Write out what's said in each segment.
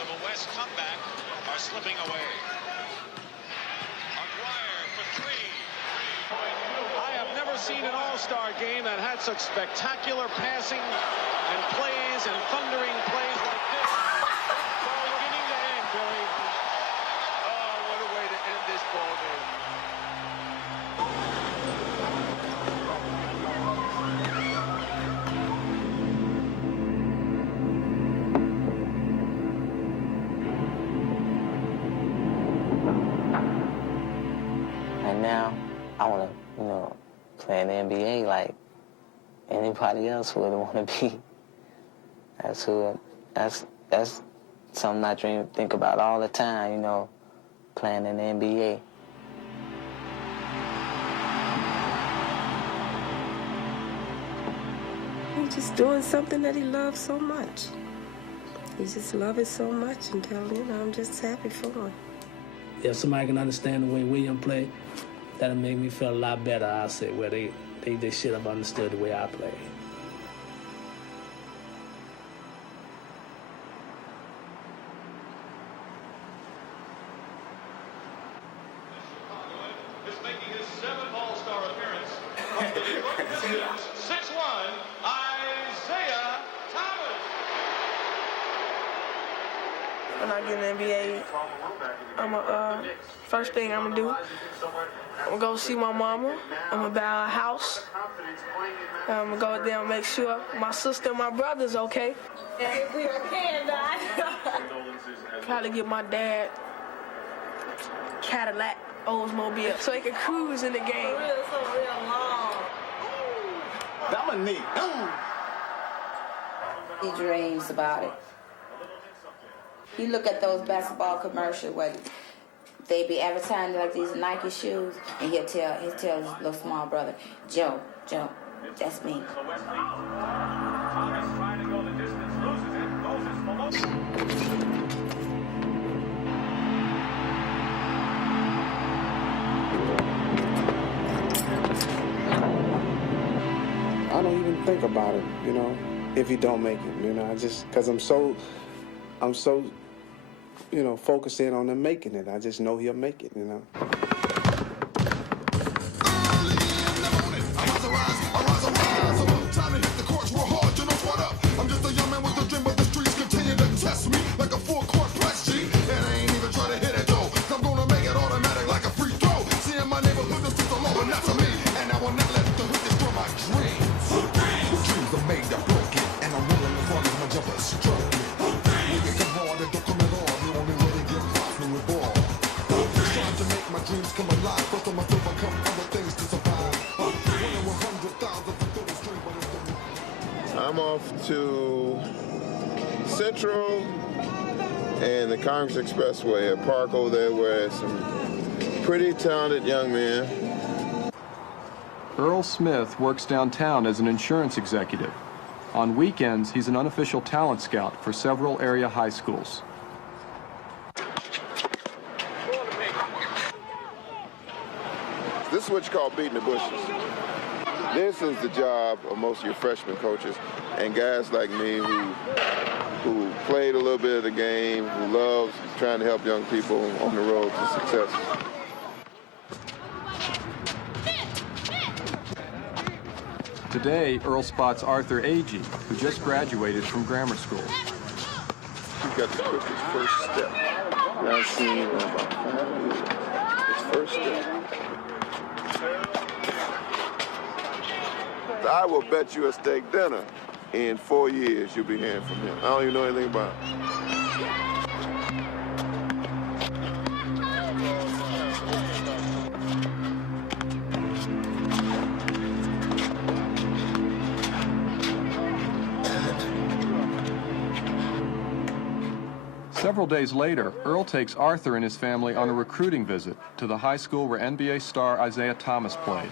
of a West comeback are slipping away. Aguirre for three. I have never seen an all-star game that had such spectacular passing and plays and thundering plays like this. From beginning to end, Billy. Oh, what a way to end this ball game. And now, I want to, play in the NBA like anybody else would want to be. That's something I think about all the time, playing in the NBA. He's just doing something that he loves so much. He just loves it so much until, I'm just happy for him. If somebody can understand the way William played, that'll make me feel a lot better, I'll say, where they should have understood the way I play. Is making his 7th All-Star appearance. 6'1", Isaiah Thomas. When I get in the NBA, first thing I'm gonna do, I'm gonna go see my mama. I'm gonna buy a house. I'm gonna go there and make sure my sister and my brother's okay. We okay, probably get my dad Cadillac Oldsmobile so he can cruise in the game. Dominique. He dreams about it. You look at those basketball commercials where they be advertising like these Nike shoes, and he'll tell his little small brother, Joe, that's me. I don't even think about it, if he don't make it, I just, because I'm so, focused in on him making it. I just know he'll make it, I'm off to Central and the Congress Expressway, a park over there where some pretty talented young men. Earl Smith works downtown as an insurance executive. On weekends, he's an unofficial talent scout for several area high schools. This is what you call beating the bushes. This is the job of most of your freshman coaches and guys like me who played a little bit of the game, who loves trying to help young people on the road to success. Today, Earl spots Arthur Agee, who just graduated from grammar school. He's got the quickest first step I've seen in about 5 years. His first step. I will bet you a steak dinner in 4 years you'll be hearing from him. I don't even know anything about it. Several days later, Earl takes Arthur and his family on a recruiting visit to the high school where NBA star Isaiah Thomas played.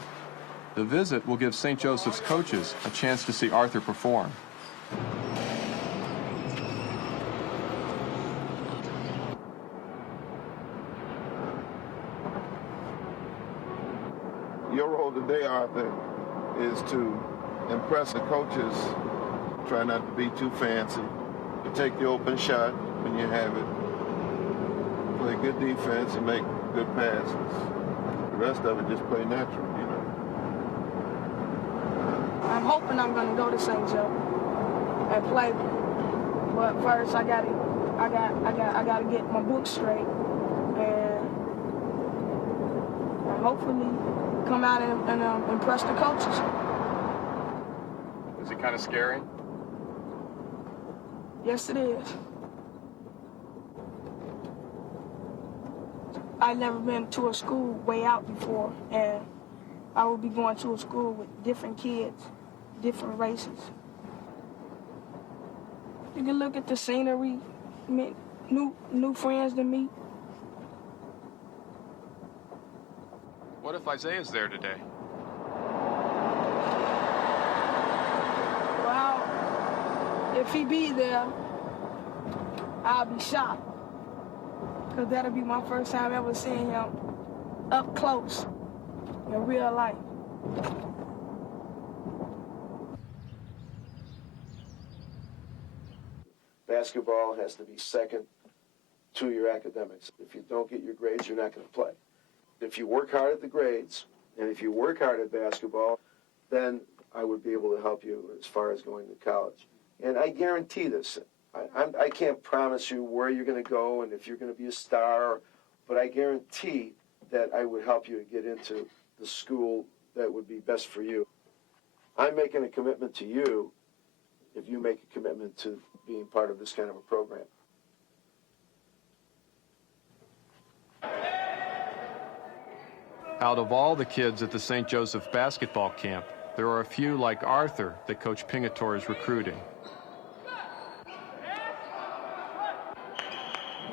The visit will give St. Joseph's coaches a chance to see Arthur perform. Your role today, Arthur, is to impress the coaches, try not to be too fancy, to take the open shot, when you have it. Play good defense and make good passes. The rest of it just play natural, you know. I'm hoping I'm gonna go to St. Joe and play, but first I gotta get my book straight and hopefully come out and impress the coaches. Is it kind of scary? Yes, it is. I've never been to a school way out before, and I will be going to a school with different kids, different races. You can look at the scenery, meet new friends to meet. What if Isaiah's there today? Well, if he be there, I'll be shocked. Because that'll be my first time ever seeing him up close in real life. Basketball has to be second to your academics. If you don't get your grades, you're not going to play. If you work hard at the grades, and if you work hard at basketball, then I would be able to help you as far as going to college. And I guarantee this. I can't promise you where you're going to go and if you're going to be a star, but I guarantee that I would help you get into the school that would be best for you. I'm making a commitment to you if you make a commitment to being part of this kind of a program. Out of all the kids at the St. Joseph basketball camp, there are a few like Arthur that Coach Pingatore is recruiting.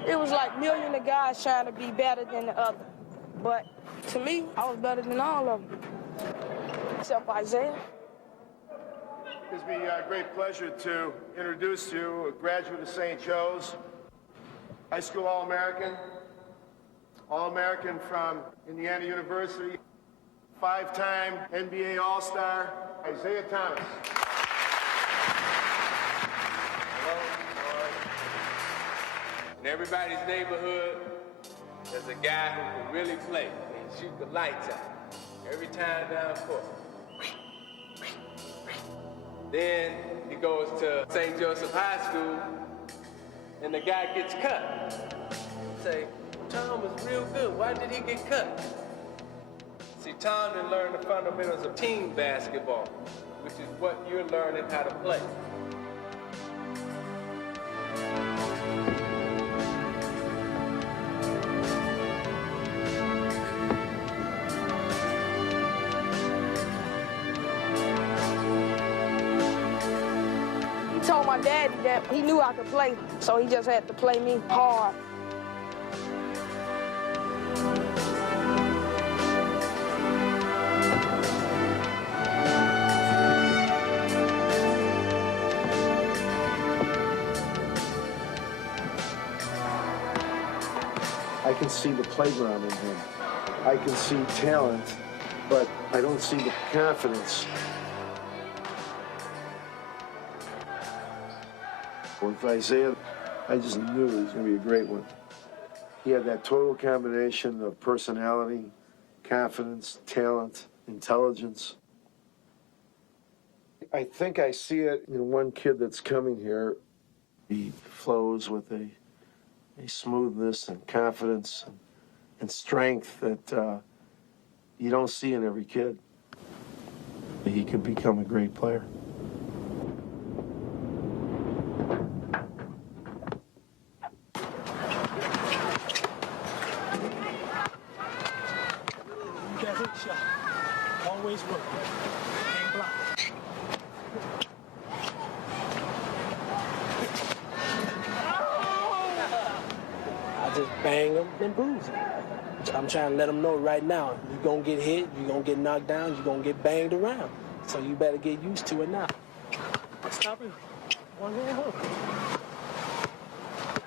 It was like millions of guys trying to be better than the other. But to me, I was better than all of them, except Isaiah. It gives me a great pleasure to introduce you, a graduate of St. Joe's, high school All-American from Indiana University, 5-time NBA All-Star, Isaiah Thomas. In everybody's neighborhood, there's a guy who can really play and shoot the lights out every time down court. Then he goes to St. Joseph High School, and the guy gets cut. Say, Tom was real good. Why did he get cut? See, Tom didn't learn the fundamentals of team basketball, which is what you're learning how to play. He told my daddy that he knew I could play, so he just had to play me hard. I can see the playground in him. I can see talent, but I don't see the confidence. With Isaiah, I just knew he was going to be a great one. He had that total combination of personality, confidence, talent, intelligence. I think I see it in one kid that's coming here. He flows with a smoothness and confidence and strength that you don't see in every kid. He could become a great player. Always work. Can't block. I just bang them and bruise them. I'm trying to let them know right now, you're going to get hit, you're going to get knocked down, you're going to get banged around. So you better get used to it now. Stop it. One hand hook.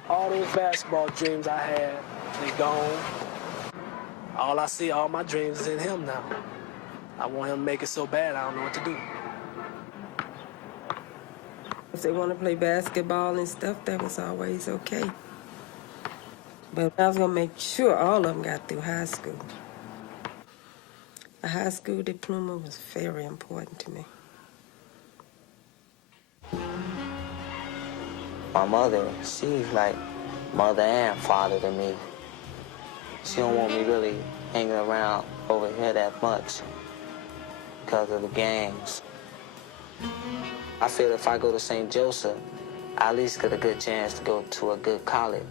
All those basketball dreams I had, they gone. All I see, all my dreams is in him now. I want him to make it so bad, I don't know what to do. If they want to play basketball and stuff, that was always okay. But I was going to make sure all of them got through high school. A high school diploma was very important to me. My mother, she's like mother and father to me. She don't want me really hanging around over here that much because of the gangs. I feel if I go to St. Joseph, I at least get a good chance to go to a good college.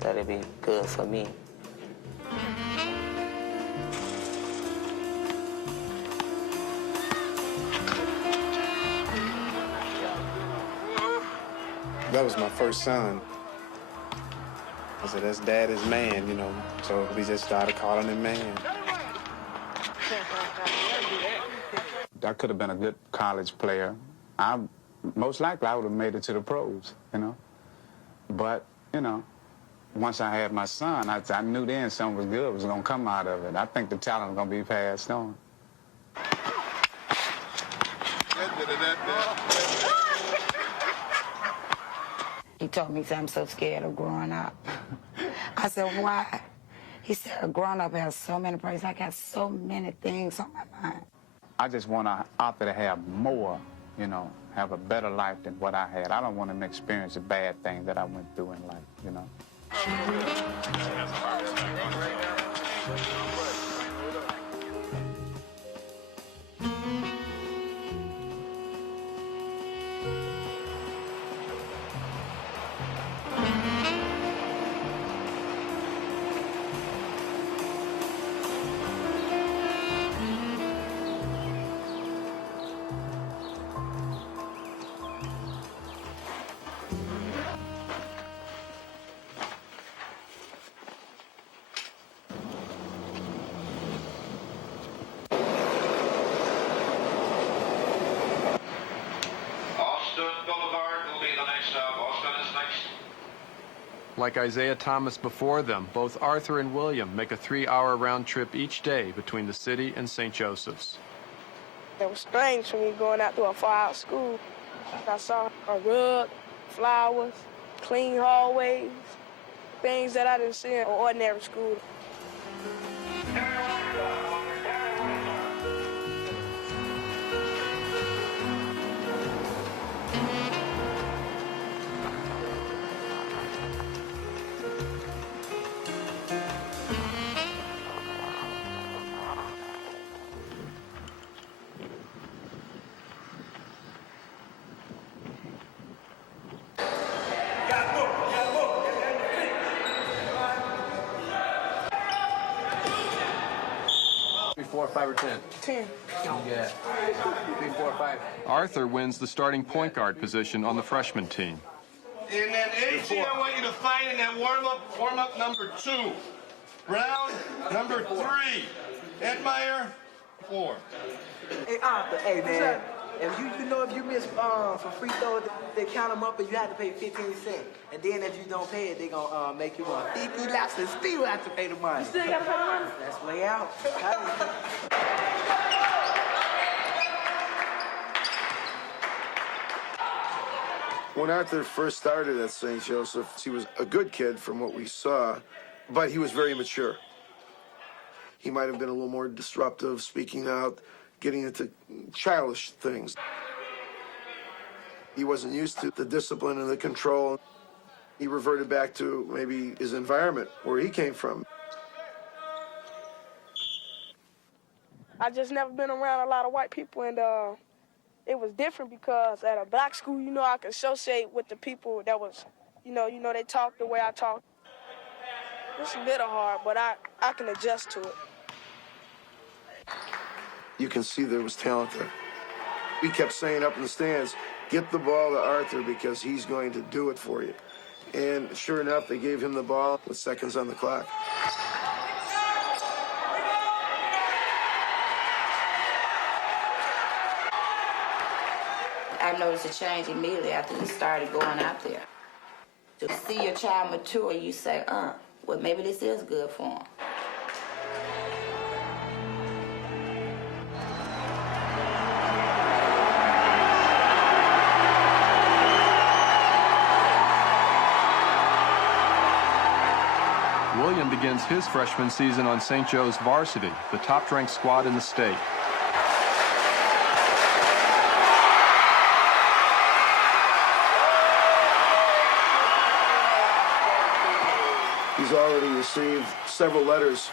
That'd be good for me. That was my first son. I said, that's Daddy's man, you know. So we just started calling him man. I could have been a good college player. Most likely I would have made it to the pros, you know. But, you know, once I had my son, I knew then something was good was going to come out of it. I think the talent was going to be passed on. He told me, I'm so scared of growing up. I said, why? He said, growing up has so many problems. I got so many things on my mind. I just want Arthur to have more, you know, have a better life than what I had. I don't want him to experience the bad things that I went through in life, you know. Like Isaiah Thomas before them, both Arthur and William make a 3-hour round trip each day between the city and St. Joseph's. It was strange for me going out to a far-out school. I saw a rug, flowers, clean hallways, things that I didn't see in an ordinary school. Four, 5, or 10? 10. Yeah. 3, 4, 5. Arthur wins the starting point guard position on the freshman team. And then Agee, I want you to find in that warm-up number 2. Brown, number 3. Edmeyer, 4. Hey, Arthur, hey, man. If you miss for free throws, they count them up and you have to pay 15 cents. And then if you don't pay it, they gonna make you run 50 laps and still have to pay the money. You still gotta pay the money? That's way out. When Arthur first started at St. Joseph's, he was a good kid from what we saw, but he was very mature. He might have been a little more disruptive, speaking out, getting into childish things. He wasn't used to the discipline and the control. He reverted back to maybe his environment, where he came from. I just never been around a lot of white people, and it was different because at a black school, I could associate with the people that was, they talk the way I talk. It's a little hard, but I can adjust to it. You can see there was talent there. We kept saying up in the stands, get the ball to Arthur because he's going to do it for you. And sure enough, they gave him the ball with seconds on the clock. I noticed a change immediately after he started going out there. To see your child mature, you say, well, maybe this is good for him. William begins his freshman season on St. Joe's varsity, the top-ranked squad in the state. He's already received several letters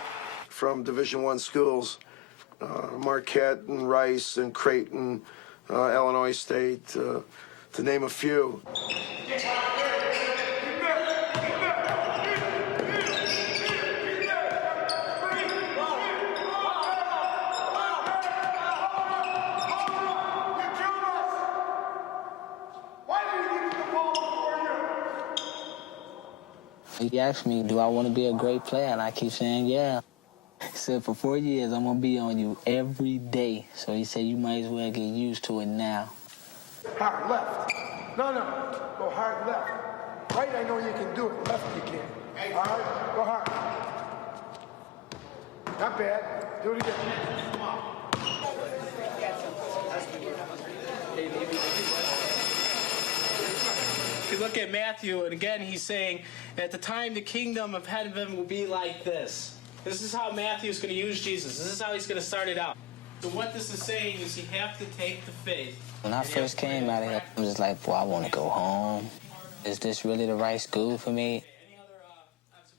from Division I schools, Marquette and Rice and Creighton, Illinois State, to name a few. He asked me, do I want to be a great player? And I keep saying, yeah. He said, for 4 years, I'm going to be on you every day. So he said, you might as well get used to it now. Hard left. No. Go hard left. Right, I know you can do it. Left, you can. All right, go hard. Not bad. Do it again. If you look at Matthew, and again, he's saying, at the time, the kingdom of heaven will be like this. This is how Matthew's going to use Jesus. This is how he's going to start it out. So what this is saying is you have to take the faith. When I first came out of here, I was just like, boy, I want to go home. Is this really the right school for me?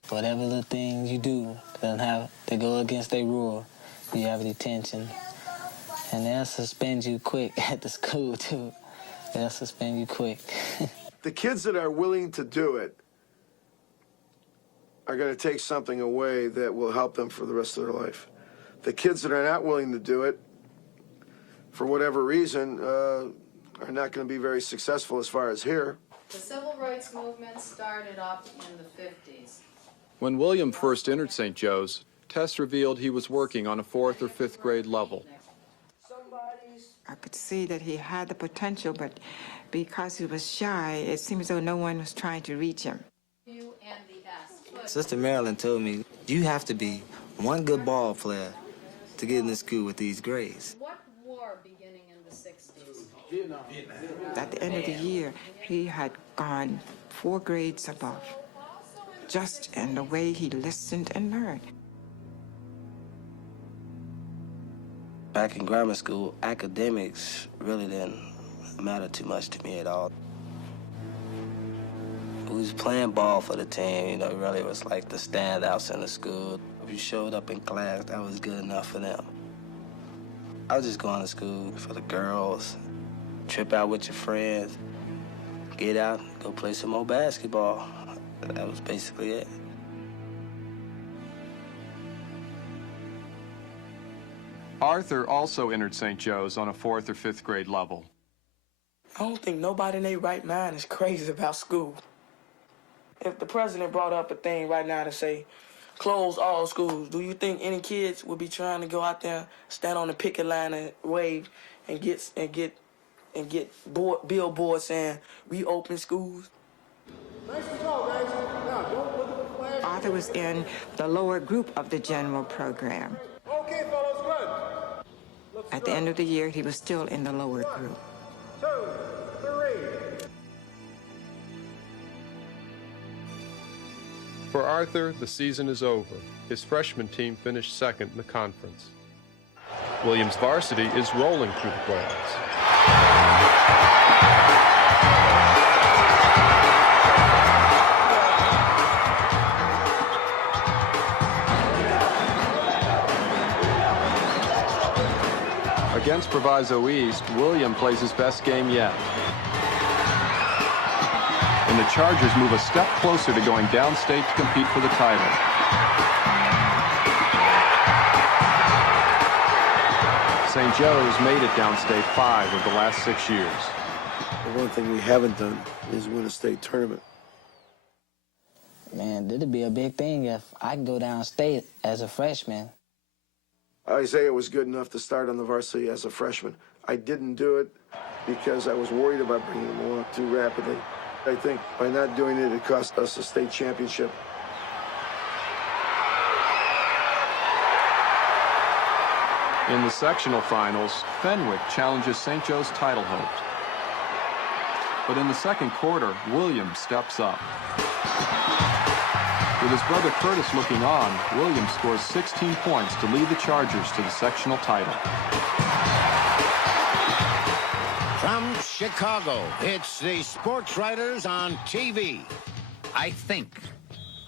Whatever the things you do doesn't have to go against their rule, you have detention. And they'll suspend you quick at the school, too. They'll suspend you quick. The kids that are willing to do it are going to take something away that will help them for the rest of their life. The kids that are not willing to do it, for whatever reason, are not going to be very successful as far as here. The civil rights movement started up in the 50s. When William first entered St. Joe's, tests revealed he was working on a 4th or 5th grade level. I could see that he had the potential, but because he was shy, it seemed as though no one was trying to reach him. Sister Marilyn told me, you have to be one good ball player to get into school with these grades. What war beginning in the 60s? At the end of the year, he had gone 4 grades above, just in the way he listened and learned. Back in grammar school, academics really didn't matter too much to me at all. We was playing ball for the team, you know, it really was like the standouts in the school. If you showed up in class, that was good enough for them. I was just going to school for the girls, trip out with your friends, get out, go play some more basketball. That was basically it. Arthur also entered St. Joe's on a 4th or 5th grade level. I don't think nobody in their right mind is crazy about school. If the president brought up a thing right now to say, close all schools, do you think any kids would be trying to go out there, stand on the picket line and wave and get billboards saying, reopen schools? Nice to go, guys. Now, don't look at the flash. Arthur was in the lower group of the general program. Okay, fellas, good. At the end of the year, he was still in the lower group. 2, 3. For Arthur, the season is over. His freshman team finished 2nd in the conference. Williams varsity is rolling through the playoffs. Against Proviso East, William plays his best game yet. And the Chargers move a step closer to going downstate to compete for the title. St. Joe's made it downstate 5 of the last 6 years. The one thing we haven't done is win a state tournament. Man, it'd be a big thing if I can go downstate as a freshman. Isaiah was good enough to start on the varsity as a freshman. I didn't do it because I was worried about bringing him along too rapidly. I think by not doing it, it cost us a state championship. In the sectional finals, Fenwick challenges St. Joe's title hopes. But in the second quarter, Williams steps up. With his brother Curtis looking on, Williams scores 16 points to lead the Chargers to the sectional title. From Chicago, it's the Sports Writers on TV. I think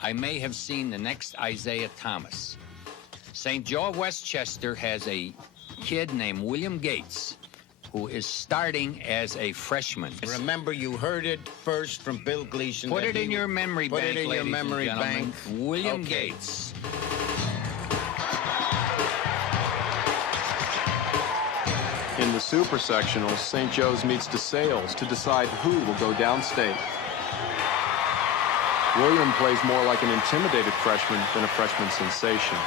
I may have seen the next Isaiah Thomas. St. Joe of Westchester has a kid named William Gates, who is starting as a freshman. Remember, you heard it first from Bill Gleason. Put it in your memory bank, Put it in your memory bank. William Gates. In the Super Sectionals, St. Joe's meets DeSales to decide who will go downstate. William plays more like an intimidated freshman than a freshman sensation.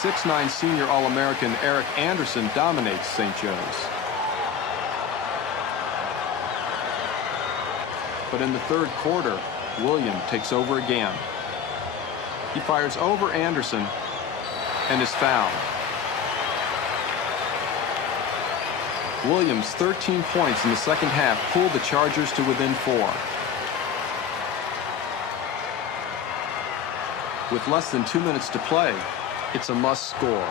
6'9" senior All-American Eric Anderson dominates St. Joe's. But in the third quarter, William takes over again. He fires over Anderson and is fouled. Williams' 13 points in the second half pulled the Chargers to within 4. With less than 2 minutes to play, it's a must score.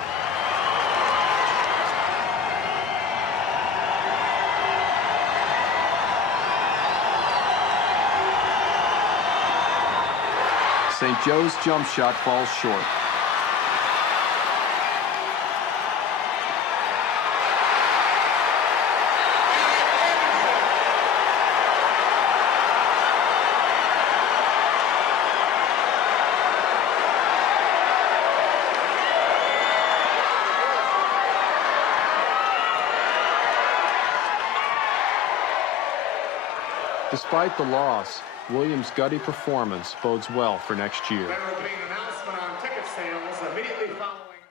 St. Joe's jump shot falls short. Despite the loss, Williams' gutty performance bodes well for next year. There will be an announcement on ticket sales immediately following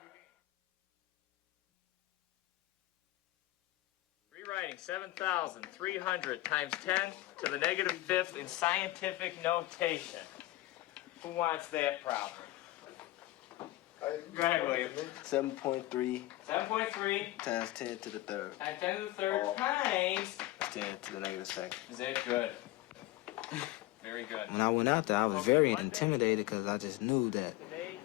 the game. Rewriting 7,300 times 10 to the negative fifth in scientific notation. Who wants that problem? Go ahead, William. 7.3 7.3 times 10 to the third. times 10 to the third times. 10 to the negative second. Is that good? Very good. When I went out there, I was very intimidated because I just knew that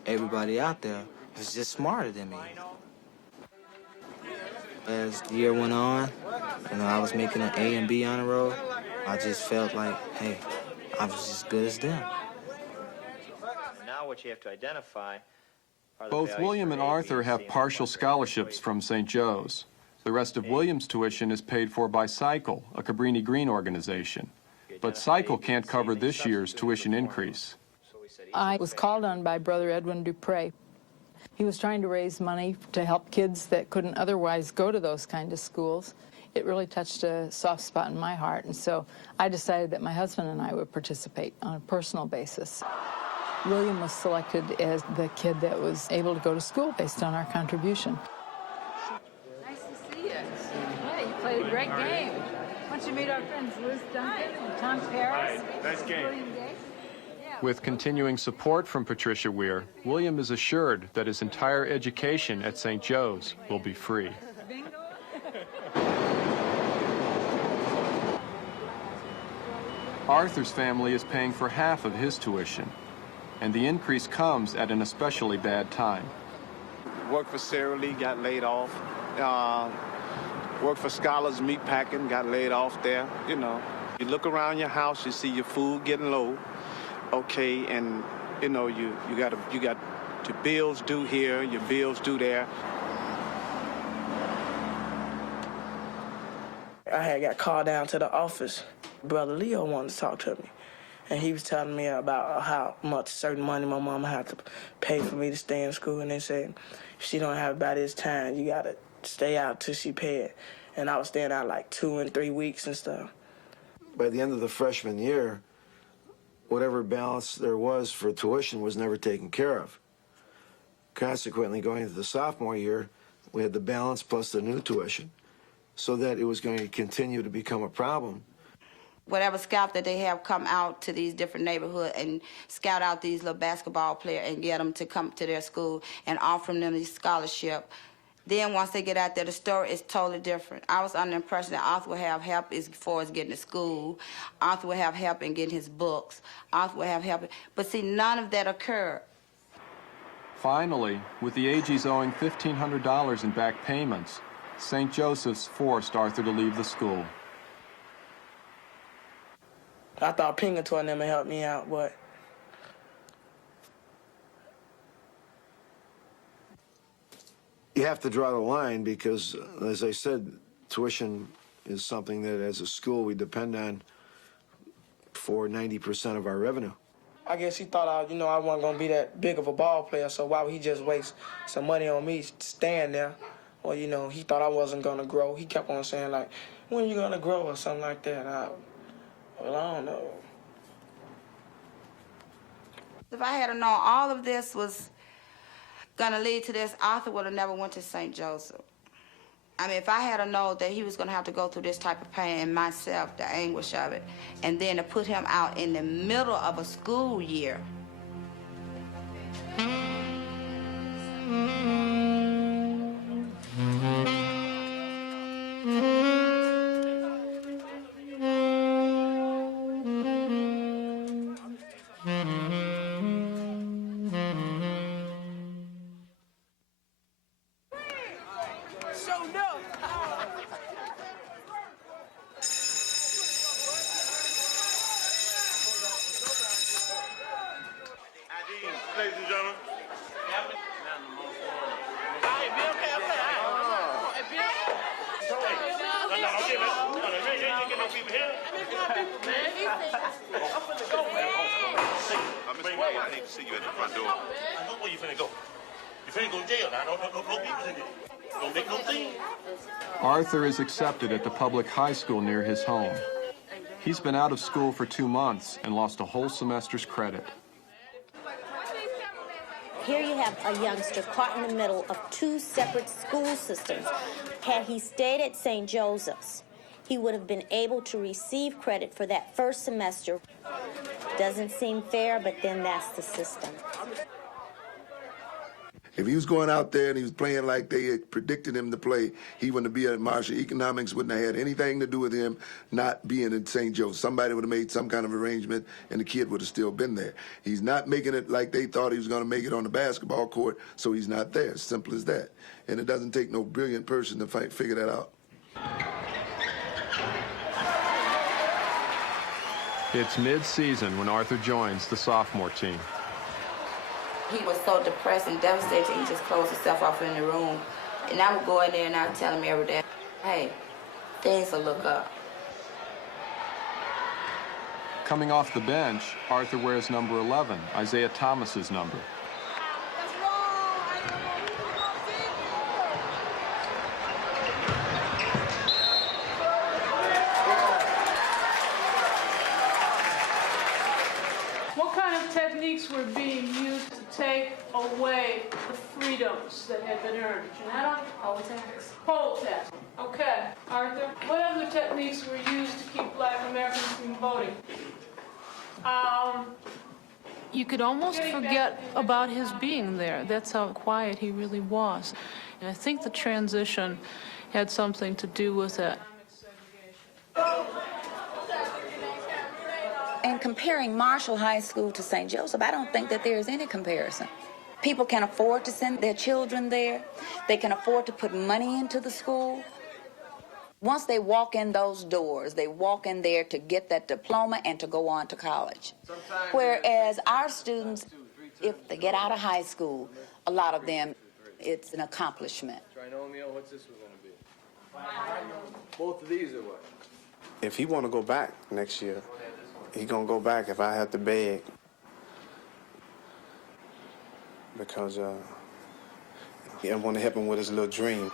everybody out there was just smarter than me. As the year went on, I was making an A and B honor roll. I just felt like, hey, I was as good as them. Now what you have to identify are the Both values William for and A, B, Arthur C, have and partial scholarships from St. Joe's. The rest of Williams' tuition is paid for by Cycle, a Cabrini Green organization. But Cycle can't cover this year's tuition increase. I was called on by Brother Edwin Dupre. He was trying to raise money to help kids that couldn't otherwise go to those kind of schools. It really touched a soft spot in my heart, and so I decided that my husband and I would participate on a personal basis. William was selected as the kid that was able to go to school based on our contribution. Nice to see you. Yeah, you played a great game. Why don't you meet our friends Liz Duncan and Tom Paris? Nice game. William Gates? With continuing support from Patricia Weir, William is assured that his entire education at St. Joe's will be free. Arthur's family is paying for half of his tuition, and the increase comes at an especially bad time. Worked for Sara Lee, got laid off. Worked for Scholars Meatpacking, got laid off there. You know, you look around your house, you see your food getting low. Okay, and you know you got your bills due here, your bills due there. I had got called down to the office. Brother Leo wanted to talk to me, and he was telling me about how much certain money my mama had to pay for me to stay in school, and they said, if she don't have it by this time, you gotta stay out till she pay it. And I was staying out like 2 and 3 weeks and stuff. By the end of the freshman year, whatever balance there was for tuition was never taken care of. Consequently, going into the sophomore year, we had the balance plus the new tuition, so that it was going to continue to become a problem. Whatever scout that they have come out to these different neighborhoods and scout out these little basketball players and get them to come to their school and offer them these scholarship, Then once they get out there, the story is totally different. I was under the impression that Arthur would have help as far as getting to school. Arthur would have help in getting his books. Arthur would have help. But see, none of that occurred. Finally, with the Agees owing $1,500 in back payments, St. Joseph's forced Arthur to leave the school. I thought Pinkerton and them would help me out, but you have to draw the line because, as I said, tuition is something that as a school we depend on for 90% of our revenue. I guess he thought I wasn't gonna be that big of a ball player, so why would he just waste some money on me staying there? Or, he thought I wasn't gonna grow. He kept on saying, like, when are you gonna grow or something like that. I don't know. If I had known all of this was gonna lead to this, Arthur would have never went to St. Joseph. I mean, if I had known that he was gonna have to go through this type of pain and myself, the anguish of it, and then to put him out in the middle of a school year. Ladies and gentlemen. I hate to see you at the front door. I know where you finna go. You finna go to jail now. No people in there. Don't make no scene. Arthur is accepted at the public high school near his home. He's been out of school for 2 months and lost a whole semester's credit. Here you have a youngster caught in the middle of 2 separate school systems. Had he stayed at St. Joseph's, he would have been able to receive credit for that first semester. Doesn't seem fair, but then that's the system. If he was going out there and he was playing like they had predicted him to play, he wouldn't be at Marshall. Economics wouldn't have had anything to do with him not being in St. Joe. Somebody would have made some kind of arrangement, and the kid would have still been there. He's not making it like they thought he was going to make it on the basketball court, so he's not there. Simple as that. And it doesn't take no brilliant person to figure that out. It's mid-season when Arthur joins the sophomore team. He was so depressed and devastated, he just closed himself off in the room. And I would go in there and I would tell him every day, hey, things will look up. Coming off the bench, Arthur wears number 11, Isaiah Thomas's number. What kind of techniques were being used to take away the freedoms that had been earned? Janetta? Poll tax. Poll tax. Okay. Arthur, what other techniques were used to keep Black Americans from voting? You could almost forget about his being there. That's how quiet he really was. And I think the transition had something to do with it. And comparing Marshall High School to St. Joseph, I don't think that there is any comparison. People can afford to send their children there. They can afford to put money into the school. Once they walk in those doors, they walk in there to get that diploma and to go on to college. Whereas our students, if they get out of high school, a lot of them, it's an accomplishment. Trinomial, what's this one going to be? Both of these are what? If he want to go back next year, he going to go back if I have to beg. Because I want to help him with his little dream.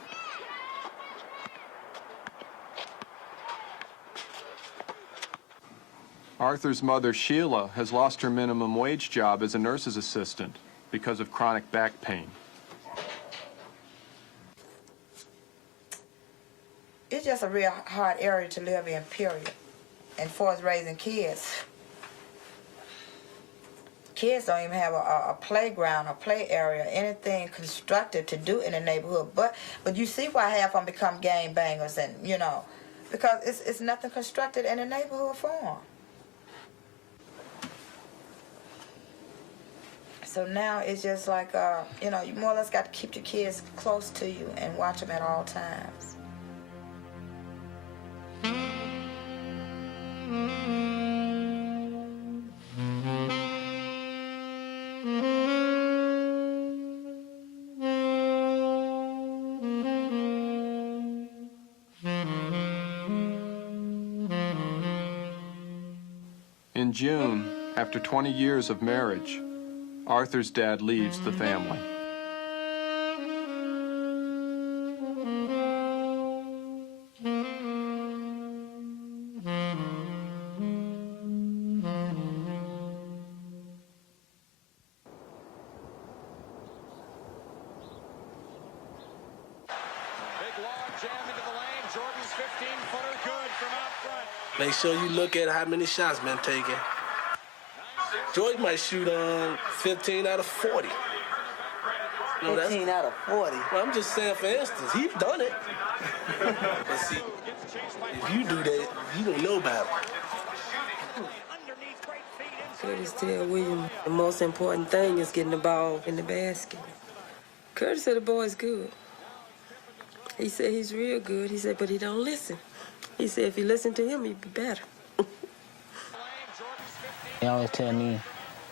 Arthur's mother, Sheila, has lost her minimum wage job as a nurse's assistant because of chronic back pain. It's just a real hard area to live in, period. And for us raising kids kids don't even have a playground, a play area, anything constructive to do in the neighborhood. But you see why half of them become gang bangers, and you know, because it's nothing constructed in the neighborhood for them. So now it's just like, you know, you more or less got to keep your kids close to you and watch them at all times. In June, after 20 years of marriage, Arthur's dad leaves the family. Make sure you look at how many shots been taken. George might shoot 15 out of 40. No, 15 out of 40? Well, I'm just saying, for instance, he's done it. But see, if you do that, you don't know about it. Curtis tell William the most important thing is getting the ball in the basket. Curtis said the boy's good. He said he's real good. He said, but he don't listen. He said if he listened to him, he'd be better. He always tell me,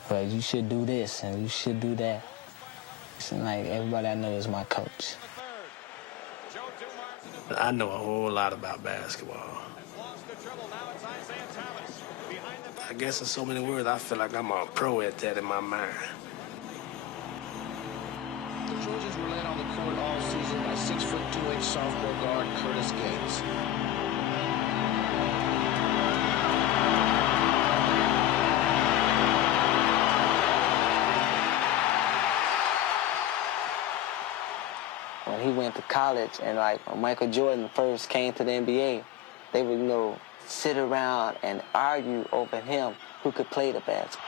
well, you should do this and you should do that. It's like everybody I know is my coach. I know a whole lot about basketball. I guess in so many words, I feel like I'm a pro at that in my mind. The Trojans were led on the court all season by 6'2" sophomore guard Curtis Gates. When he went to college and like when Michael Jordan first came to the NBA, they would, you know, sit around and argue over him who could play the basketball.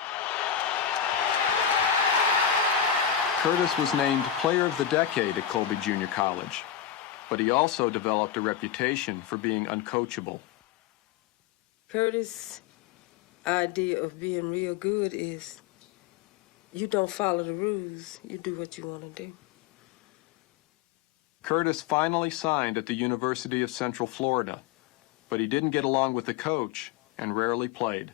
Curtis was named Player of the Decade at Colby Junior College, but he also developed a reputation for being uncoachable. Curtis' idea of being real good is you don't follow the rules, you do what you want to do. Curtis finally signed at the University of Central Florida, but he didn't get along with the coach and rarely played.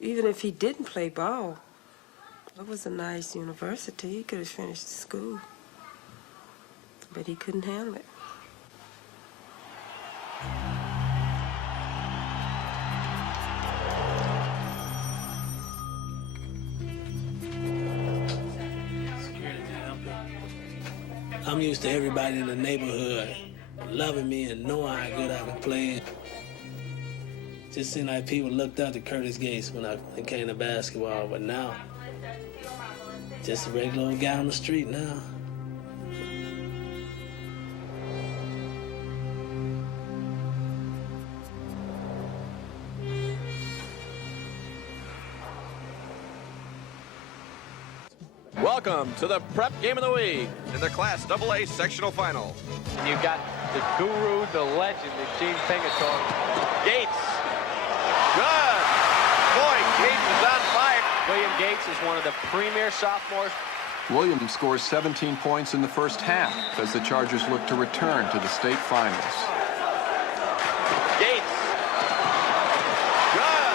Even if he didn't play ball, that was a nice university. He could have finished school, but he couldn't handle it. I'm used to everybody in the neighborhood loving me and knowing how good I can play. Just seemed like people looked up to Curtis Gates when I came to basketball, but now, just a regular old guy on the street now. Welcome to the Prep Game of the Week in the Class AA Sectional Final. And you've got the guru, the legend, Agee Gates. Good. Boy, Gates is on fire. William Gates is one of the premier sophomores. William scores 17 points in the first half as the Chargers look to return to the state finals. Gates. Good.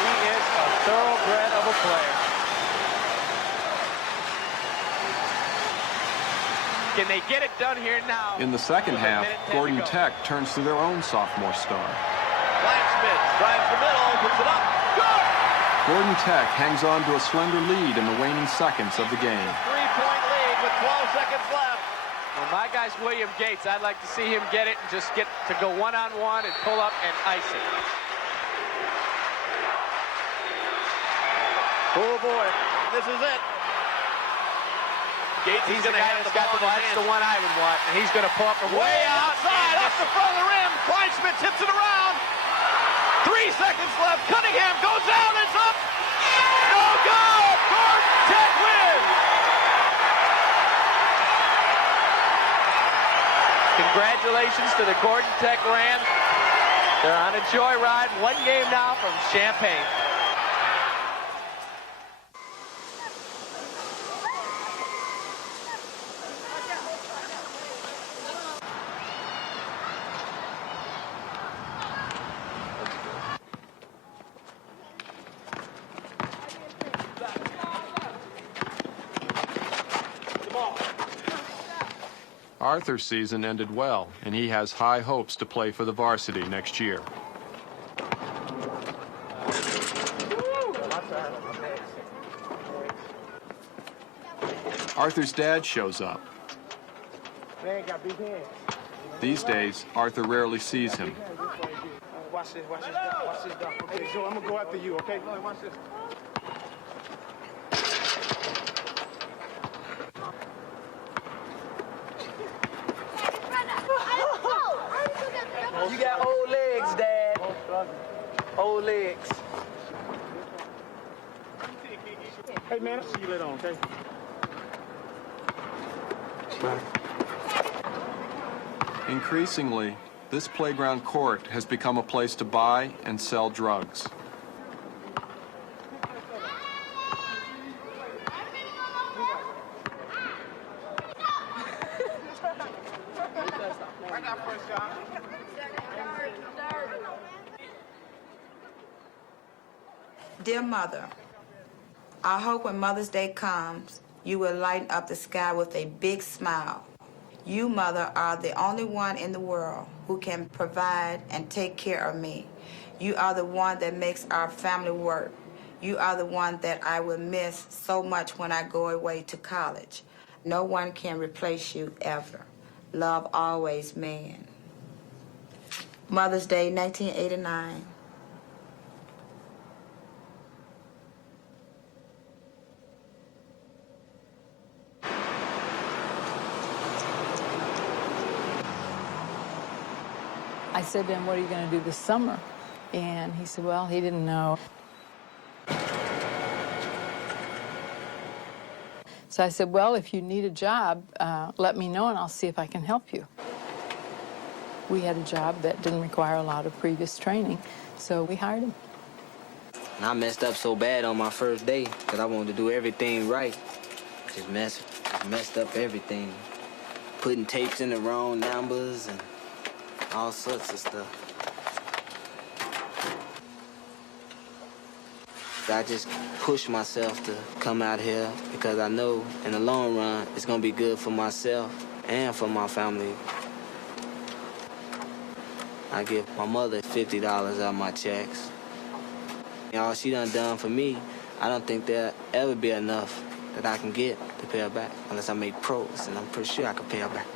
He is a thoroughbred of a player. Can they get it done here now? In the second half, Gordon Tech turns to their own sophomore star. Smith drives the middle, puts it up. Good! Gordon Tech hangs on to a slender lead in the waning seconds of the game. 3-point lead with 12 seconds left. Well, my guy's William Gates. I'd like to see him get it and just get to go one-on-one and pull up and ice it. Oh, boy. This is it. Gates is going to have the ball in his hands. That's the one I would want. And he's going to pull up from way outside, off the front of the rim. Kleinsmith tips it around. 3 seconds left. Cunningham goes out. It's up. Congratulations to the Gordon Tech Rams. They're on a joyride. One game now from Champaign. Arthur's season ended well, and he has high hopes to play for the varsity next year. Arthur's dad shows up. These days, Arthur rarely sees him. Watch this, watch this, watch this, Doc. Okay, Joe, I'm gonna go after you, okay? Watch this. You got old legs, Dad. Old legs. Hey, man, I'll see you later on, okay? Increasingly, this playground court has become a place to buy and sell drugs. Dear Mother, I hope when Mother's Day comes, you will lighten up the sky with a big smile. You, Mother, are the only one in the world who can provide and take care of me. You are the one that makes our family work. You are the one that I will miss so much when I go away to college. No one can replace you ever. Love always, man. Mother's Day, 1989. I said to him, what are you going to do this summer? And he said, well, he didn't know. So I said, well, if you need a job, let me know and I'll see if I can help you. We had a job that didn't require a lot of previous training, so we hired him. And I messed up so bad on my first day because I wanted to do everything right. Just messed up everything. Putting tapes in the wrong numbers and all sorts of stuff. I just push myself to come out here because I know in the long run it's gonna be good for myself and for my family. I give my mother $50 out of my checks. All she done for me, I don't think there'll ever be enough that I can get to pay her back unless I make pros, and I'm pretty sure I can pay her back.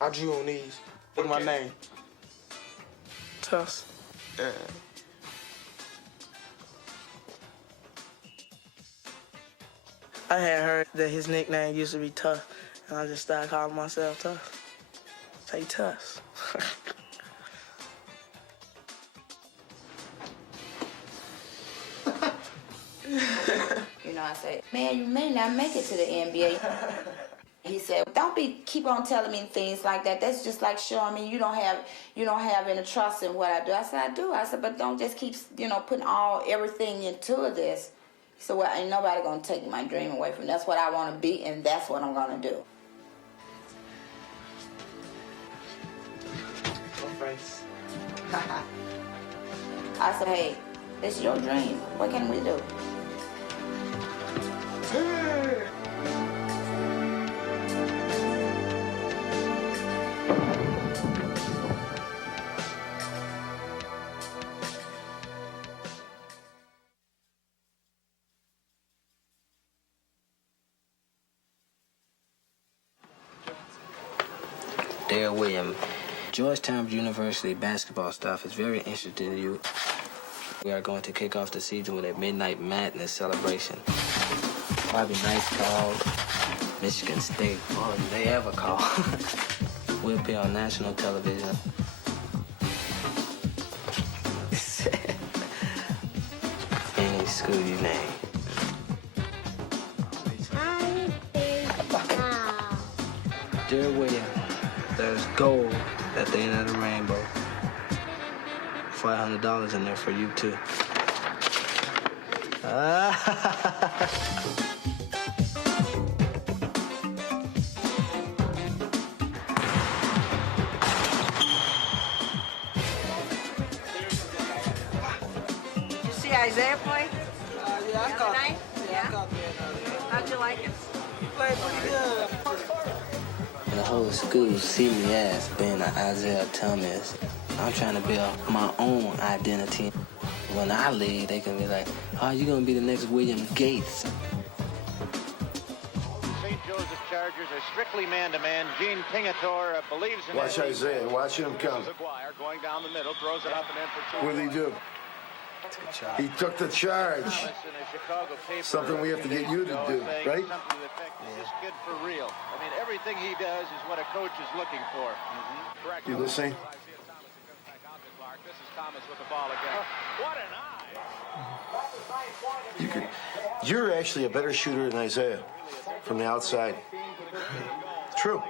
I drew on these. Look at my name. Tuss. Yeah. I had heard that his nickname used to be Tough, and I just started calling myself Tough. Say Tuss. You know, I say, man, you may not make it to the NBA. He said, don't keep on telling me things like that. That's just like showing me you don't have any trust in what I do. I said, I do. I said, but don't just keep, putting everything into this. He said, well, ain't nobody gonna take my dream away from me. That's what I want to be, and that's what I'm gonna do. No face. I said, hey, it's your dream. What can we do? William, Georgetown University basketball staff is very interested in you. We are going to kick off the season with a Midnight Madness celebration. Bobby Knight called, Michigan State, more than they ever call. We'll be on national television. Any school you name. Dear William, there's gold at the end of the rainbow. $500 in there for you too. Did you see Isaiah play? Yeah, I caught night? I caught that. How'd you like it? He played pretty good. And the whole school see me as being an Isaiah Thomas. I'm trying to build my own identity. When I leave, they can be like, oh, you're going to be the next William Gates. St. Joseph Chargers are strictly man-to-man. Gene Pingator believes in Watch it. Isaiah. Watch him come. Aguirre going down the middle, throws it up and in for two. What did he do? He took the charge. Something we have to get you to do, right? This kid for real. I mean, everything he does is what a coach is looking for. You listening? This is Thomas with the ball again. What an eye! You're actually a better shooter than Isaiah from the outside. True.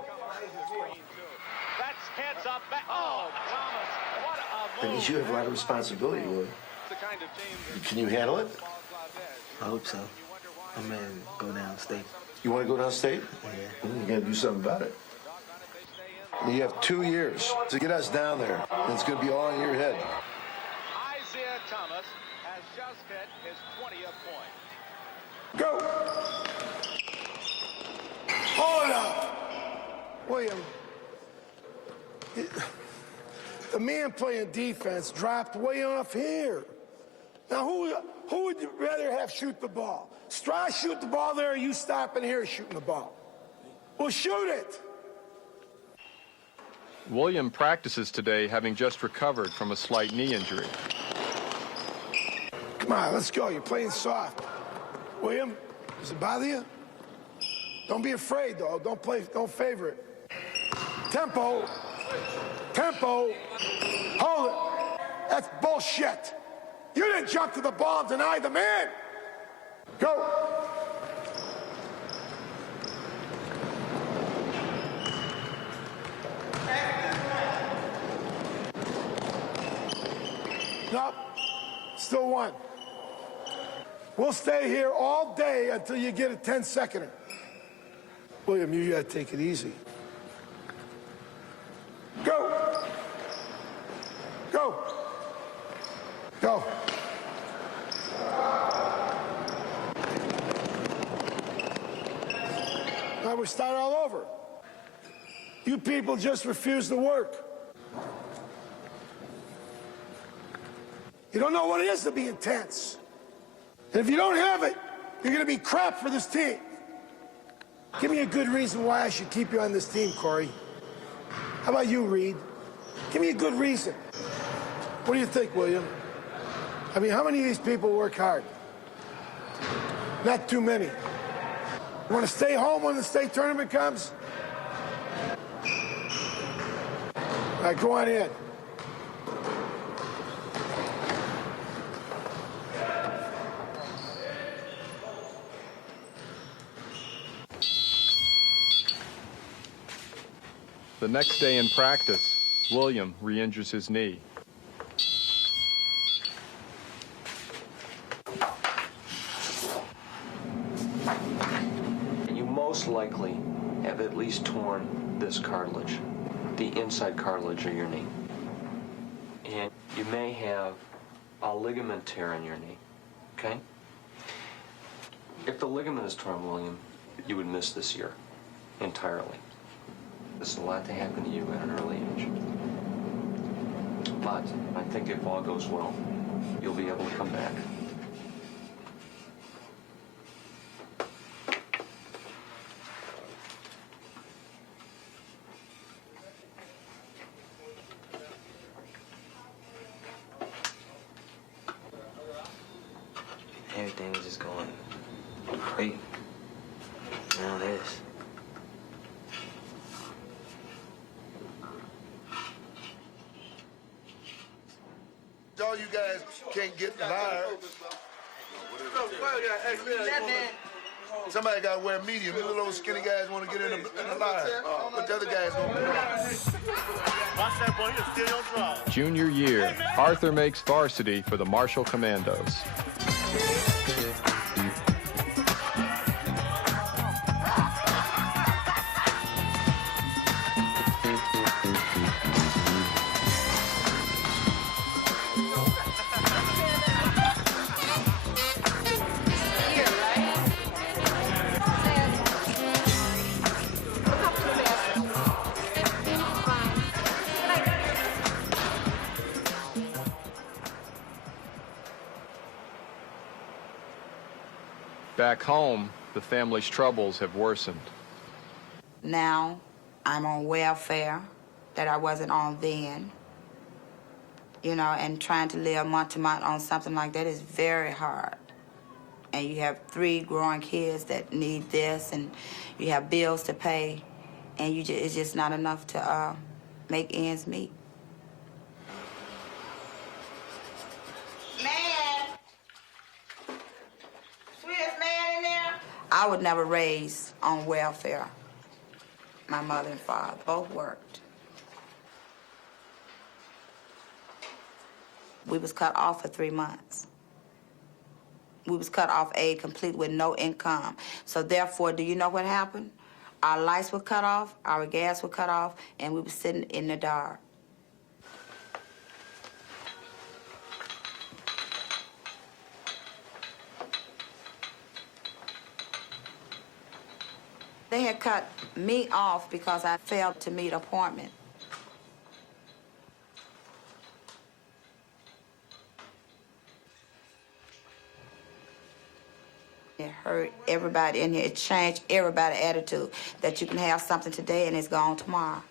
That's heads up back. Oh, Thomas, what a That move. means you have a lot of responsibility, Willie. Can you handle it? I hope so. I'm ready to go downstate. You want to go downstate? Yeah. You got to do something about it. You have 2 years to get us down there. And it's going to be all in your head. Isaiah Thomas has just hit his 20th point. Go! Hold up! William, the man playing defense dropped way off here. Now, who would you rather have shoot the ball? Strauss shoot the ball there, or you stopping here shooting the ball? Well, shoot it! William practices today having just recovered from a slight knee injury. Come on, let's go. You're playing soft. William, does it bother you? Don't be afraid, though. Don't favor it. Tempo. Tempo. Hold it. That's bullshit. You didn't jump to the ball and deny the man. Go. Nope. Still one. We'll stay here all day until you get a 10-seconder. William, you gotta take it easy. Go. Go. Go. Now we start all over. You people just refuse to work. You don't know what it is to be intense. And if you don't have it, you're going to be crap for this team. Give me a good reason why I should keep you on this team, Corey. How about you, Reed? Give me a good reason. What do you think, William? I mean, how many of these people work hard? Not too many. You want to stay home when the state tournament comes? All right, go on in. The next day in practice, William re-injures his knee. You most likely have at least torn this cartilage, the inside cartilage of your knee. And you may have a ligament tear in your knee, okay? If the ligament is torn, William, you would miss this year entirely. There's a lot to happen to you at an early age. But I think if all goes well, you'll be able to come back. everything was just going great. Now this. All you guys can't get live. Somebody got to wear medium. The little skinny guys want to get in the line, but the other guys don't. Watch that boy, he'll steal your draw. Junior year, Arthur makes varsity for the Marshall Commandos. Back home, the family's troubles have worsened. Now I'm on welfare that I wasn't on then. You know, and trying to live month to month on something like that is very hard. And you have 3 growing kids that need this, and you have bills to pay, and it's just not enough to make ends meet. I would never raise on welfare. My mother and father both worked. We was cut off for 3 months. We was cut off aid complete with no income. So therefore, do you know what happened? Our lights were cut off, our gas were cut off, and we were sitting in the dark. They had cut me off because I failed to meet appointment. It hurt everybody in here. It changed everybody's attitude that you can have something today and it's gone tomorrow.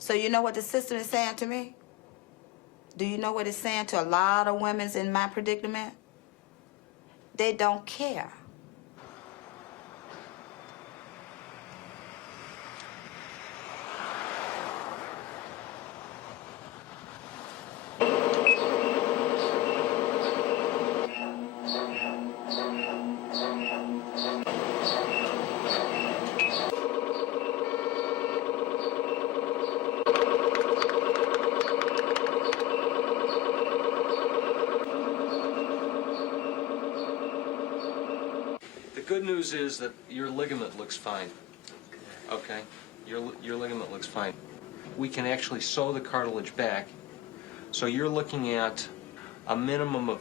So you know what the system is saying to me? Do you know what it's saying to a lot of women in my predicament? They don't care. The good news is that your ligament looks fine. Okay? Your ligament looks fine. We can actually sew the cartilage back. So you're looking at a minimum of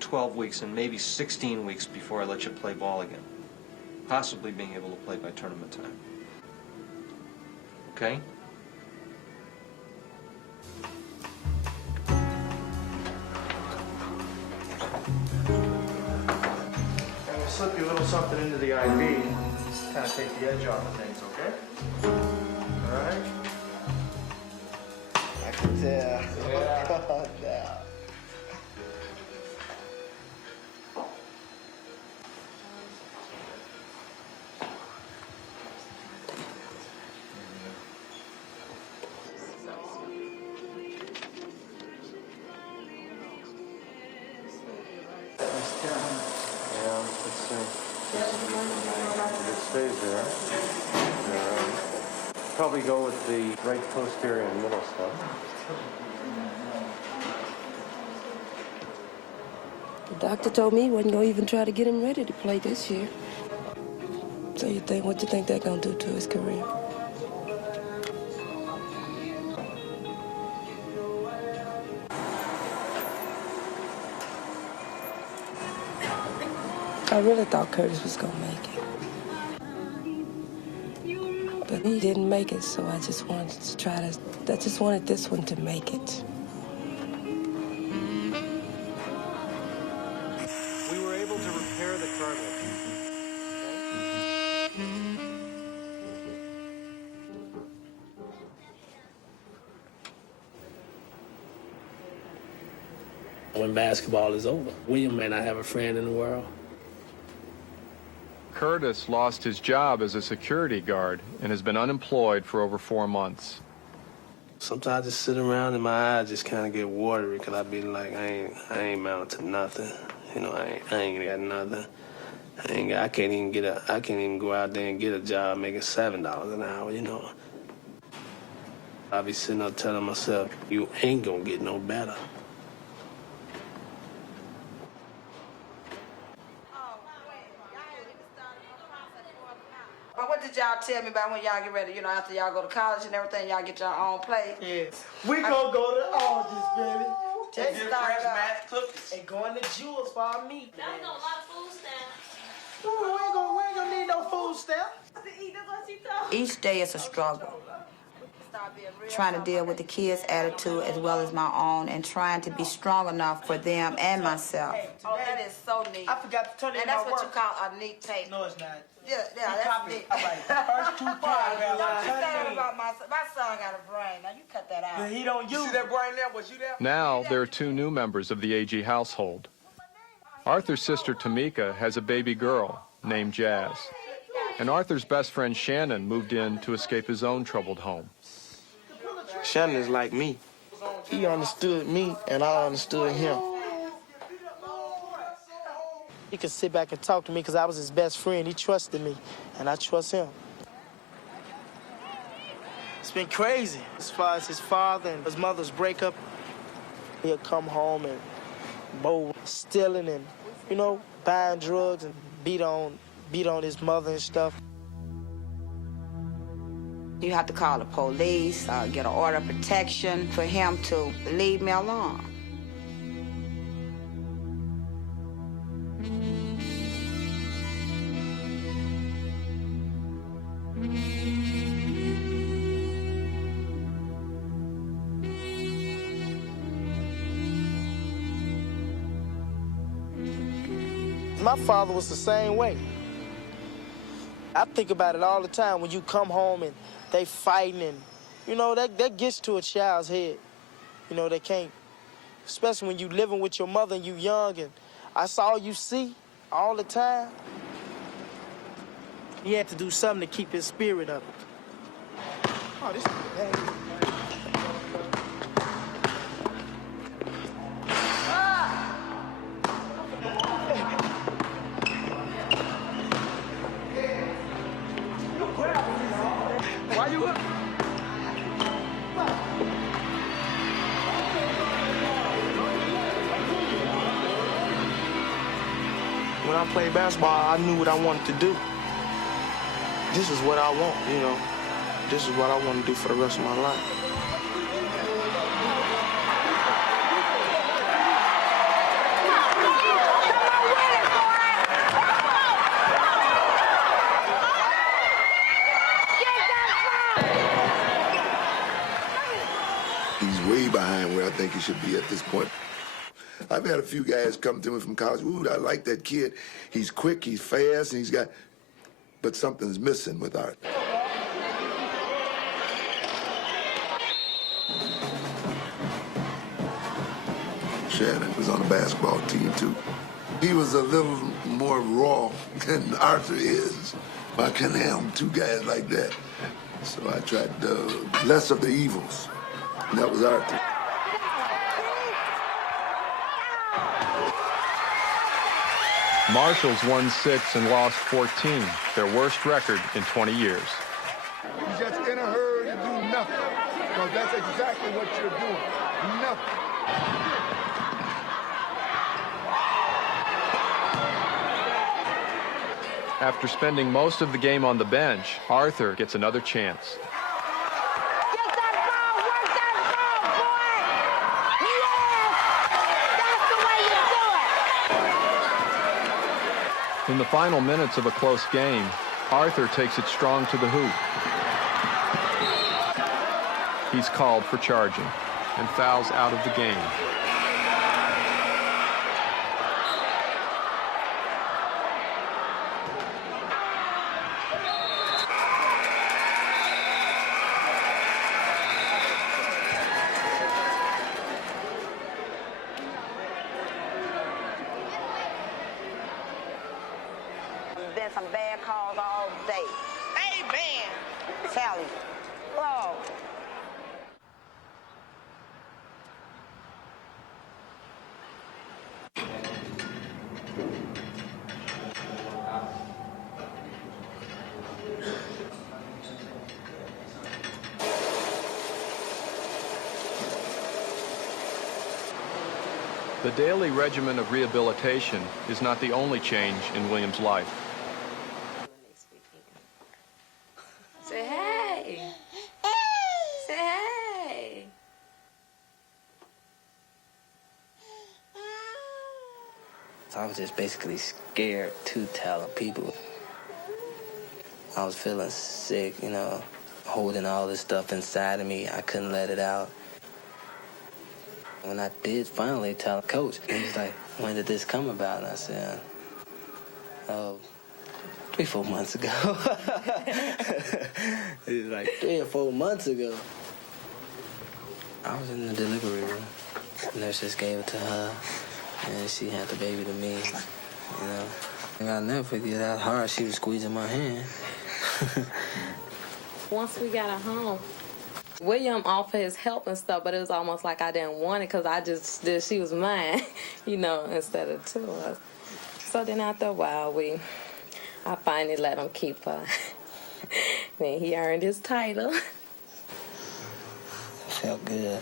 12 weeks and maybe 16 weeks before I let you play ball again. Possibly being able to play by tournament time. Okay? Slip you a little something into the IV, kind of take the edge off of things, okay? All right? I can tell. Yeah. God, now. It stays there. Probably go with the right posterior and middle stuff. The doctor told me he wasn't going to even try to get him ready to play this year. So what you think that's going to do to his career? I really thought Curtis was going to make it. But he didn't make it, so I just wanted this one to make it. We were able to repair the cartilage. when basketball is over. William may not have a friend in the world. Curtis lost his job as a security guard and has been unemployed for over 4 months. Sometimes I just sit around and my eyes just kind of get watery because I be like, I ain't amounting to nothing. You know, I ain't got nothing. I can't even go out there and get a job making $7 an hour, you know. I be sitting up telling myself, you ain't gonna get no better. But what did y'all tell me about when y'all get ready? You know, after y'all go to college and everything, y'all get your own place? Yes. We gonna go to Augie's, baby. Take Get stock fresh up. match cookies. And going to Jewel's for our meat. That was a lot of food stamps. Ooh, we ain't gonna need no food stamps. Each day is a struggle. Trying to deal with the kids' attitude as well as my own and trying to be strong enough for them and myself. Oh, that is so neat. I forgot to turn in And my that's what work. you call a neat tape. No, it's not. Yeah, that's neat. All right, first 2 paragraphs. Don't you say about my son got a brain. Now you cut that out. He don't use that brain there. Was you there? Now there are 2 new members of the Agee household. Arthur's sister Tamika has a baby girl named Jazz. And Arthur's best friend Shannon moved in to escape his own troubled home. Shannon is like me. He understood me, and I understood him. He could sit back and talk to me because I was his best friend. He trusted me, and I trust him. It's been crazy. As far as his father and his mother's breakup, he'll come home and bowl, stealing and, you know, buying drugs and beat on his mother and stuff. You have to call the police, get an order of protection for him to leave me alone. My father was the same way. I think about it all the time when you come home and they fighting and, you know, that gets to a child's head. You know, they can't, especially when you living with your mother and you young and that's all you see all the time. He had to do something to keep his spirit up. Oh, this is bad. Why you up? When I played basketball, I knew what I wanted to do. This is what I want, you know. This is what I want to do for the rest of my life. He's way behind where I think he should be at this point. I've had a few guys come to me from college. Ooh, I like that kid. He's quick, he's fast, and he's got... But something's missing with Art. Shannon was on the basketball team, too. He was a little more raw than Arthur is. I can't handle 2 guys like that. So I tried less of the evils. And that was Arthur. Marshalls won 6 and lost 14, their worst record in 20 years. You're just in a hurry to do nothing. Because that's exactly what you're doing. Nothing. After spending most of the game on the bench, Arthur gets another chance. In the final minutes of a close game, Arthur takes it strong to the hoop. He's called for charging and fouls out of the game. alley. Oh. The daily regimen of rehabilitation is not the only change in William's life. Say hey. Say hey. So I was just basically scared to tell people. I was feeling sick, you know, holding all this stuff inside of me. I couldn't let it out. When I did finally tell Coach, he was like, when did this come about? And I said, 3-4 months ago. He was like, 3 or 4 months ago. I was in the delivery room. The nurse just gave it to her, and she had the baby to me, you know. And I'll never forget how hard she was squeezing my hand. Once we got her home, William offered his help and stuff, but it was almost like I didn't want it because I just did, she was mine, you know, instead of two of us. So then after a while, I finally let him keep her. Then he earned his title. It felt good.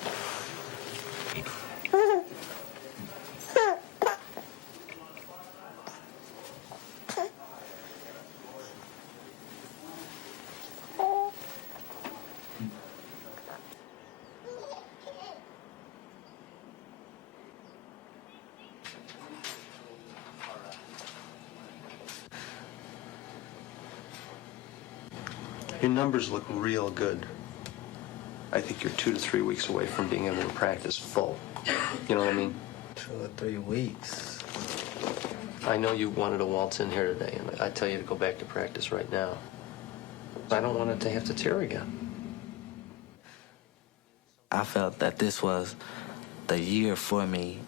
Your numbers look real good. I think you're 2 to 3 weeks away from being able to practice full. You know what I mean? 2 or 3 weeks. I know you wanted to waltz in here today, and I tell you to go back to practice right now. I don't want it to have to tear again. I felt that this was the year for me.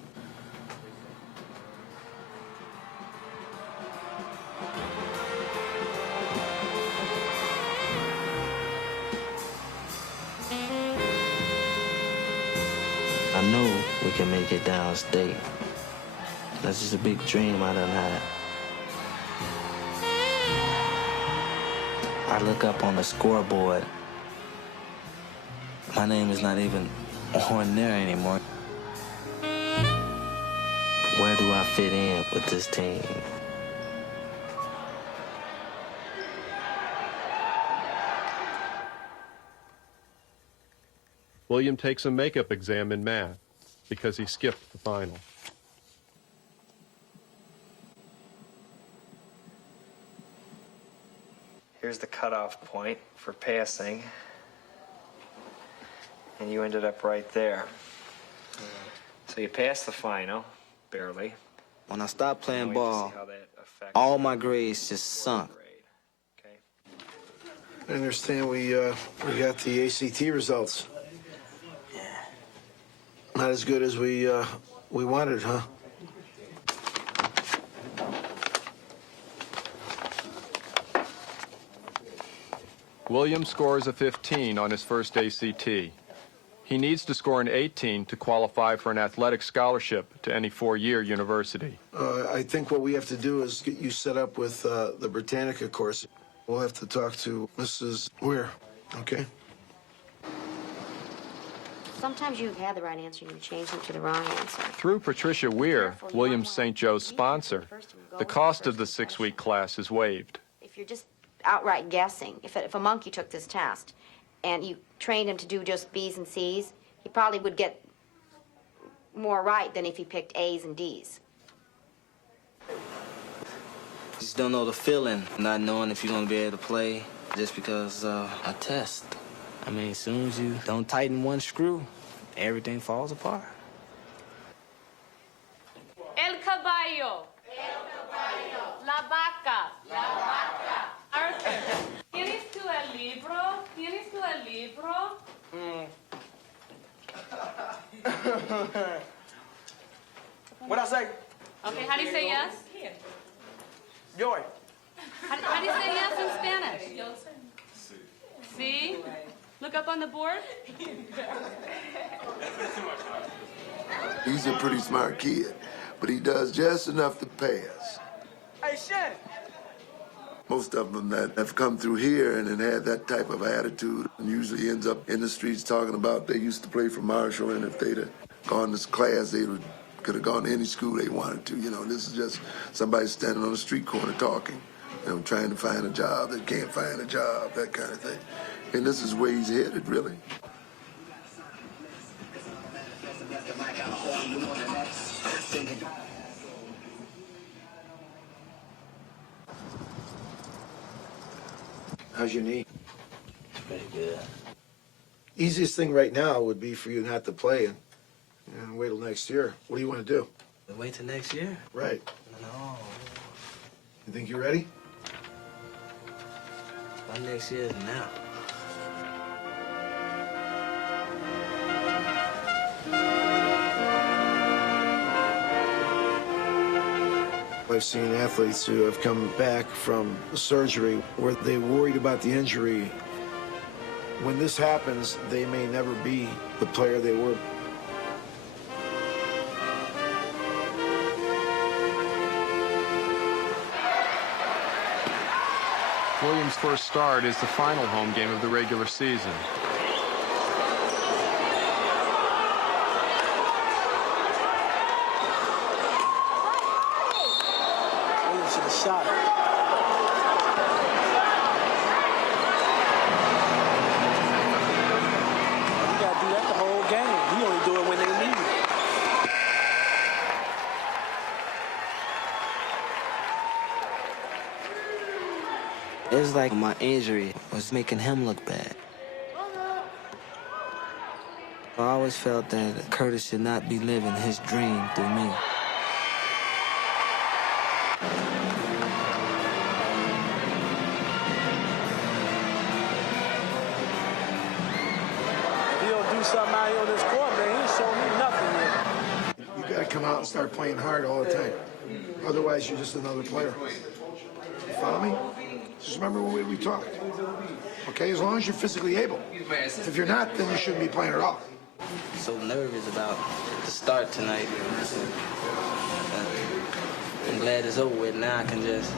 I know we can make it downstate. That's just a big dream I done had. I look up on the scoreboard. My name is not even on there anymore. Where do I fit in with this team? William takes a makeup exam in math because he skipped the final. Here's the cutoff point for passing. And you ended up right there. So you passed the final, barely. When I stopped playing ball, all my grades just sunk. I understand we got the ACT results. Not as good as we wanted, huh? William scores a 15 on his first ACT. He needs to score an 18 to qualify for an athletic scholarship to any 4-year university. I think what we have to do is get you set up with the Britannica course. We'll have to talk to Mrs. Weir, okay? Sometimes you have the right answer and you change them to the wrong answer. Through Patricia Weir, William St. Joe's sponsor, the cost of the 6-week class is waived. If you're just outright guessing, if a monkey took this test and you trained him to do just B's and C's, he probably would get more right than if he picked A's and D's. Just don't know the feeling, not knowing if you're gonna be able to play just because a test. I mean, as soon as you don't tighten one screw, everything falls apart. El caballo. El caballo. La vaca. La vaca. Arthur, ¿tienes tú el libro? ¿Tienes tú el libro? What I say? Okay, how do you say yes? Joy. How do you say yes in Spanish? See? Look up on the board. He's a pretty smart kid, but he does just enough to pass. Hey, Shannon. Most of them that have come through here and had that type of attitude and usually ends up in the streets talking about they used to play for Marshall, and if they'd have gone to class, they could have gone to any school they wanted to. You know, this is just somebody standing on the street corner talking, you know, trying to find a job that can't find a job, that kind of thing. And this is where he's headed, really. How's your knee? Pretty good. Easiest thing right now would be for you not to play and wait till next year. What do you want to do? Wait till next year? Right. No. You think you're ready? My next year is now. I've seen athletes who have come back from surgery where they worried about the injury. When this happens, they may never be the player they were. Williams' first start is the final home game of the regular season. Williams should have shot it. You gotta do that the whole game. We only do it when they need it. It was like my injury was making him look bad. I always felt that Curtis should not be living his dream through me. If he don't do something out here on this court, man, he ain't showing me nothing yet. You got to come out and start playing hard all the time. Otherwise, you're just another player. You follow me? Just remember when we talked. Okay, as long as you're physically able. If you're not, then you shouldn't be playing at all. So nervous about the start tonight. I'm glad it's over with. Now I can just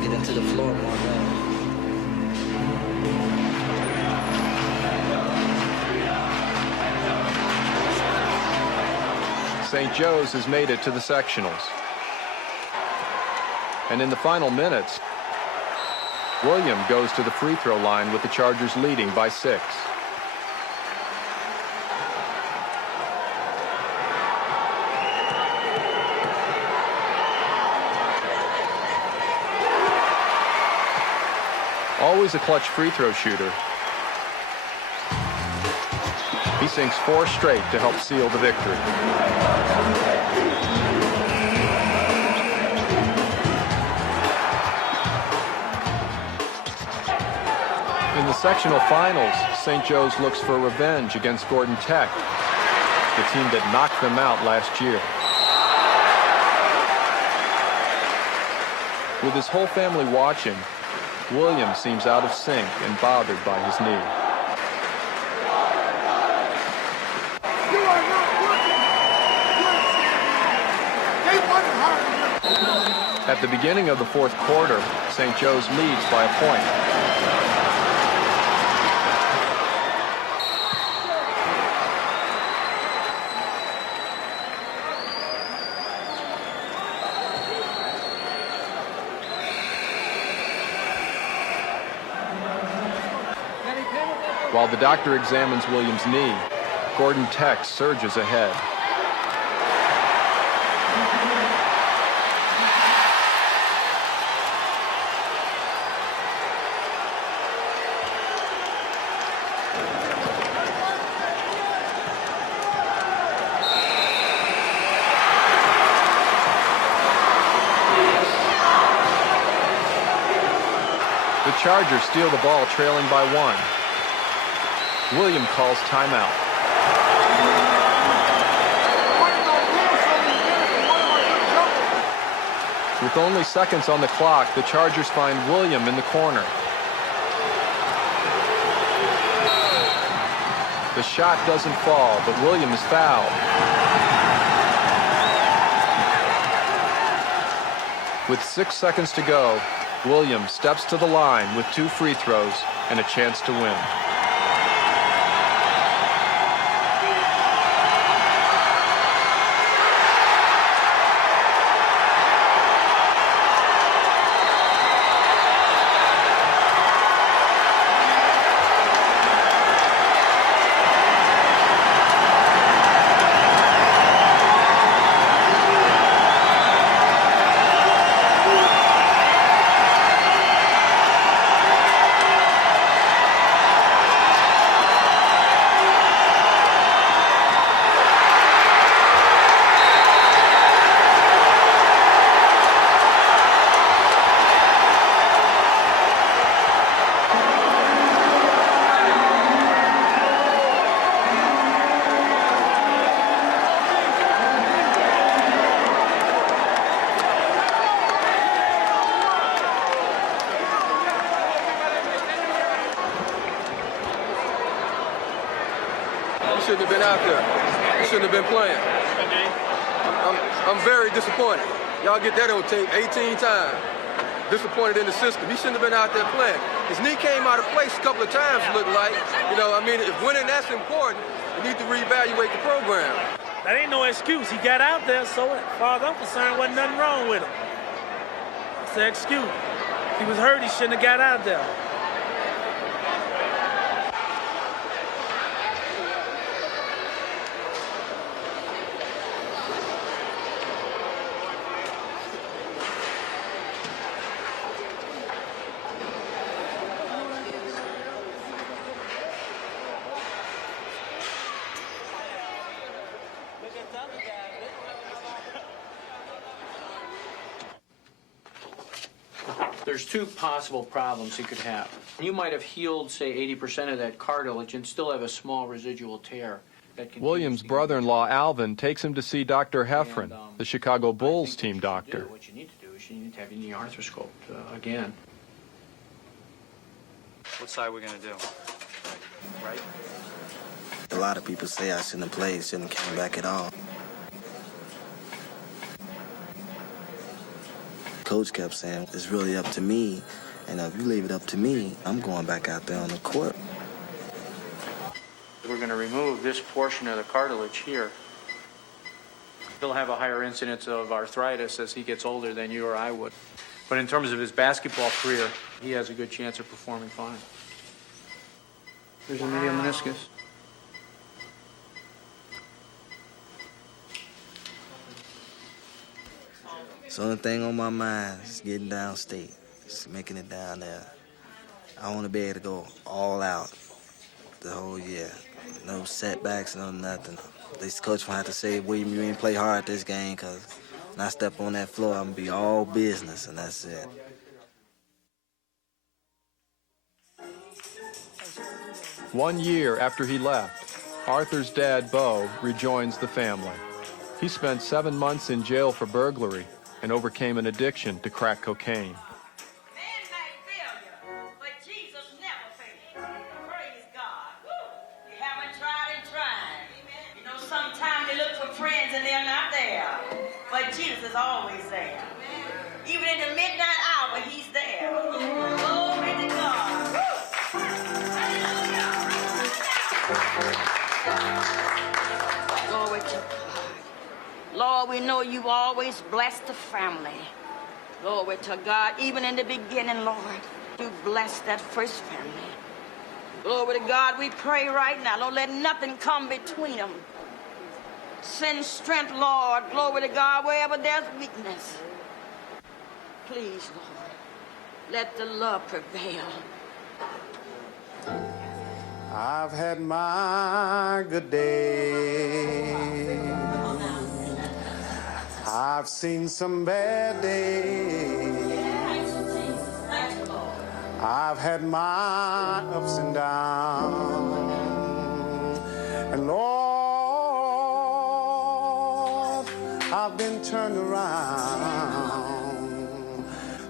get into the floor more better. St. Joe's has made it to the sectionals. And in the final minutes, William goes to the free throw line with the Chargers leading by 6. Always a clutch free throw shooter, he sinks 4 straight to help seal the victory. In the sectional finals, St. Joe's looks for revenge against Gordon Tech, the team that knocked them out last year. With his whole family watching, William seems out of sync and bothered by his knee. You are not working. They won hard. At the beginning of the fourth quarter, St. Joe's leads by a point. While the doctor examines Williams' knee, Gordon Tech surges ahead. The Chargers steal the ball trailing by 1. William calls timeout. With only seconds on the clock, the Chargers find William in the corner. The shot doesn't fall, but Williams fouled. With 6 seconds to go, Williams steps to the line with 2 free throws and a chance to win. Shouldn't have been out there. You shouldn't have been playing. I'm very disappointed. Y'all get that on tape 18 times. Disappointed in the system. He shouldn't have been out there playing. His knee came out of place a couple of times, it looked like. You know, I mean, if winning that's important, you need to reevaluate the program. That ain't no excuse. He got out there, so as far as I'm concerned, wasn't nothing wrong with him. It's an excuse. If he was hurt, he shouldn't have got out there. There's 2 possible problems he could have. You might have healed, say, 80% of that cartilage and still have a small residual tear. Williams' brother-in-law Alvin takes him to see Dr. Heffron, the Chicago Bulls team doctor. What you need to do is you need to have your knee arthroscoped again. What side are we going to do? Right? A lot of people say I shouldn't have played, shouldn't have came back at all. Coach kept saying, it's really up to me, and if you leave it up to me, I'm going back out there on the court. We're going to remove this portion of the cartilage here. He'll have a higher incidence of arthritis as he gets older than you or I would. But in terms of his basketball career, he has a good chance of performing fine. There's a medial meniscus. So the only thing on my mind is getting downstate, just making it down there. I want to be able to go all out the whole year. No setbacks, no nothing. At least the coach will have to say, William, you ain't play hard this game, because when I step on that floor, I'm going to be all business, and that's it. One year after he left, Arthur's dad, Bo, rejoins the family. He spent 7 months in jail for burglary and overcame an addiction to crack cocaine. Jesus is always there. Even in the midnight hour, he's there. Glory to God. Glory to God. Lord, we know you've always blessed the family. Glory to God. Even in the beginning, Lord, you blessed that first family. Glory to God. We pray right now. Don't let nothing come between them. Send strength, Lord. Glory to God, wherever there's weakness. Please, Lord, let the love prevail. I've had my good days. I've seen some bad days. I've had my ups and downs. And Lord, I've been turned around.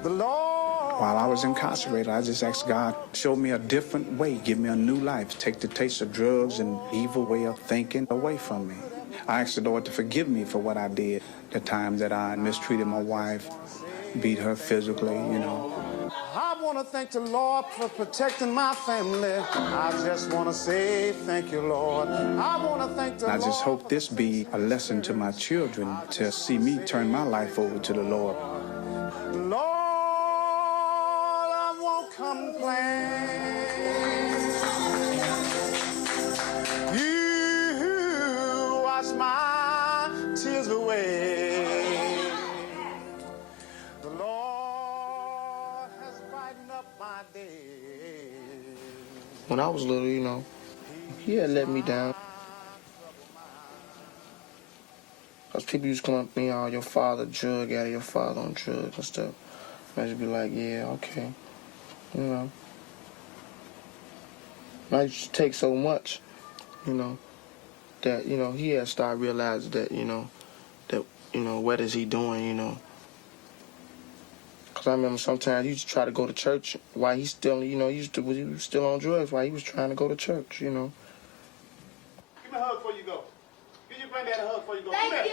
The Lord While I was incarcerated, I just asked God, show me a different way, give me a new life, take the taste of drugs and evil way of thinking away from me. I asked the Lord to forgive me for what I did, the time that I mistreated my wife, beat her physically, you know. I want to thank the Lord for protecting my family. I just want to say thank you, Lord. I want to thank the Lord. I just hope this be a lesson to my children to see me turn my life over to the Lord. Lord, I won't complain. You wash my tears away. The Lord has brightened up my day. When I was little, you know, he had let me down. Because people used to come up to me, oh, your father drug addict, your father on drugs and stuff. I just be like, yeah, okay, you know. And I used to take so much, you know, that, you know, he had started realizing that, you know, what is he doing, you know. Because I remember sometimes he used to try to go to church while he still, you know, he was still on drugs while he was trying to go to church, you know. Give me a hug before you go. Give your granddad a hug before you go. Thank you.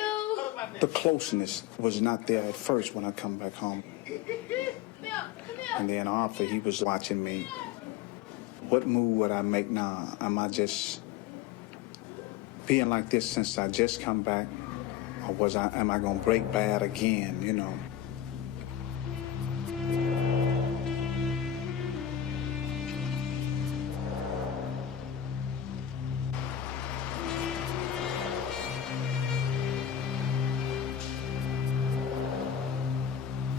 The closeness was not there at first when I come back home. And then Arthur, he was watching me. What move would I make now? Am I just being like this since I just come back? Or am I gonna break bad again, you know?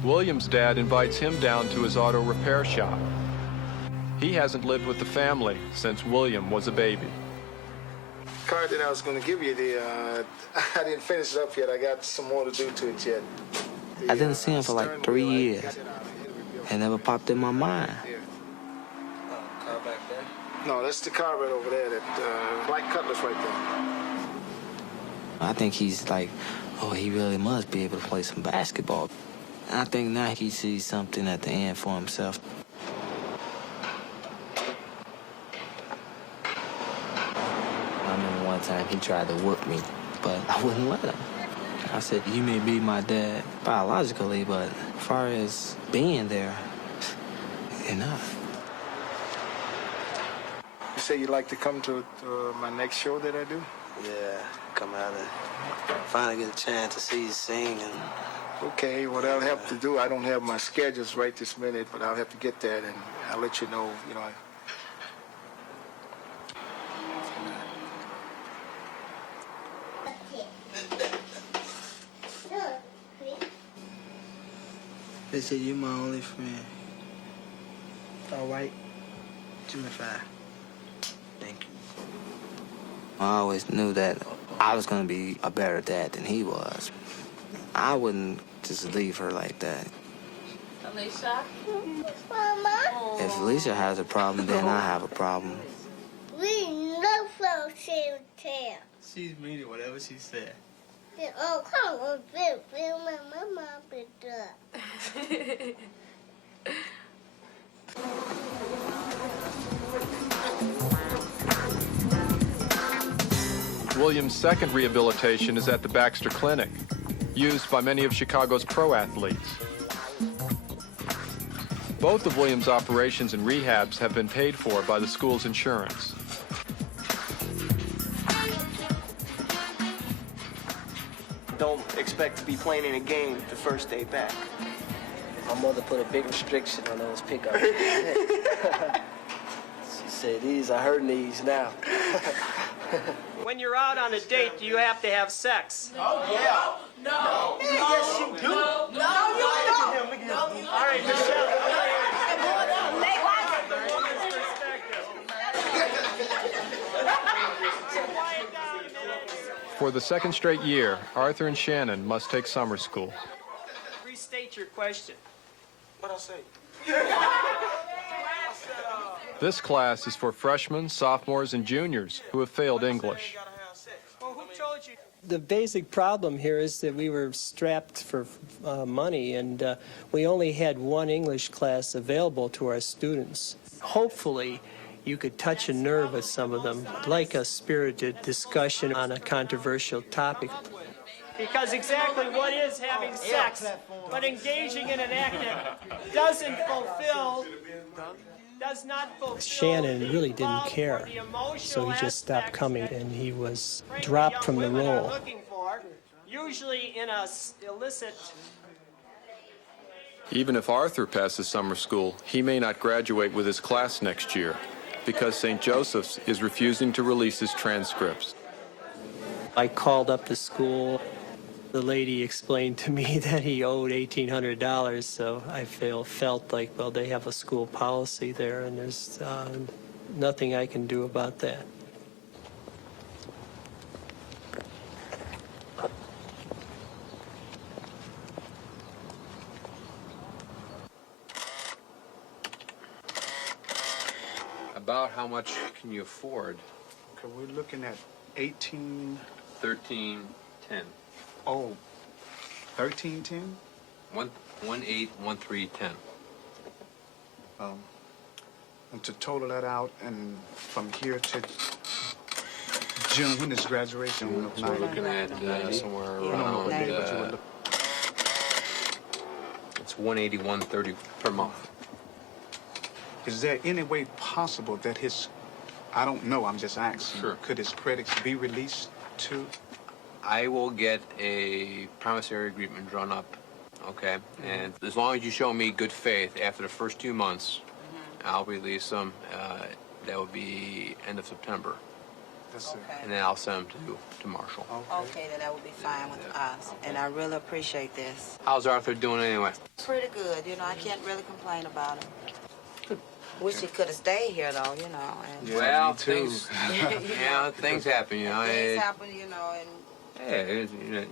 William's dad invites him down to his auto repair shop. He hasn't lived with the family since William was a baby. Card that I was going to give you, I didn't finish it up yet. I got some more to do to it yet. I didn't see him for like 3 years. It never popped in my mind. Car back there? No, that's the car right over there, that black Cutlass right there. I think he's like, oh, he really must be able to play some basketball. I think now he sees something at the end for himself. I remember one time he tried to whoop me, but I wouldn't let him. I said, you may be my dad biologically, but as far as being there, you're not. You say you'd like to come to my next show that I do? Yeah, come out and finally get a chance to see you sing. And okay, what I'll have to do, I don't have my schedules right this minute, but I'll have to get that, and I'll let you know, you know. They said you're my only friend. All right. Give me 5. Thank you. I always knew that I was going to be a better dad than he was. I wouldn't just leave her like that. Alicia? Mama? If Alicia has a problem, then I have a problem. We love her tail. She's meaning whatever she said. Oh, come on, feel my mama better. William's second rehabilitation is at the Baxter Clinic, used by many of Chicago's pro athletes. Both of William's operations and rehabs have been paid for by the school's insurance. Don't expect to be playing in a game the first day back. My mother put a big restriction on those pickups. She said, these are her knees now. When you're out on a date, you have to have sex. Oh, yeah. No. Yes, you do. No, you don't. All right, Michelle. For the second straight year, Arthur and Shannon must take summer school. Restate your question. What'd I say? This class is for freshmen, sophomores, and juniors who have failed English. Well, who told you? The basic problem here is that we were strapped for money, and we only had one English class available to our students. Hopefully, you could touch a nerve with some of them, like a spirited discussion on a controversial topic. Because exactly what is having sex, but engaging in an act that does not fulfill Shannon really didn't care, so he just stopped coming, and he was dropped from the role. Usually in a illicit. Even if Arthur passes summer school, he may not graduate with his class next year because St. Joseph's is refusing to release his transcripts. I called up the school. The lady explained to me that he owed $1,800, so I felt like, well, they have a school policy there, and there's nothing I can do about that. About how much can you afford? Okay, we're looking at 18... 13.10. Oh, 13.10? 1.813.10. And to total that out, and from here to June, when is graduation? So we're looking at somewhere around. It's 181.30 per month. Is there any way possible that his, I don't know, I'm just asking, Sure. Could his credits be released to? I will get a promissory agreement drawn up, okay? And as long as you show me good faith after the first 2 months, I'll release them. That would be end of September. That's it. And then I'll send them to Marshall. Okay, then that will be fine with us. And I really appreciate this. How's Arthur doing anyway? Pretty good, you know, I can't really complain about him. Wish he could have stayed here, though, you know. And Well, things, yeah, things happen, you know. Things happen, you know, and Yeah,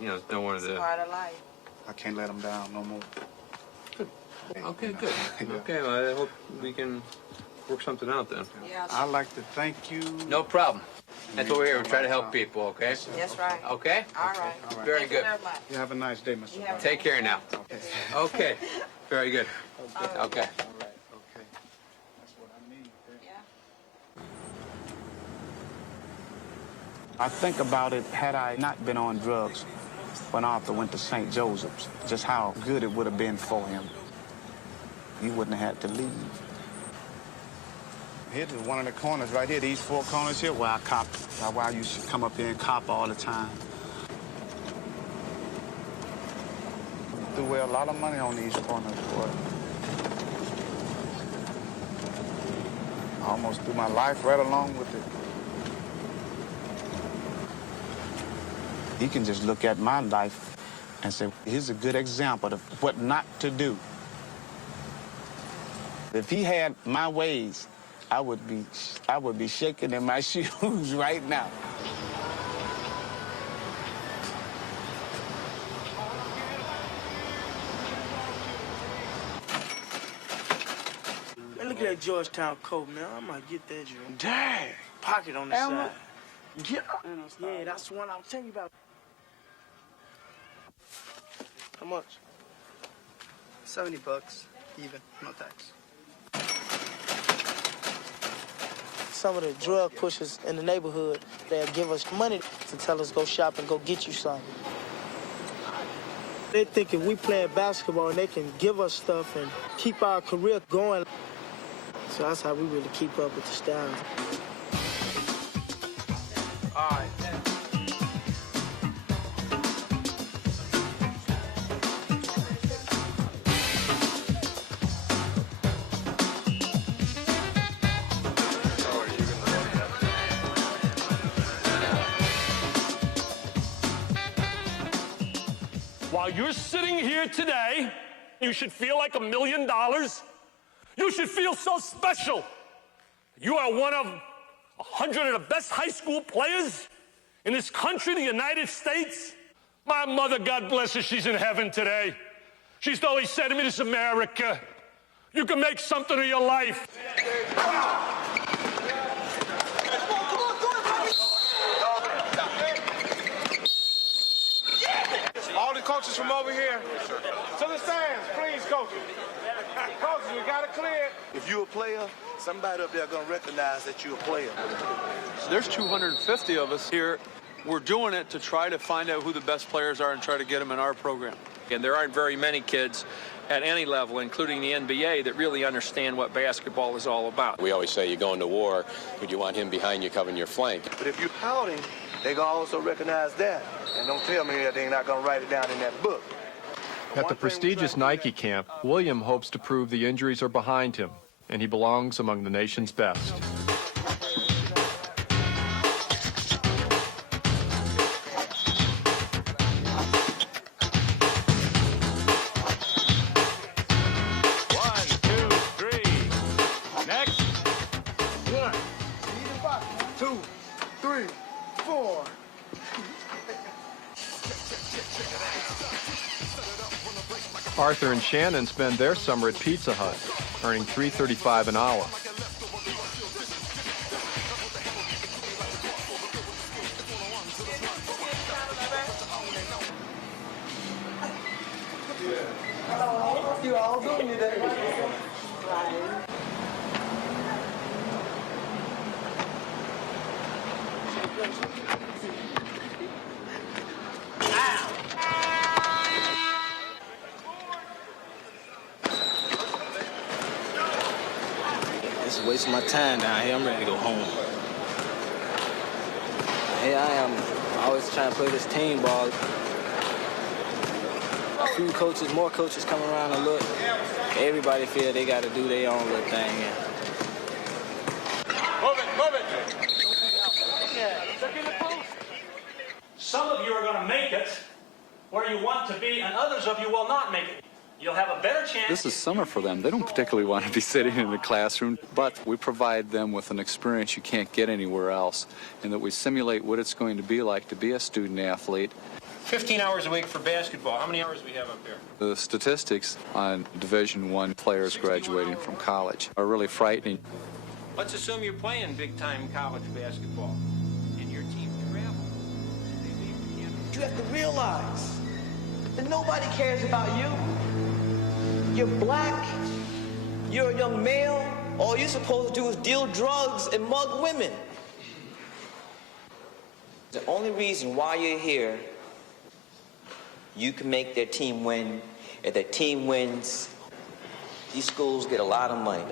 you know, don't want it's to. part of life. I can't let him down no more. Okay, good. Okay, well, I hope we can work something out then. Yeah. I'd like to thank you. No problem. That's what we're here. We're trying to help people, okay? That's right. Okay? All right. Very Thank good. you very much. You have a nice day, Mr. Brown. Take care now. Okay. Very good. Okay. I think about it, had I not been on drugs when Arthur went to St. Joseph's, just how good it would have been for him. He wouldn't have had to leave. Here's one of the corners right here, these 4 corners here, where I used to come up here and cop all the time. Threw away a lot of money on these corners, boy. I almost threw my life right along with it. He can just look at my life and say, here's a good example of what not to do. If he had my ways, I would be shaking in my shoes right now. Man, look at that Georgetown coat, man. I might get that joint. Dang. Pocket on the side. Get up. Yeah, that's the one I was telling you about. How much? $70, even, no tax. Some of the drug pushers in the neighborhood, they'll give us money to tell us go shop and go get you something. They think if we playing basketball and they can give us stuff and keep our career going. So that's how we really keep up with the style. All right. While you're sitting here today, you should feel like $1 million. You should feel so special. You are one of 100 of the best high school players in this country, the United States. My mother, God bless her, she's in heaven today. She used to always say to me, this is America. You can make something of your life. If you're a player, somebody up there gonna recognize that you're a player. There's 250 of us here. We're doing it to try to find out who the best players are and try to get them in our program. And there aren't very many kids at any level, including the NBA, that really understand what basketball is all about. We always say you're going to war, but you want him behind you covering your flank. But if you're pouting, they gonna also recognize that. And don't tell me that they're not gonna write it down in that book. At the prestigious Nike camp, William hopes to prove the injuries are behind him, and he belongs among the nation's best. Arthur and Shannon spend their summer at Pizza Hut, earning $3.35 an hour. You all doing today? It's wasting my time down here. I'm ready to go home. Here I am, always trying to play this team ball. A few coaches, more coaches come around and look. Everybody feel they got to do their own little thing. Move it. Some of you are going to make it where you want to be, and others of you will not make it. You'll have a better chance. This is summer for them. They don't particularly want to be sitting in the classroom, but we provide them with an experience you can't get anywhere else, and that we simulate what it's going to be like to be a student athlete. 15 hours a week for basketball. How many hours do we have up here? The statistics on Division I players graduating from college are really frightening. Let's assume you're playing big-time college basketball, and your team travels. You have to realize that nobody cares about you. You're black, you're a young male, all you're supposed to do is deal drugs and mug women. The only reason why you're here, you can make their team win. If their team wins, these schools get a lot of money.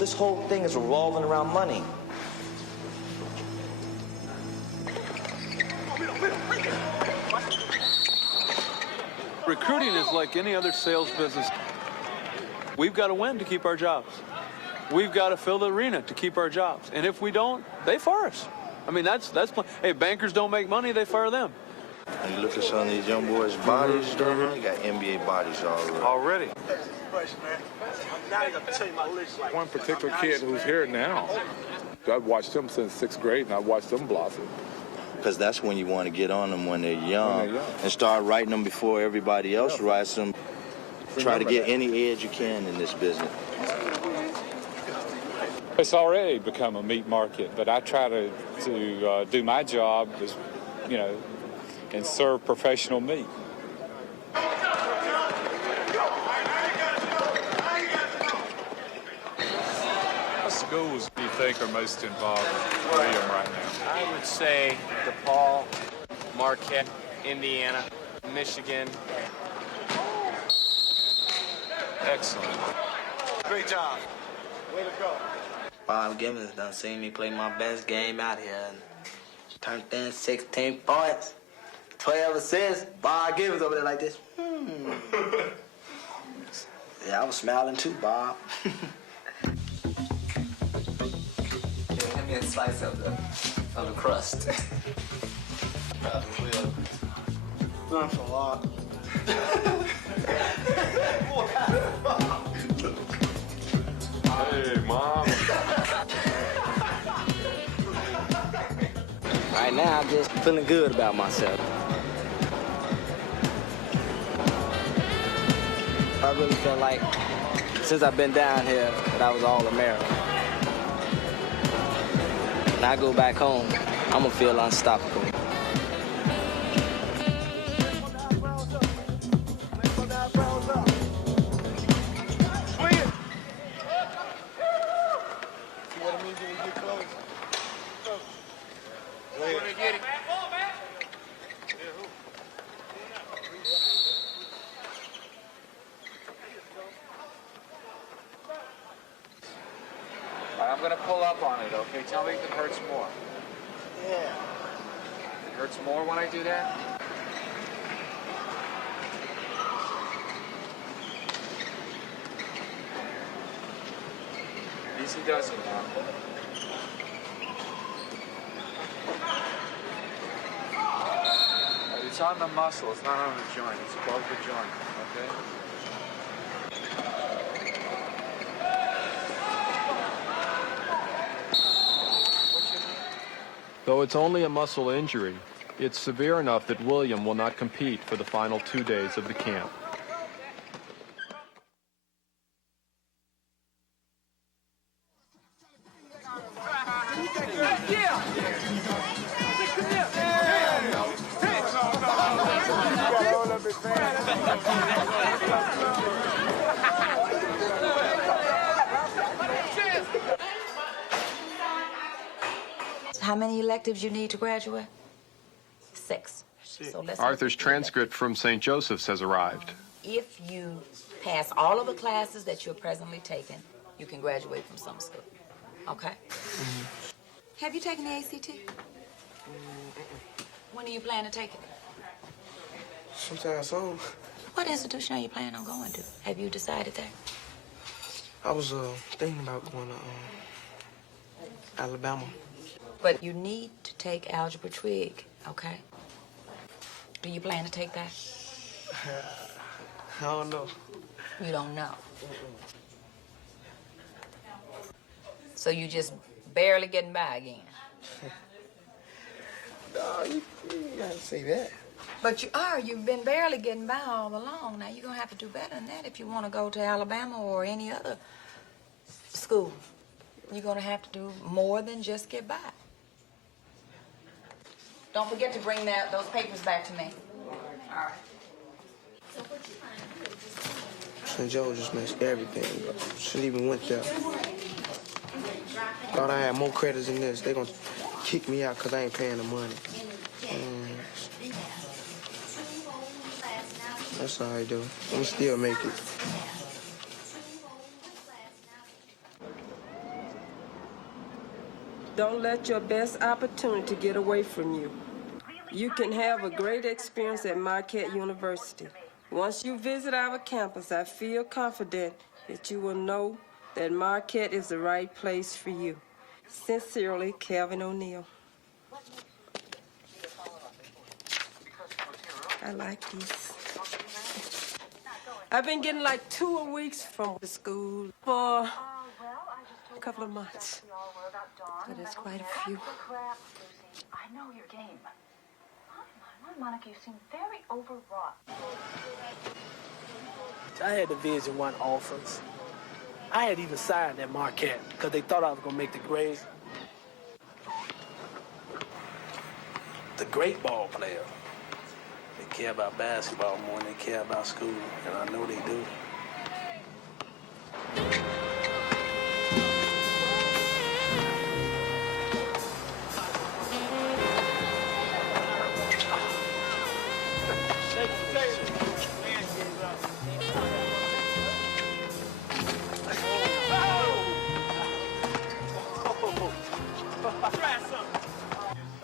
This whole thing is revolving around money. Recruiting is like any other sales business. We've got to win to keep our jobs. We've got to fill the arena to keep our jobs. And if we don't, they fire us. I mean, that's hey, bankers don't make money, they fire them. When you look at some of these young boys' bodies, they got NBA bodies already. One particular kid who's here now, I've watched him since 6th grade, and I've watched them blossom. Because that's when you want to get on them when they're young and start writing them before everybody else writes them. Try to get any edge you can in this business. It's already become a meat market, but I try to do my job, as, you know, and serve professional meat. What schools do you think are most involved with William right now? I would say DePaul, Marquette, Indiana, Michigan. Excellent. Great job. Way to go. Bob Gibbons done seen me play my best game out here and turned in 16 points, 12 assists. Bob Gibbons over there like this. Yeah, I was smiling too, Bob. Give me a slice of the crust. Thanks a lot. Hey, Mom. Right now, I'm just feeling good about myself. I really feel like, since I've been down here, that I was All-American. When I go back home, I'm gonna feel unstoppable. Okay, tell me if it hurts more. Yeah. It hurts more when I do that? Easy does it now. It's on the muscle, it's not on the joint. It's above the joint, okay? Though it's only a muscle injury, it's severe enough that William will not compete for the final 2 days of the camp. How many electives you need to graduate? 6. So let's Arthur's transcript from St. Joseph's has arrived. If you pass all of the classes that you're presently taking, you can graduate from summer school. Okay? Have you taken the ACT? When do you plan to take it? Sometime soon. What institution are you planning on going to? Have you decided that? I was thinking about going to Alabama. But you need to take algebra trig, okay? Do you plan to take that? I don't know. You don't know. So you just barely getting by again. No, you gotta say that. But you are. You've been barely getting by all along. Now you're gonna have to do better than that if you want to go to Alabama or any other school. You're gonna have to do more than just get by. Don't forget to bring those papers back to me. All right. St. Joe just missed everything, but shouldn't even went there. Thought I had more credits than this. They gonna kick me out because I ain't paying the money. That's all I do. I'm gonna still make it. Don't let your best opportunity get away from you. You can have a great experience at Marquette University. Once you visit our campus, I feel confident that you will know that Marquette is the right place for you. Sincerely, Calvin O'Neill. I like these. I've been getting like 2 a week from the school for a couple of months. So that's quite a few. I know your game. Monica, you seem very overwrought. I had Division I offers. I had even signed at Marquette because they thought I was going to make the grade. The great ball player. They care about basketball more than they care about school, and I know they do.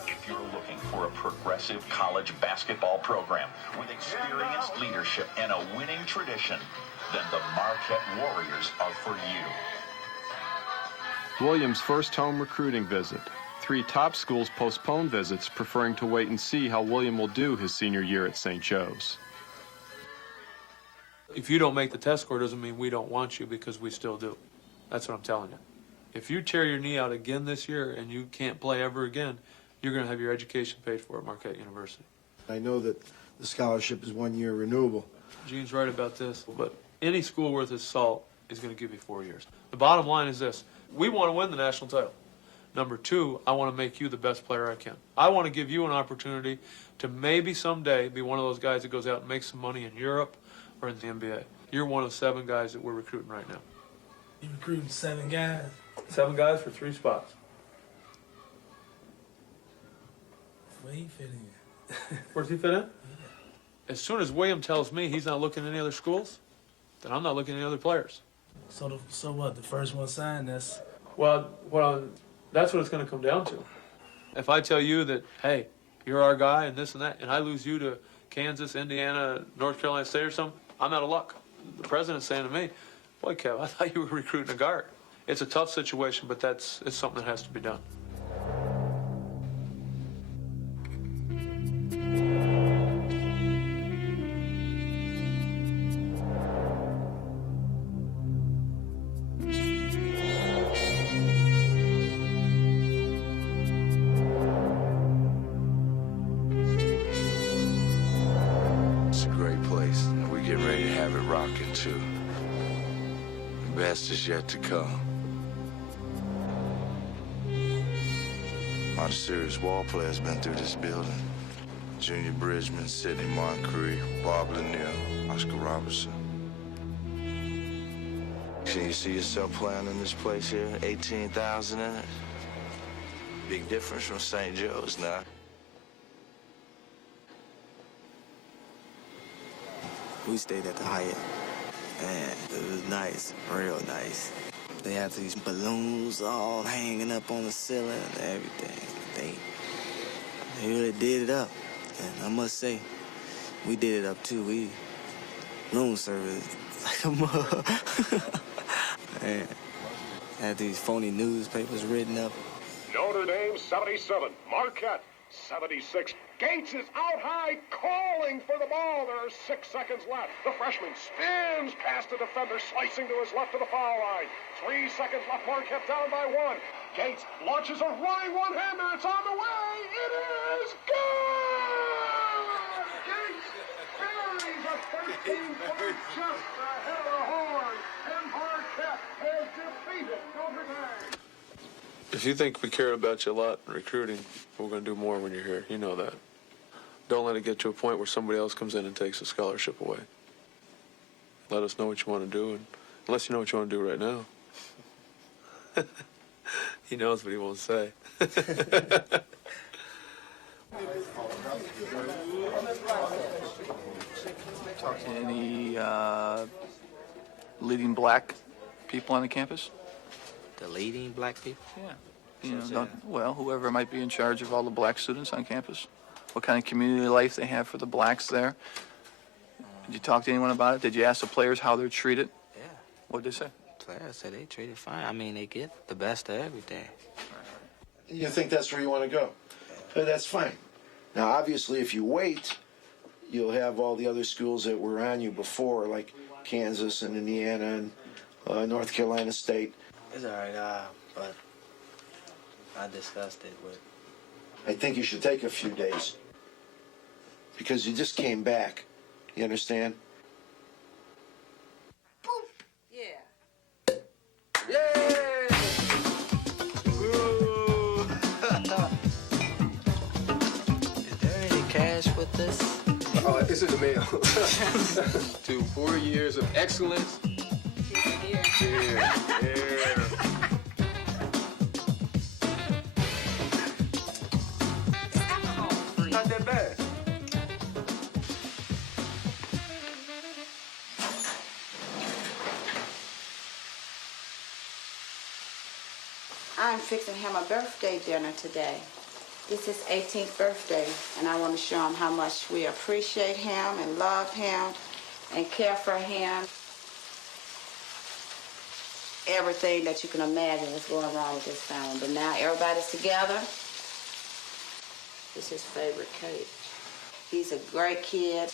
If you're looking for a progressive college basketball program with experienced leadership and a winning tradition, then the Marquette Warriors are for you. William's first home recruiting visit. 3 top schools postponed visits, preferring to wait and see how William will do his senior year at St. Joe's. If you don't make the test score, doesn't mean we don't want you, because we still do. That's what I'm telling you. If you tear your knee out again this year and you can't play ever again, you're going to have your education paid for at Marquette University. I know that the scholarship is 1 year renewable. Gene's right about this, but any school worth its salt is going to give you 4 years. The bottom line is this. We want to win the national title. Number 2, I want to make you the best player I can. I want to give you an opportunity to maybe someday be one of those guys that goes out and makes some money in Europe or in the NBA. You're one of 7 guys that we're recruiting right now. You recruiting 7 guys? 7 guys for 3 spots. Where he fit in? Where does he fit in? As soon as William tells me he's not looking at any other schools, then I'm not looking at any other players. So what? The first one signed, that's... Well, That's what it's going to come down to. If I tell you that, hey, you're our guy and this and that, and I lose you to Kansas, Indiana, North Carolina State or something, I'm out of luck. The president's saying to me, boy, Kev, I thought you were recruiting a guard. It's a tough situation, but it's something that has to be done. It's a great place. We're getting ready to have it rocking, too. The best is yet to come. A lot of serious ball players been through this building. Junior Bridgman, Sidney Moncrief, Bob Lanier, Oscar Robertson. Can you see yourself playing in this place here? 18,000 in it? Big difference from St. Joe's now. We stayed at the Hyatt, and it was nice, real nice. They had these balloons all hanging up on the ceiling and everything. They really did it up, and I must say, we did it up too. We room service like a mug. Man, had these phony newspapers written up. Notre Dame 77, Marquette 76. Gates is out high, calling for the ball. There are 6 seconds left. The freshman spins past the defender, slicing to his left to the foul line. 3 seconds left. Marquette down by 1. Gates launches a running one-hander. It's on the way. It is good. Gates buries a 13-point just ahead of the horn, and Marquette has defeated Notre Dame. If you think we care about you a lot in recruiting, we're going to do more when you're here. You know that. Don't let it get to a point where somebody else comes in and takes a scholarship away. Let us know what you want to do, and unless you know what you want to do right now. He knows what he won't say. Talk to any leading black people on the campus? The leading black people? Yeah. You know, whoever might be in charge of all the black students on campus. What kind of community life they have for the blacks there. Did you talk to anyone about it? Did you ask the players how they're treated? Yeah. What did they say? Players say they treated fine. I mean, they get the best of everything. You think that's where you want to go? That's fine. Now, obviously, if you wait, you'll have all the other schools that were on you before, like Kansas and Indiana and North Carolina State. It's all right, but I discussed it with... I think you should take a few days because you just came back. You understand? Yeah. Yay! Is there any cash with this? It's in the mail. To 4 years of excellence. Here. Not that bad. I'm fixing him a birthday dinner today. This is his 18th birthday, and I want to show him how much we appreciate him and love him and care for him. Everything that you can imagine is going wrong with this family, but now everybody's together. This is his favorite cake. He's a great kid.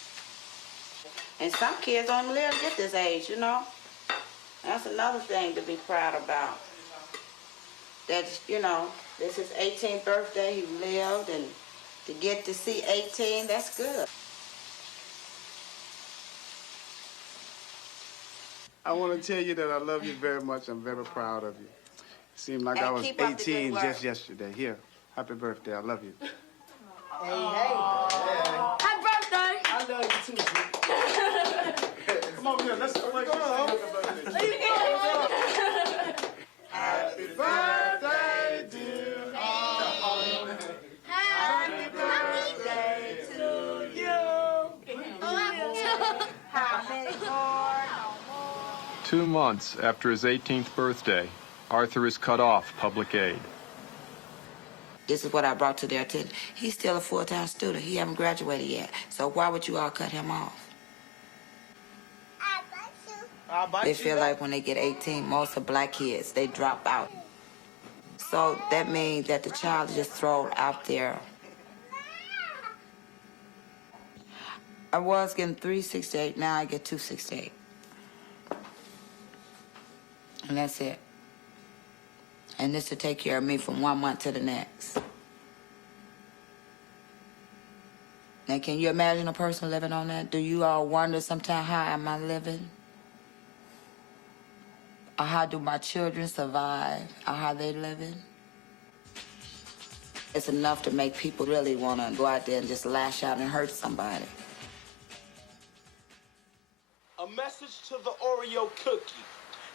And some kids don't live at this age, you know. That's another thing to be proud about. That, you know, this is his 18th birthday, he lived, and to get to see 18, that's good. I want to tell you that I love you very much. I'm very proud of you. It seemed like I was 18 just yesterday. Here, happy birthday. I love you. Hey, hey. Happy birthday! I love you too, sweet. Come on, here, let's go. Happy birthday, dear. Happy birthday to you. Happy birthday. 2 months after his 18th birthday, Arthur is cut off public aid. This is what I brought to their attention. He's still a full-time student. He haven't graduated yet. So why would you all cut him off? They feel like when they get 18, most of black kids, they drop out. So that means that the child is just thrown out there. I was getting $368, now I get $268. And that's it. And this to take care of me from 1 month to the next. Now, can you imagine a person living on that? Do you all wonder sometimes how am I living? Or how do my children survive? Or how they living? It's enough to make people really want to go out there and just lash out and hurt somebody. A message to the Oreo cookie.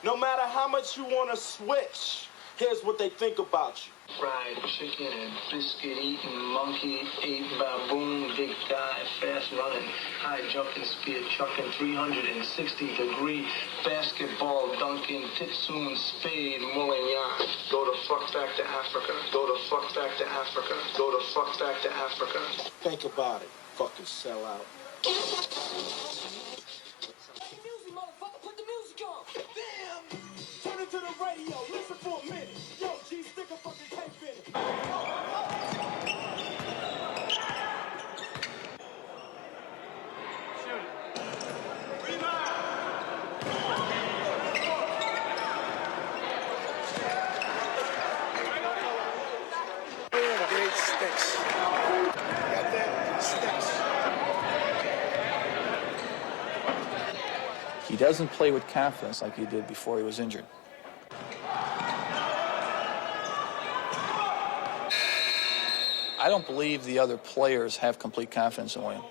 No matter how much you want to switch, here's what they think about you. Fried chicken and biscuit eating, monkey ate baboon, big dive, fast running, high jumping, spear chucking, 360-degree basketball dunking, Titsoon, spade, mulling yarn. Go the fuck back to Africa. Go the fuck back to Africa. Go the fuck back to Africa. Think about it, fucking sellout. Turn it to the radio, listen for a minute. Yo, G, stick a fucking tape in it. Shoot it. Rebound. Great sticks. Got that? Sticks. He doesn't play with confidence like he did before he was injured. I don't believe the other players have complete confidence in William.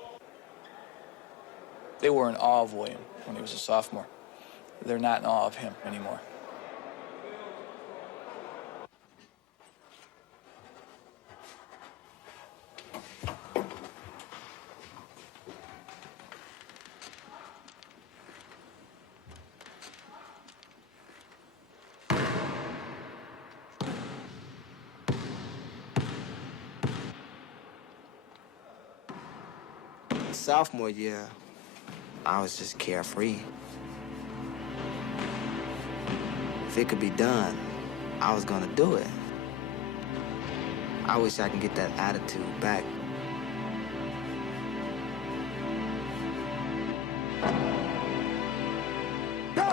They were in awe of William when he was a sophomore. They're not in awe of him anymore. Sophomore year, I was just carefree. If it could be done, I was gonna do it. I wish I could get that attitude back. No!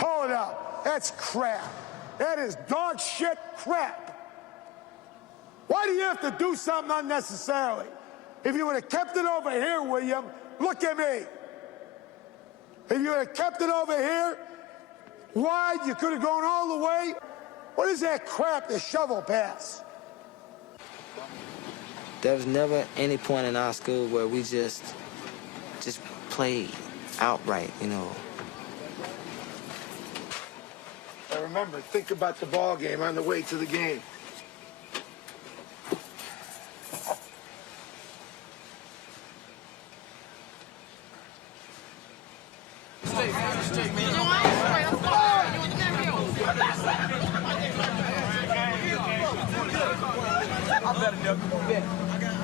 Hold up. That's crap. That is dog shit crap. Why do you have to do something unnecessarily? If you would have kept it over here, William, look at me. If you would have kept it over here, wide, you could have gone all the way. What is that crap, the shovel pass? There was never any point in our school where we just played outright, you know. Now remember, think about the ball game on the way to the game.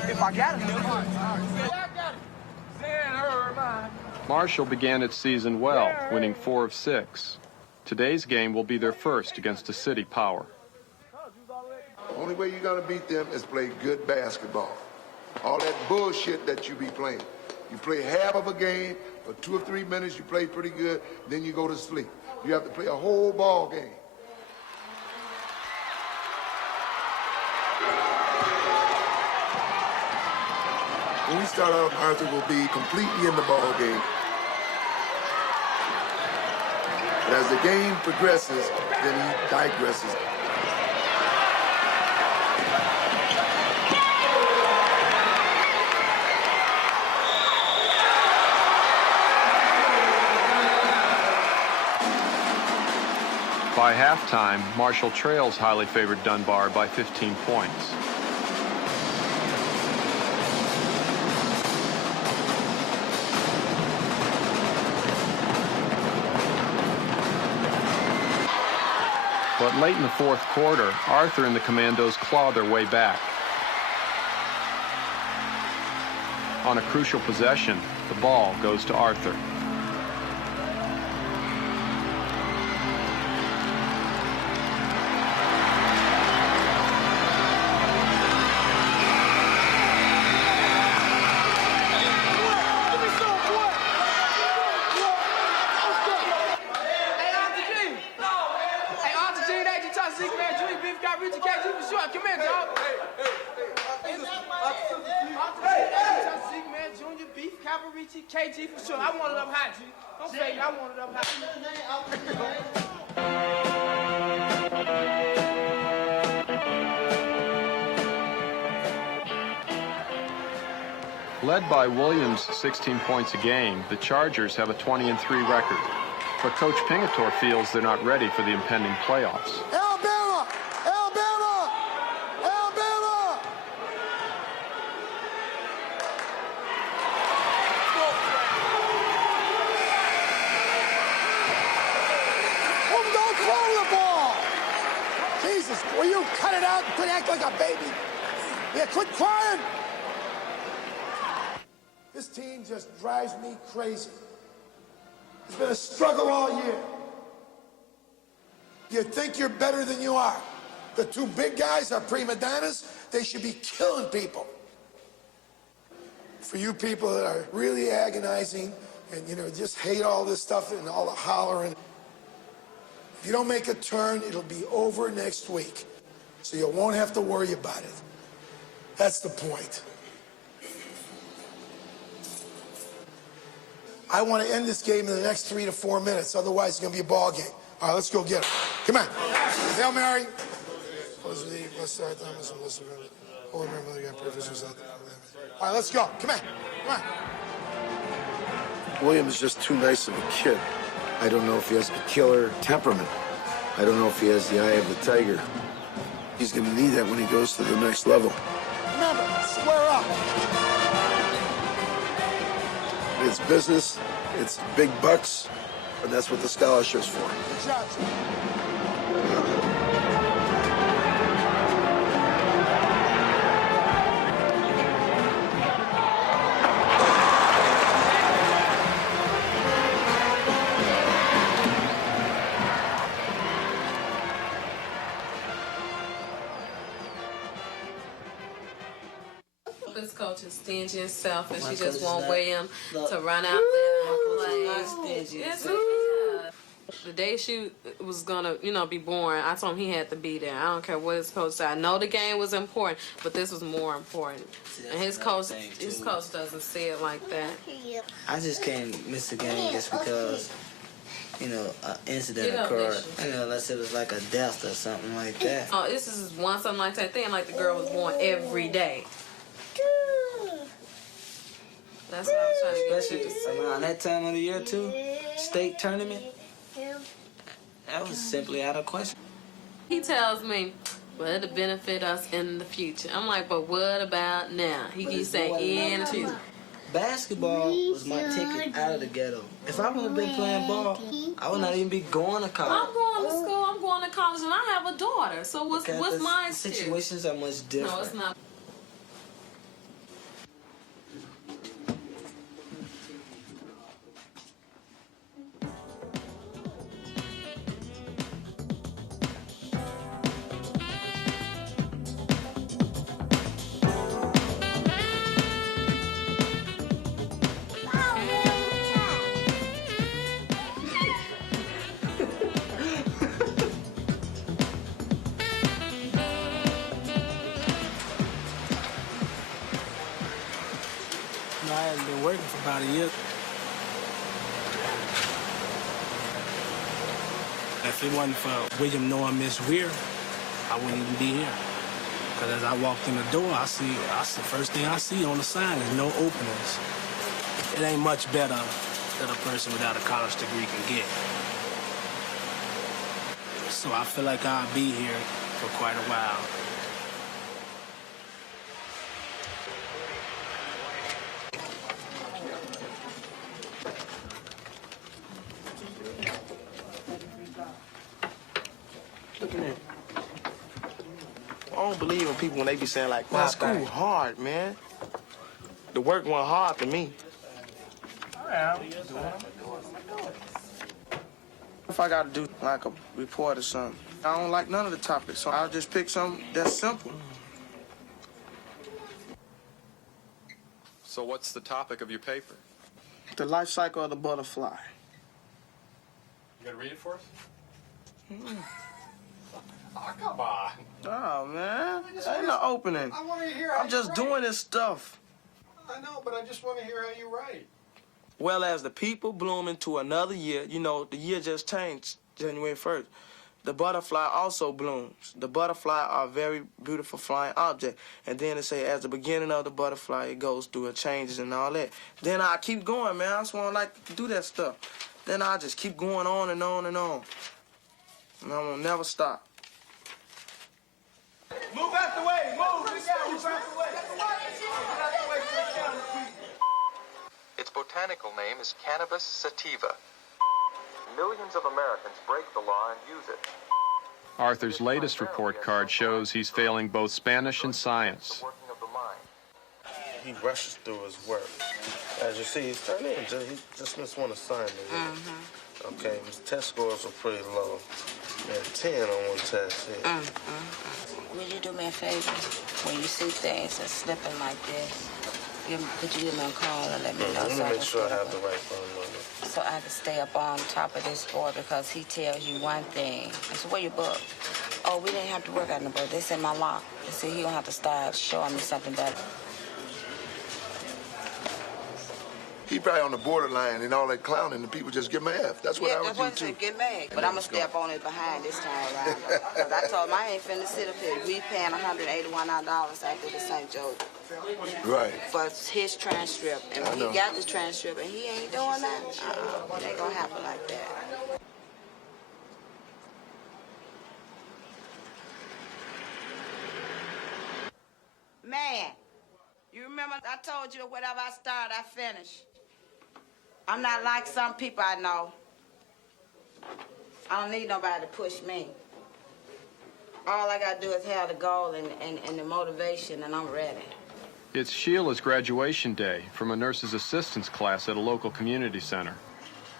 If I got it, Marshall began its season well, winning 4 of 6. Today's game will be their first against a city power. Only way you're gonna beat them is play good basketball. All that bullshit that you be playing. You play half of a game, for 2 or 3 minutes you play pretty good, then you go to sleep. You have to play a whole ball game. When we start out, Arthur will be completely in the ball game. But as the game progresses, then he digresses. By halftime, Marshall trails highly favored Dunbar by 15 points. But But late in the fourth quarter, Arthur and the Commandos claw their way back. On a crucial possession, the ball goes to Arthur. KG for sure. I want it up high, G. Don't fake it. I want it up high. Led by Williams' 16 points a game, the Chargers have a 20-3 record. But Coach Pingatore feels they're not ready for the impending playoffs. Alabama! Alabama! Alabama! Don't throw the ball! Jesus, will you cut it out and quit acting like a baby? Yeah, quit crying! This team just drives me crazy. It's been a struggle all year. You think you're better than you are. The two big guys are prima donnas. They should be killing people. For you people that are really agonizing and, just hate all this stuff and all the hollering, if you don't make a turn, it'll be over next week. So you won't have to worry about it. That's the point. I want to end this game in the next 3 to 4 minutes. Otherwise, it's going to be a ball game. All right, let's go get it. Come on. Hail Mary. All right, let's go. Come on. Come on. William is just too nice of a kid. I don't know if he has the killer temperament. I don't know if he has the eye of the tiger. He's going to need that when he goes to the next level. Remember, square up. It's business, it's big bucks, and that's what the scholarship's for. Good job, This coach is stingy and selfish. He just want William to run out there and play. The day shoot was gonna, be boring. I told him he had to be there. I don't care what his coach said. I know the game was important, but this was more important. And his coach doesn't see it like that. I just can't miss a game just because, an incident occurred. Unless it was like a death or something like that. Oh, this is one something like that thing. Like the girl was born every day. That's what I was trying to get you to see. Around that time of the year too, state tournament. That was simply out of question. He tells me, well, it'll benefit us in the future. I'm like, but what about now? He keeps saying in the future. Basketball was my ticket out of the ghetto. If I would have been playing ball, I would not even be going to college. I'm going to school, I'm going to college, and I have a daughter. So what's my excuse? Situations are much different. No, it's not. I hadn't been working for about a year. If it wasn't for William knowing Miss Weir, I wouldn't even be here. Because as I walked in the door, I see the first thing I see on the sign is no openings. It ain't much better than a person without a college degree can get. So I feel like I'll be here for quite a while. Look at that. I don't believe in people when they be saying like, man, school hard, man. The work went hard to me. If I got to do like a report or something, I don't like none of the topics, so I'll just pick something that's simple. So what's the topic of your paper? The life cycle of the butterfly. You gonna read it for us? Oh, come on. Oh, man. Ain't no opening. I want to hear. I'm just doing this stuff. I know, but I just want to hear how you write. Well, as the people bloom into another year, you know, the year just changed January 1st. The butterfly also blooms. The butterfly are a very beautiful flying object. And then it say, as the beginning of the butterfly, it goes through a changes and all that. Then I keep going, man. I just want to like to do that stuff. Then I just keep going on and on and on. And I won't never stop. Move out the way. Move. Move out the way. Its botanical name is Cannabis sativa. Millions of Americans break the law and use it. Arthur's latest report card shows he's failing both Spanish and science. He rushes through his work. As you see, he's turning in. He just missed one assignment. Okay, his test scores are pretty low. He had 10 on one test here. Will you do me a favor? When you see things that's slipping like this, could you give me a call and let me know? Let me make sure I have the right phone number. So I can stay up on top of this board because he tells you one thing. I said, where your book? Oh, we didn't have to work on the book. They said my lock. They said he gonna have to start showing me something better. He probably on the borderline and all that clowning, and people just give him an F. That's what I would do, that's too. what I said, get mad. But I'm going to step on it behind this time around. Because I told him I ain't finna sit up here. We paying $181 after the St. Joe. Right. For his transcript. And he got the transcript and he ain't doing that. It ain't going to happen like that. Man, you remember I told you whatever I start, I finish. I'm not like some people I know. I don't need nobody to push me. All I got to do is have the goal and the motivation, and I'm ready. It's Sheila's graduation day from a nurse's assistance class at a local community center.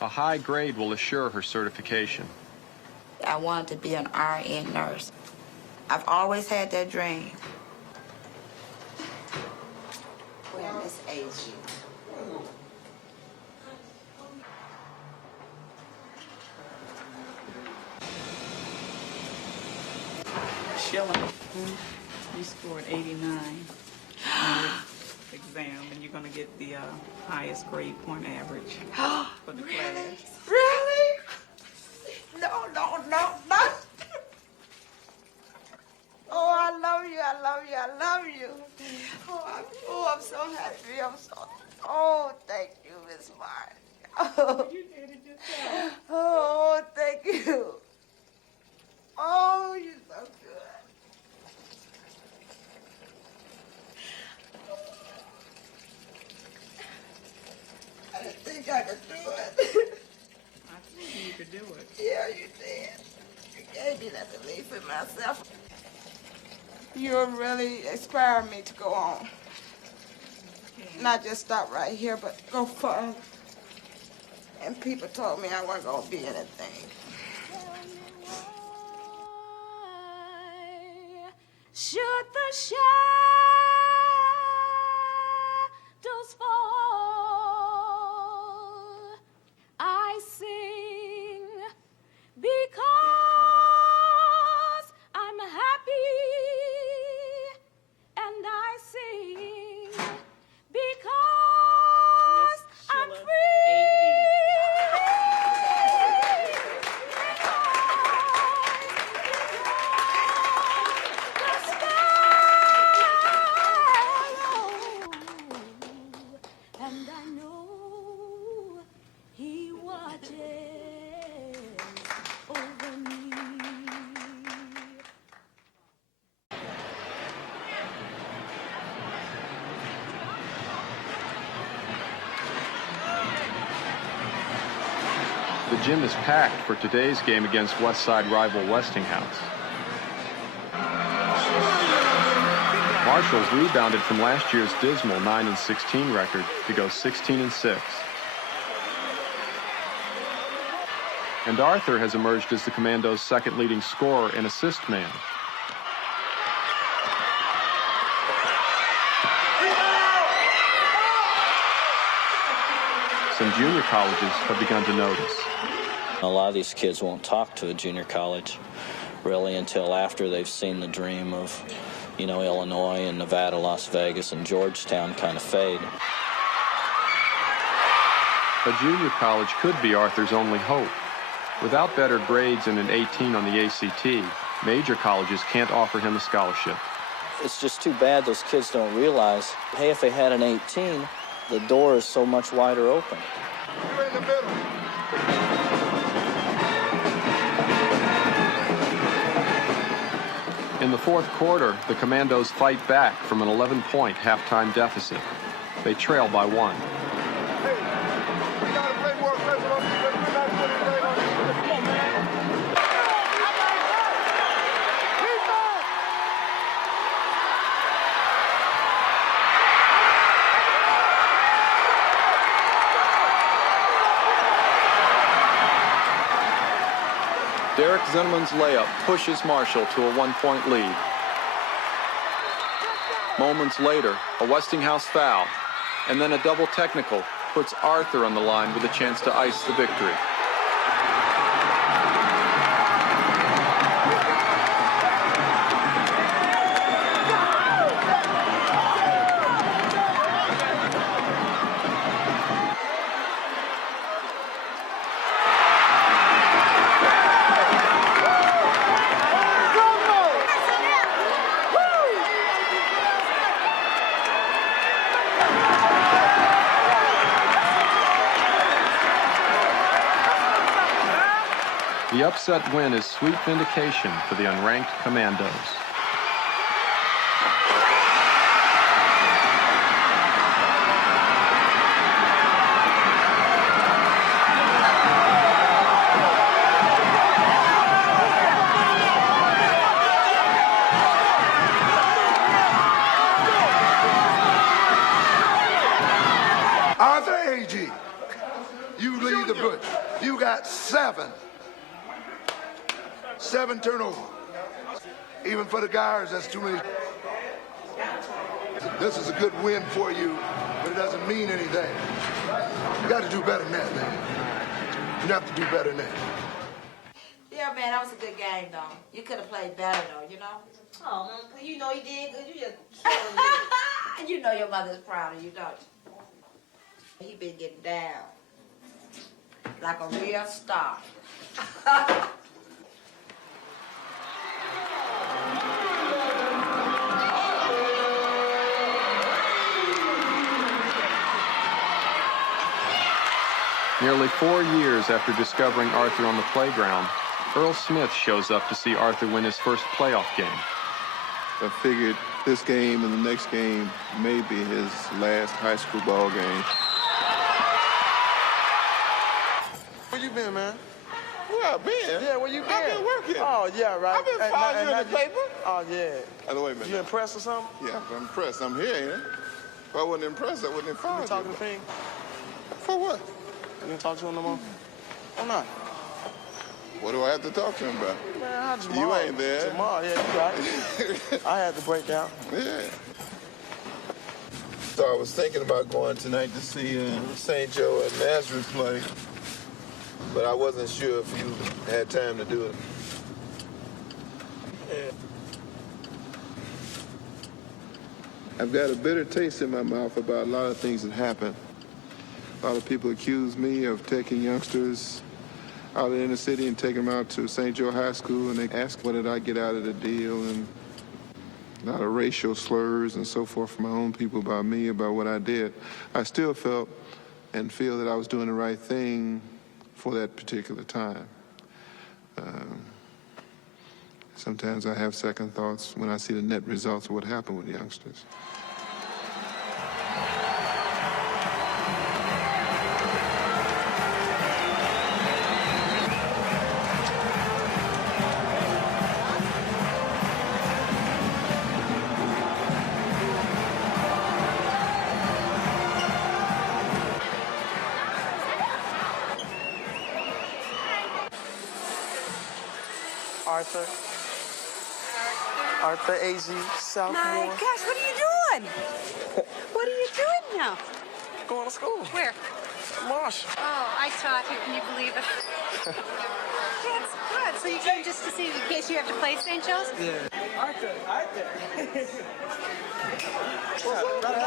A high grade will assure her certification. I wanted to be an RN nurse. I've always had that dream. Where Miss Agee? Sheila, you scored 89 on your exam, and you're going to get the highest grade point average for the class. Really? No. Oh, I love you. Oh, I'm so happy. Oh, thank you, Miss Martin. Oh, you did it yourself. Oh, thank you. Oh, you're so good. I didn't think I could do it. I told you could do it. Yeah, you did. You gave me that belief in myself. You really inspired me to go on. Not just stop right here, but go further. And people told me I wasn't going to be anything. Should the shadows fall, I sing because I'm happy, and I sing because I'm free. The sky gym is packed for today's game against West Side rival Westinghouse. Marshall's rebounded from last year's dismal 9-16 record to go 16-6. And Arthur has emerged as the Commandos' second leading scorer and assist man. Some junior colleges have begun to notice. A lot of these kids won't talk to a junior college really until after they've seen the dream of, you know, Illinois and Nevada, Las Vegas, and Georgetown kind of fade. A junior college could be Arthur's only hope. Without better grades and an 18 on the ACT, major colleges can't offer him a scholarship. It's just too bad those kids don't realize, hey, if they had an 18, the door is so much wider open. You're in the middle. In the fourth quarter, the Commandos fight back from an 11-point halftime deficit. They trail by 1. Derek Zinnemann's layup pushes Marshall to a 1-point lead. Moments later, a Westinghouse foul, and then a double technical puts Arthur on the line with a chance to ice the victory. The upset win is sweet vindication for the unranked Commandos. Arthur Agee, you lead the butch. You got 7 turnovers. Even for the guards, that's too many. This is a good win for you, but it doesn't mean anything. You got to do better than that, man. You have to do better than that. Yeah, man, that was a good game, though. You could have played better, though, you know? Oh, man, you know he did good. You just killing me. You know your mother's proud of you, don't you? He been getting down like a real star. Nearly 4 years after discovering Arthur on the playground, Earl Smith shows up to see Arthur win his first playoff game. I figured this game and the next game may be his last high school ball game. Where you been, man? Where I been? Yeah, where you been? I've been working. Oh, yeah, right. I've been following you in the paper. Oh, yeah. Oh, wait a minute. You impressed or something? Yeah, I'm impressed. I'm here, ain't I? If I wasn't impressed, I wouldn't have followed you. You talking to Ping? For what? You didn't talk to him no more? Why not? What do I have to talk to him about? Man, how Jamal? You ain't there. Jamal, yeah, you right. I had to break out. Yeah. So I was thinking about going tonight to see St. Joe and Nazareth play, but I wasn't sure if you had time to do it. I've got a bitter taste in my mouth about a lot of things that happened. A lot of people accuse me of taking youngsters out of the inner city and taking them out to St. Joe High School, and they ask what did I get out of the deal, and a lot of racial slurs and so forth from my own people about me, about what I did. I still felt and feel that I was doing the right thing for that particular time. Sometimes I have second thoughts when I see the net results of what happened with youngsters. Arthur. Arthur Agee, sophomore. My gosh, what are you doing? What are you doing now? Going to school. Where? Marsh. Oh, I taught you. Can you believe it? That's good. So you came just to see in case you have to play St. Joe's? Yeah. Arthur. What's up, brother?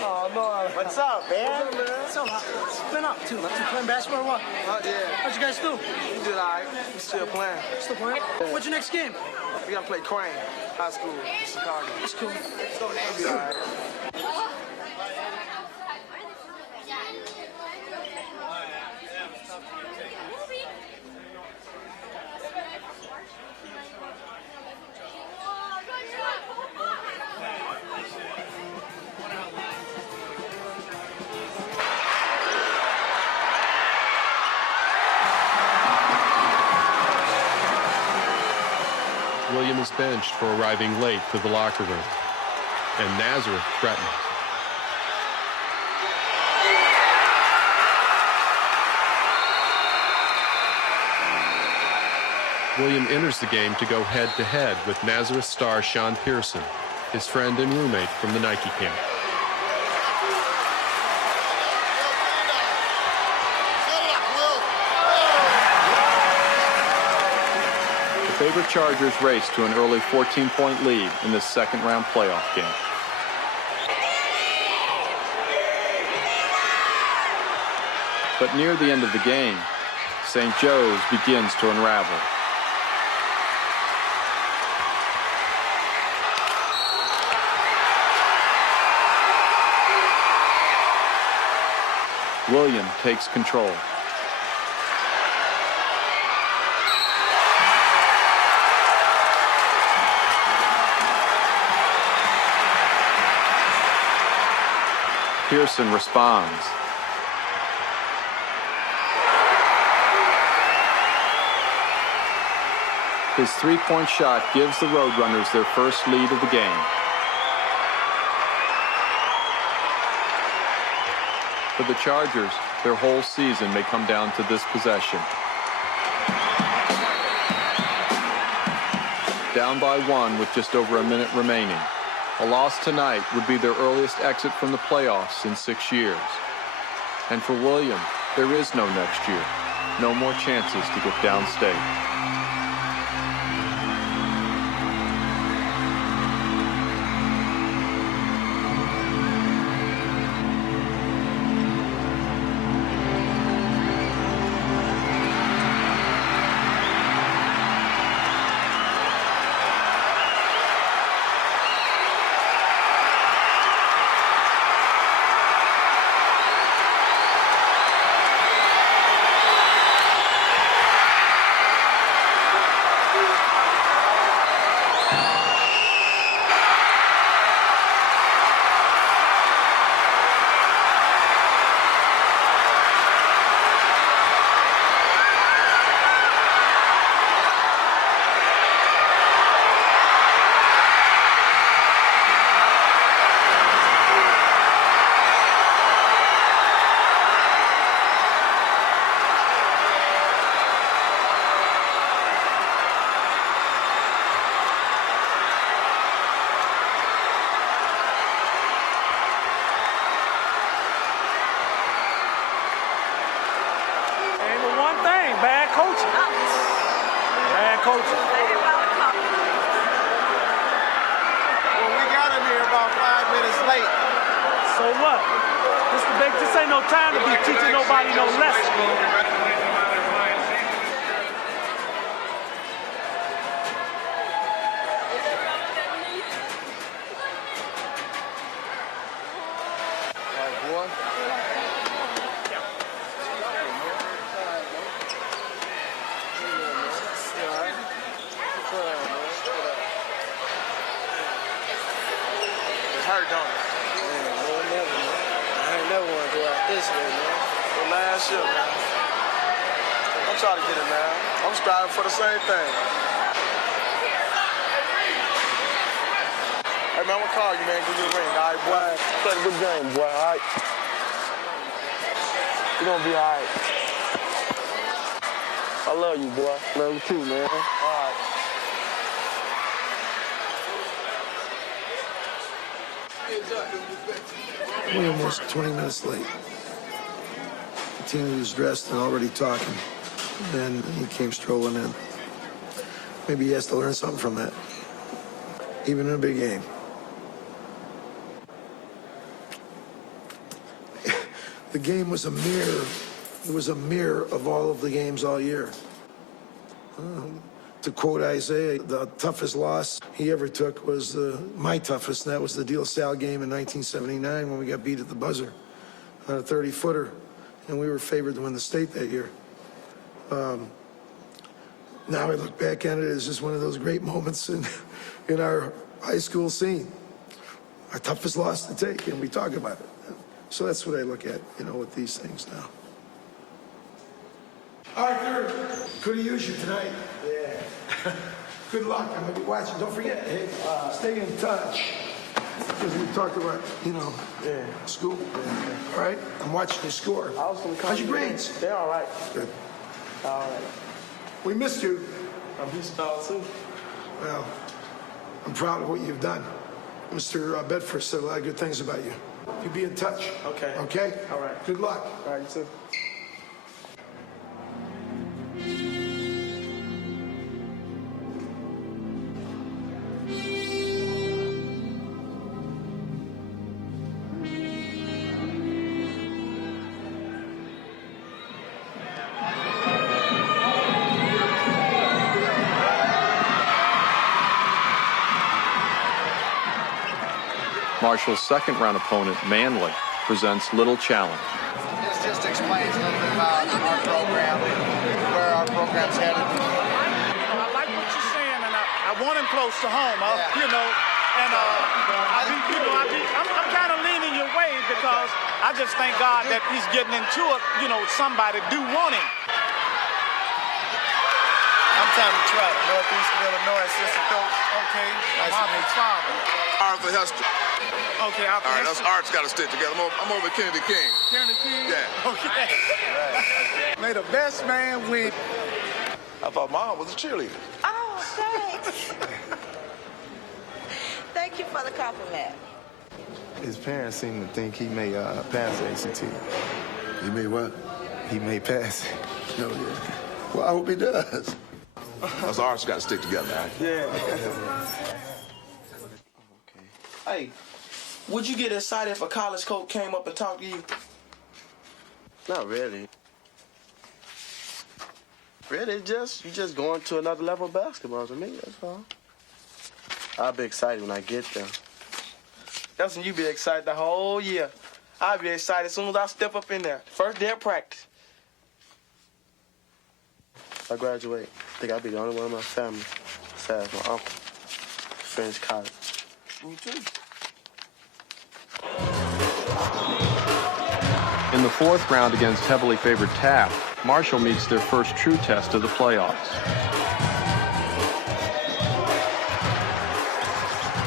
Oh, no. What's up, man? What's up? What's been up to? You playing basketball or what? Yeah. What'd you guys do? We did all right. We still playing. Still playing? Yeah. What's your next game? We got to play Crane High School in Chicago. That's cool. We'll be all right. William is benched for arriving late to the locker room, and Nazareth threatens. William enters the game to go head-to-head with Nazareth star Sean Pearson, his friend and roommate from the Nike camp. The favored Chargers race to an early 14-point lead in this second-round playoff game. But near the end of the game, St. Joe's begins to unravel. William takes control. Pearson responds. His three-point shot gives the Roadrunners their first lead of the game. For the Chargers, their whole season may come down to this possession. Down by one with just over a minute remaining. A loss tonight would be their earliest exit from the playoffs in 6 years. And for William, there is no next year. No more chances to get downstate. I love you, boy. Love you too, man. All right. We're almost 20 minutes late. The team was dressed and already talking. Then he came strolling in. Maybe he has to learn something from that, even in a big game. The game was a mirror. It was a mirror of all of the games all year. To quote Isaiah, the toughest loss he ever took was my toughest, and that was the De La Salle game in 1979 when we got beat at the buzzer on a 30-footer, and we were favored to win the state that year. Now I look back at it as just one of those great moments in our high school scene. Our toughest loss to take, and we talk about it. So that's what I look at, with these things now. Arthur, could have used you tonight. Yeah. Good luck. I'm going to be watching. Don't forget, hey, stay in touch. Because we talked about, school. Yeah. All right? I'm watching you score. How's your grades? They're all right. Good. All right. We missed you. I missed y'all too. Well, I'm proud of what you've done. Mr. Bedford said a lot of good things about you. You be in touch. Okay. Okay? All right. Good luck. All right, you too. Marshall's second-round opponent, Manly, presents Little Challenge. This just explains a little bit about our program, where our program's headed. I like what you're saying, and I want him close to home. I'm kind of leaning your way because I just thank God that he's getting into it. Somebody do want him. I'm Tommy Trout, Northeastern Illinois assistant coach. Okay, nice to meet you. Arthur Hester. Okay, Arthur All right, Hester. us arts got to stick together. I'm over Kennedy King. Kennedy King? Yeah. Okay. Right. May the best man win. I thought Mom was a cheerleader. Oh, thanks. Thank you for the compliment. His parents seem to think he may pass the ACT. He may what? He may pass. No, yeah. Well, I hope he does. Us arts got to stick together, man. Yeah. Hey, would you get excited if a college coach came up and talked to you? Not really. Really, you just going to another level of basketball to me, that's all. I'll be excited when I get there. That's when you be excited the whole year. I'll be excited as soon as I step up in there. First day of practice. If I graduate, I think I'll be the only one in my family, besides my uncle, finished college. Me too. In the fourth round against heavily favored Taft, Marshall meets their first true test of the playoffs.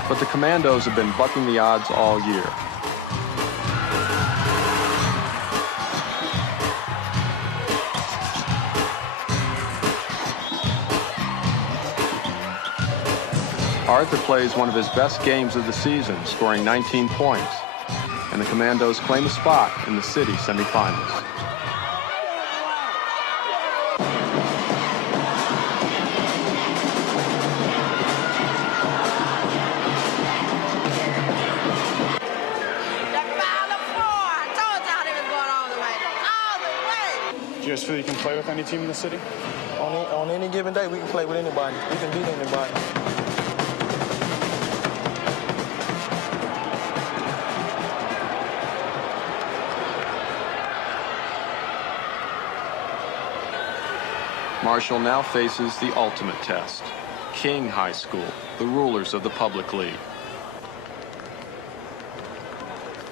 But the Commandos have been bucking the odds all year. Arthur plays one of his best games of the season, scoring 19 points, and the Commandos claim a spot in the city semifinals. Do you guys feel you can play with any team in the city? On any given day, we can play with anybody. We can beat anybody. Marshall now faces the ultimate test. King High School, the rulers of the public league.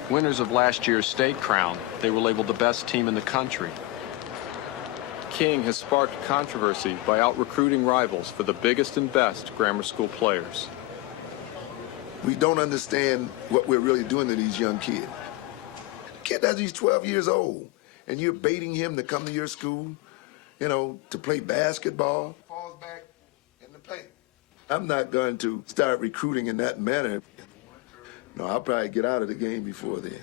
Winners of last year's state crown, they were labeled the best team in the country. King has sparked controversy by out-recruiting rivals for the biggest and best grammar school players. We don't understand what we're really doing to these young kids. Kid, he's 12 years old, and you're baiting him to come to your school. to play basketball. Falls back in the paint. I'm not going to start recruiting in that manner. No, I'll probably get out of the game before then.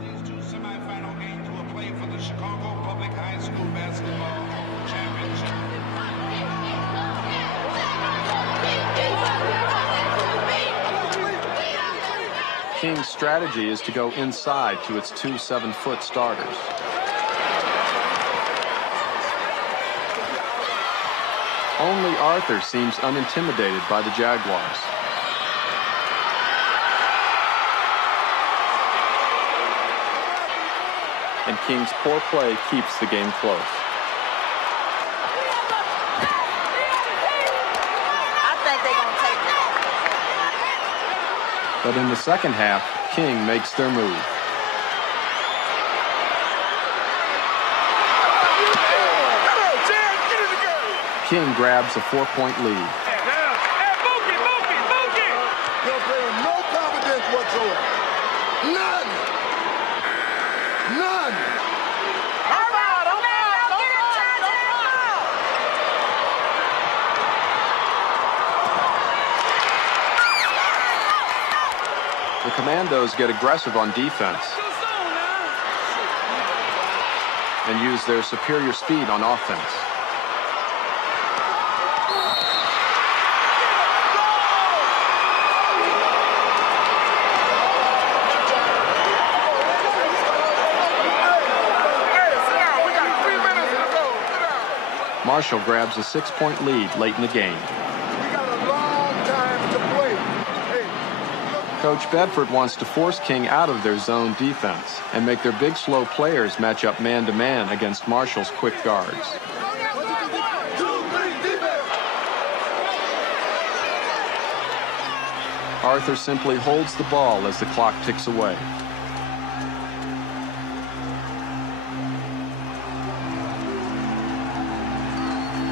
These two semifinal games will play for the Chicago Public High School Basketball Championship. King's strategy is to go inside to its two 7-foot starters. Only Arthur seems unintimidated by the Jaguars. And King's poor play keeps the game close. I think they're going to take it. But in the second half, King makes their move. King grabs a 4-point lead. You're playing no confidence whatsoever. None. None. The Commandos get aggressive on defense and use their superior speed on offense. Marshall grabs a 6-point lead late in the game. We got a long time to play. Coach Bedford wants to force King out of their zone defense and make their big, slow players match up man-to-man against Marshall's quick guards. Arthur simply holds the ball as the clock ticks away.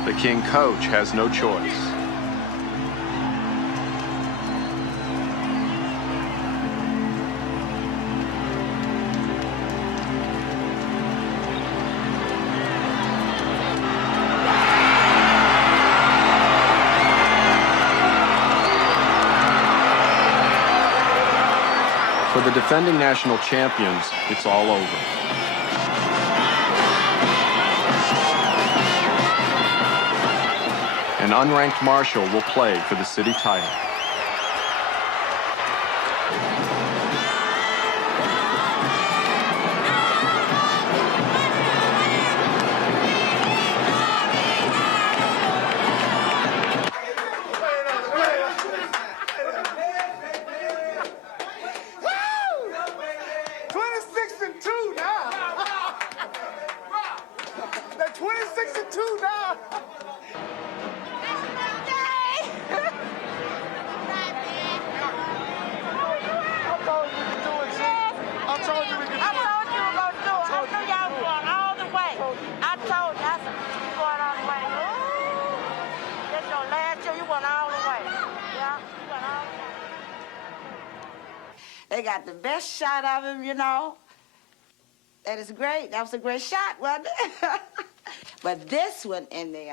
The King coach has no choice. For the defending national champions, it's all over. An unranked Marshall will play for the city title. They got the best shot of him, That is great. That was a great shot, wasn't it? But this one in the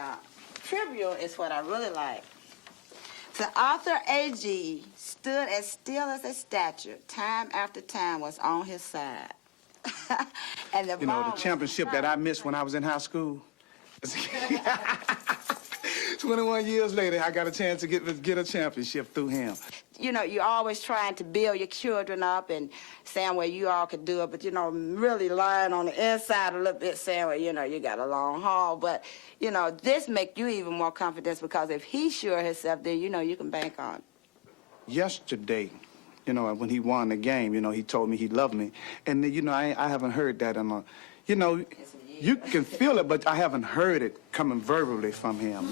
tribune is what I really like. The author Agee stood as still as a statue. Time after time was on his side. And the the championship that I missed when I was in high school. 21 years later, I got a chance to get a championship through him. You're always trying to build your children up and saying, well, you all could do it, but, really lying on the inside a little bit saying, well, you got a long haul. But, this make you even more confident because if he's sure of himself, then, you can bank on it. Yesterday, when he won the game, he told me he loved me. And, I haven't heard that in a, you can feel it, but I haven't heard it coming verbally from him,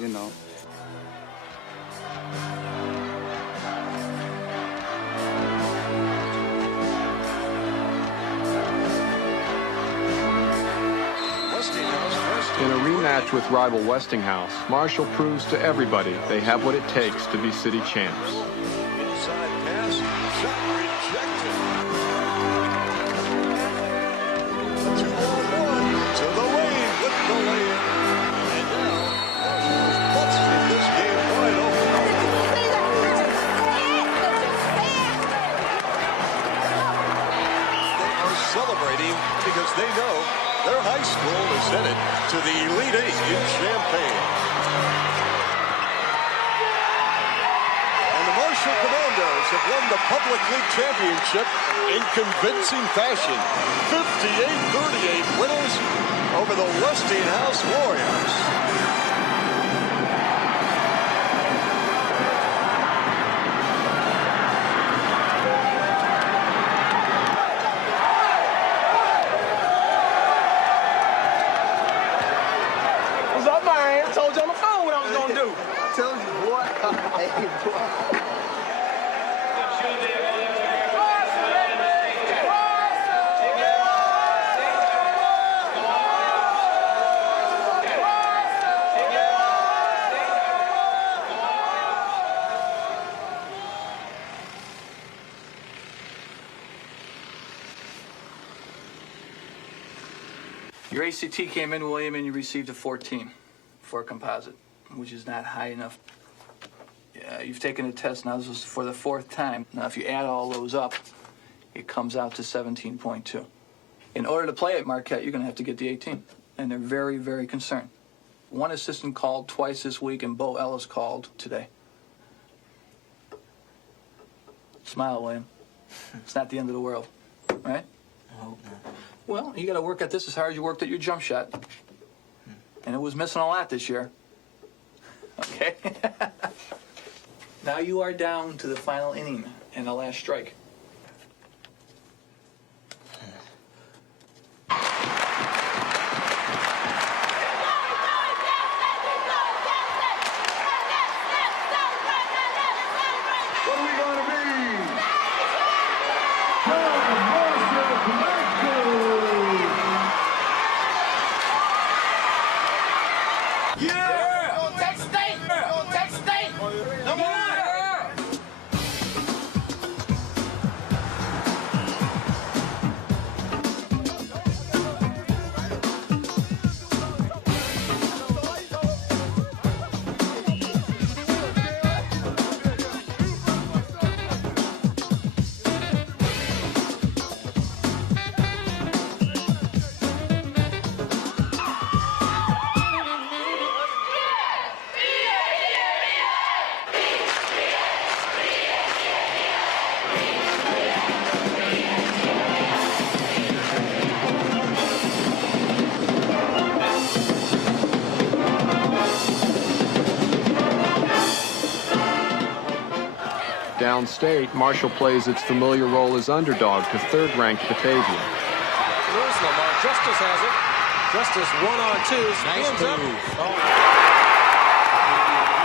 In a rematch with rival Westinghouse, Marshall proves to everybody they have what it takes to be city champs. Inside pass, shot rejected. 2-on-1. Bears have won the Public League Championship in convincing fashion. 58-38 winners over the Westinghouse Warriors. What's up, man? I told you on the phone what I was gonna do. I told you, boy. Hey, boy. Your ACT came in, William, and you received a 14 for a composite, which is not high enough. You've taken a test now. This is for the 4th time. Now, if you add all those up, it comes out to 17.2. In order to play at Marquette, you're going to have to get the 18, and they're very, very concerned. One assistant called twice this week, and Bo Ellis called today. Smile, William. It's not the end of the world, right? I hope not. Well, you got to work at this as hard as you worked at your jump shot. And it was missing a lot this year. Okay? Now you are down to the final inning and the last strike. What are we going to be? Yeah! Go Texas State! Go Texas State! Number one! Downstate, Marshall plays its familiar role as underdog to third-ranked Batavia. Loose, Lamar. Justice has it. Justice 1-on-2. Nice move.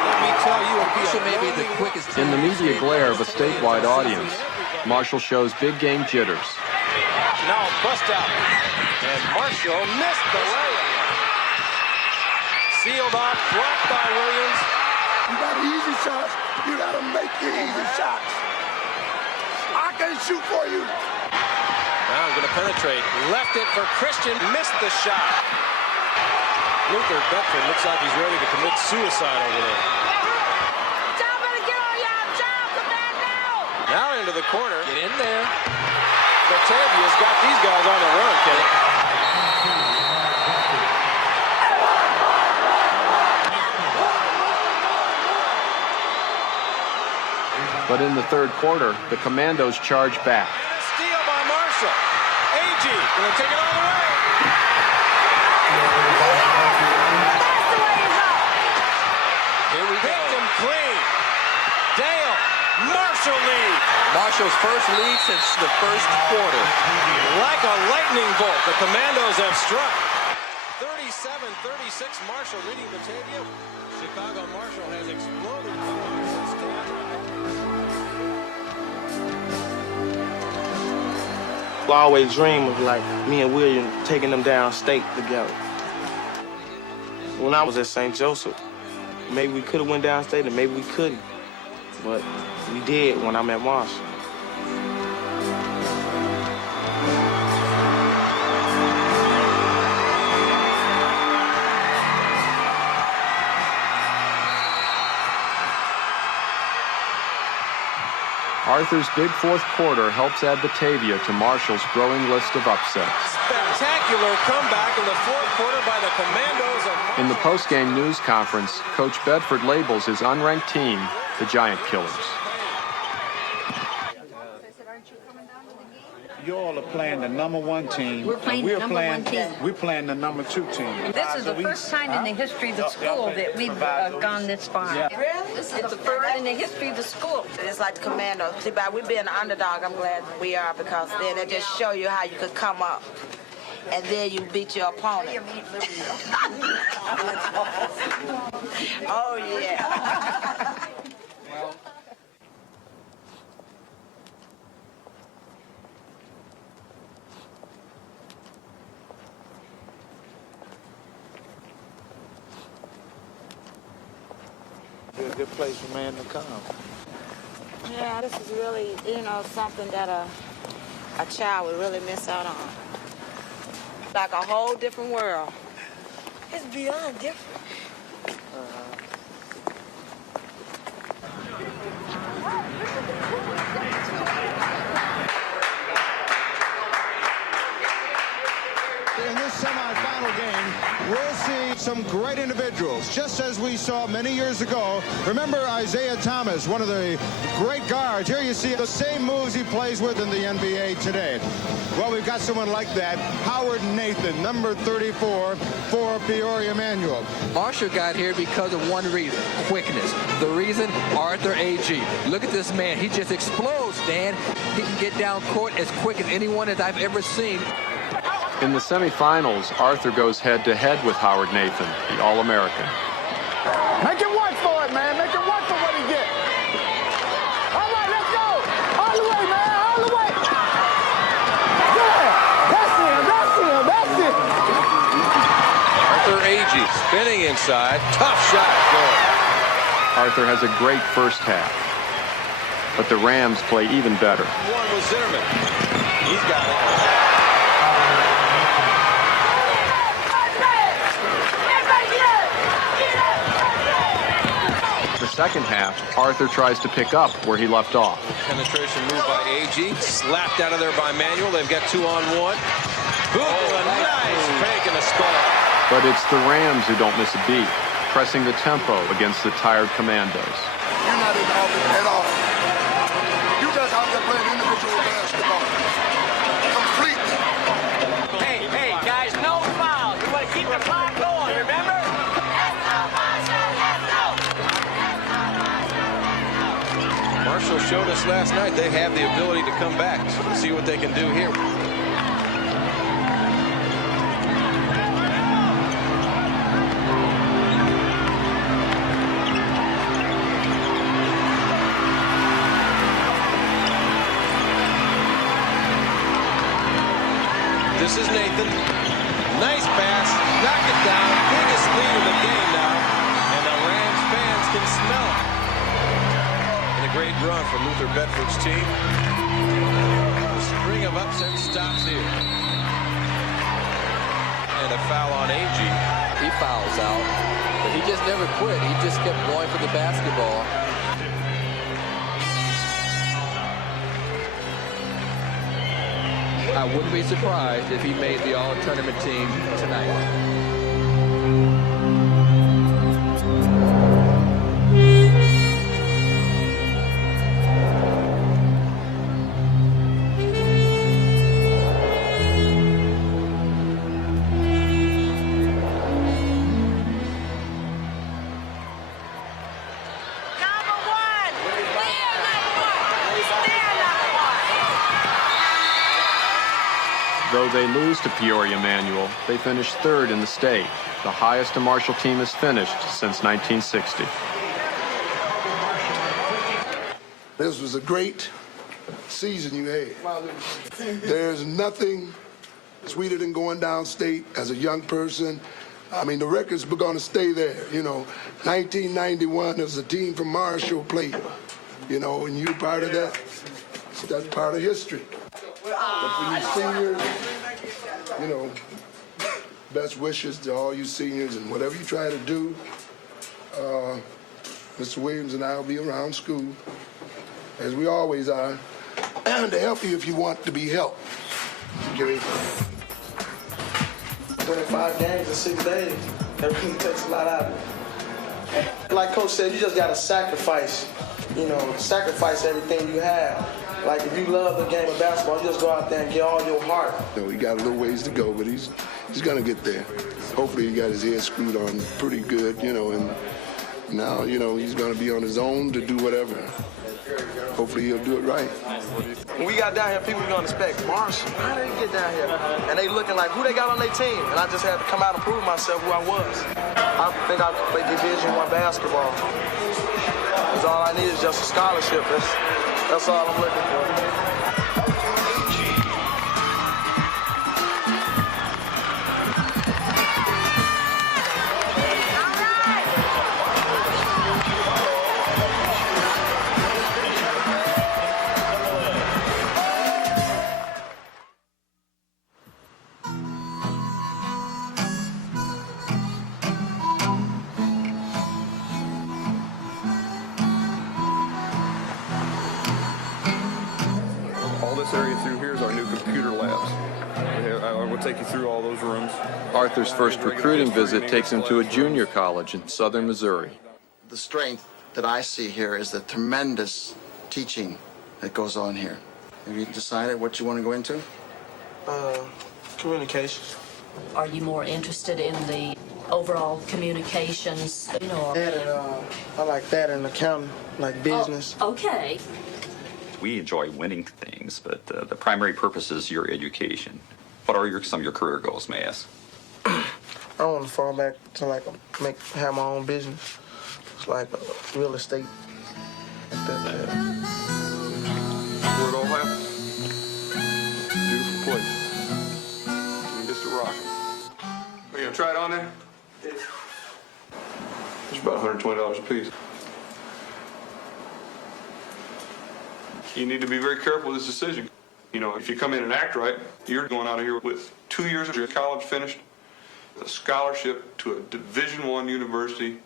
Let me tell you, Marshall may be the quickest. In the media glare of a statewide audience, Marshall shows big game jitters. Now bust out. And Marshall missed the layup. Sealed off, blocked by Williams. You got easy shots. You got to make the easy shots. I can shoot for you. Now going to penetrate. Left it for Christian. Missed the shot. Luther Bedford looks like he's ready to commit suicide over there. Y'all better get on y'all job. Come back now. Now into the corner. Get in there. Batavia's got these guys on the run, Kenny. But in the third quarter, the Commandos charge back. Steal by Marshall. Agee going to take it all the way. Here we go. Picked him clean. Dale. Marshall lead. Marshall's first lead since the first quarter. Like a lightning bolt, the Commandos have struck. 37-36, Marshall leading Batavia. Chicago Marshall has exploded. I always dream of like me and William taking them down state together. When I was at St. Joseph, maybe we could have went down state and maybe we couldn't. But we did when I'm at Marshall. Arthur's big fourth quarter helps add Batavia to Marshall's growing list of upsets. Spectacular comeback in the fourth quarter by the Commandos of Marshall. In the post-game news conference, Coach Bedford labels his unranked team the Giant Killers. You all are playing the #1 team. We're playing the number one team. We're playing the #2 team. This is the first time in the history of the school that we've gone this far. Yeah. Really? It's the first in the history of the school. It's like the Commandos. See, by we being an underdog, I'm glad we are, because then it just show you how you could come up. And then you beat your opponent. Oh, yeah. Be a good place for man to come. Yeah, this is really, something that a child would really miss out on. Like a whole different world. It's beyond different. In this semifinal game, we'll see some great individuals, just as we saw many years ago. Remember Isaiah Thomas, one of the great guards. Here you see the same moves he plays with in the NBA today. Well, we've got someone like that. Howard Nathan, number 34 for Peoria Manual. Marshall got here because of one reason, quickness. The reason, Arthur Agee. Look at this man. He just explodes, Dan. He can get down court as quick as anyone that I've ever seen. In the semifinals, Arthur goes head-to-head with Howard Nathan, the All-American. Make it work for it, man. Make it work for what he gets. All right, let's go. All the way, man. All the way. Yeah. That's it. That's it. That's it. Arthur Agee spinning inside. Tough shot. Good. Arthur has a great first half, but the Rams play even better. One was Zimmerman. He's got it. The second half, Arthur tries to pick up where he left off. Penetration move by Agee. Slapped out of there by Manuel. They've got 2-on-1. Boom, a nice fake and a score. But it's the Rams who don't miss a beat, pressing the tempo against the tired Commandos. You're not in offense at all. You just out there playing individual basketball. Completely. Hey, guys, no fouls. You want to keep the clock going, remember? Marshall showed us last night they have the ability to come back. So we'll see what they can do here. This is Nathan. Nice pass. Knock it down. Biggest lead of the game now. And the Rams fans can smell it. And a great run from Luther Bedford's team. The string of upsets stops here. And a foul on Agee. He fouls out, but he just never quit. He just kept going for the basketball. I wouldn't be surprised if he made the all-tournament team tonight. Though they lose to Peoria Manual, they finish third in the state, the highest a Marshall team has finished since 1960. This was a great season you had. There's nothing sweeter than going downstate as a young person. I mean, the records were going to stay there. 1991, there was a team from Marshall played, and you part of that. So that's part of history. But for you seniors, best wishes to all you seniors, and whatever you try to do, Mr. Williams and I will be around school, as we always are, to help you if you want to be helped. 25 games in 6 days, that really takes a lot out of it. Like Coach said, you just gotta sacrifice, sacrifice everything you have. Like if you love the game of basketball, you just go out there and get all your heart. He got a little ways to go, but he's gonna get there. Hopefully he got his head screwed on pretty good, and now, he's gonna be on his own to do whatever. Hopefully he'll do it right. When we got down here, people were gonna expect, Marshall, how did he get down here? And they looking like who they got on their team. And I just had to come out and prove myself who I was. I think I could play Division I basketball. Because all I need is just a scholarship. That's all I'm looking for. Take you through all those rooms. Arthur's first recruiting visit takes him to a junior college in southern Missouri. The strength that I see here is the tremendous teaching that goes on here. Have you decided what you want to go into? Communications. Are you more interested in the overall communications? I like that in accounting, like business. Oh, okay. We enjoy winning things, but the primary purpose is your education. What are some of your career goals, may I ask? I want to fall back to have my own business. It's like real estate. Where it all happens. Beautiful place. And just a rock. Are you gonna try it on there? It's about $120 a piece. You need to be very careful with this decision. If you come in and act right, you're going out of here with 2 years of your college finished, a scholarship to a Division I university,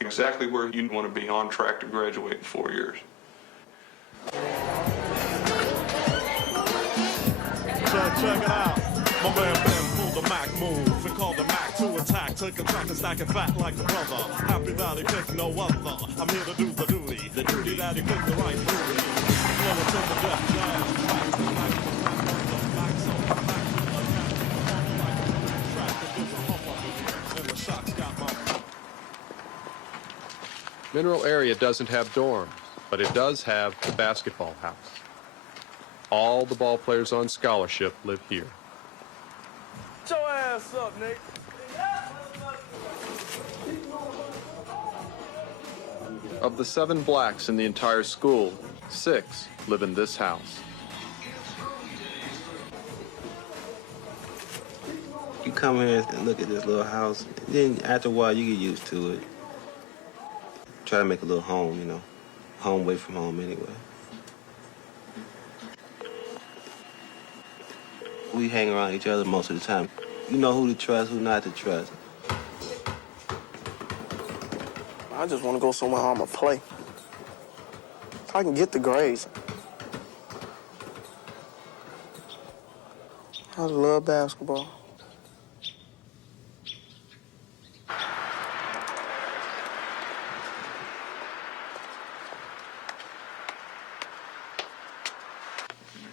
exactly where you want to be, on track to graduate in 4 years. Check it out. My man Ben pulled the Mac move and called the Mac to attack. Took a track and stack it fat like the brother. Happy that he picked no other. I'm here to do the duty that he picked the right duty. Flowing to the death jazz. Mineral area doesn't have dorms, but it does have the basketball house. All the ball players on scholarship live here. Get your ass up, Nick. Of the 7 blacks in the entire school, 6 live in this house. You come here and look at this little house, then after a while you get used to it. Try to make a little home, home away from home anyway. We hang around each other most of the time. You know who to trust, who not to trust. I just want to go somewhere I'm going to play. So I can get the grades. I love basketball.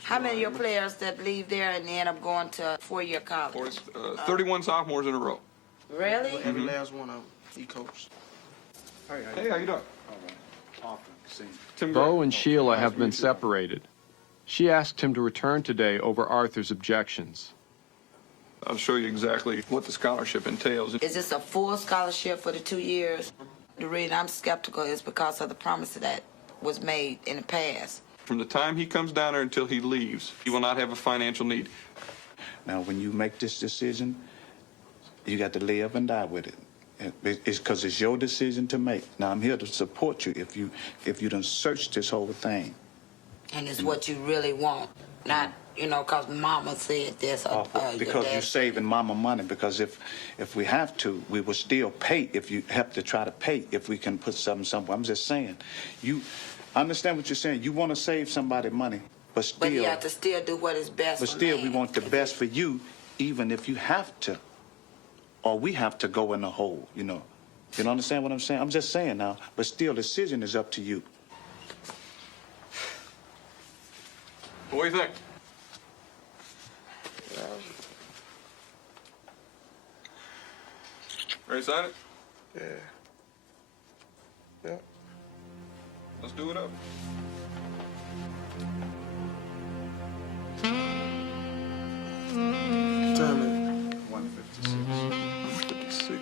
How many of your players that leave there and end up going to a 4-year college? 31 sophomores in a row. Really? Every last one of them, he coached. Hey, how you doing? Bo and Sheila have been separated. She asked him to return today over Arthur's objections. I'll show you exactly what the scholarship entails. Is this a full scholarship for the 2 years? The reason I'm skeptical is because of the promise that was made in the past. From the time he comes down there until he leaves, he will not have a financial need. Now, when you make this decision, you got to live and die with it. It's because it's your decision to make. Now, I'm here to support you if you done searched this whole thing. And it's what you really want, not, because mama said this. Because you're saving mama money. Because if we have to, we will still pay if you have to try to pay if we can put something somewhere. I'm just saying, I understand what you're saying. You want to save somebody money, but still. But you have to still do what is best for But still, man. we want the best for you, even if you have to, or we have to go in the hole, You don't understand what I'm saying? I'm just saying now, but still, the decision is up to you. What do you think? Ready to sign it? Yeah. Yeah. Let's do it up. Time it. 1:56. 1:56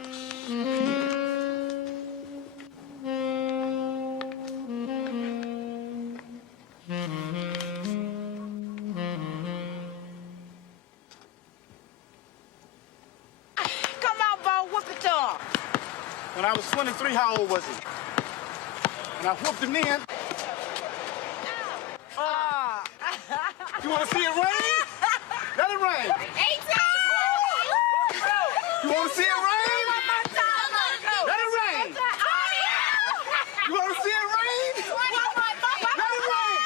Come on, Bo, whoop it to him. When I was 23, how old was he? And I whooped him then. You want to see it rain? Let it rain. 18! You want to see it rain? Let it rain. You want to see it rain? Let it rain.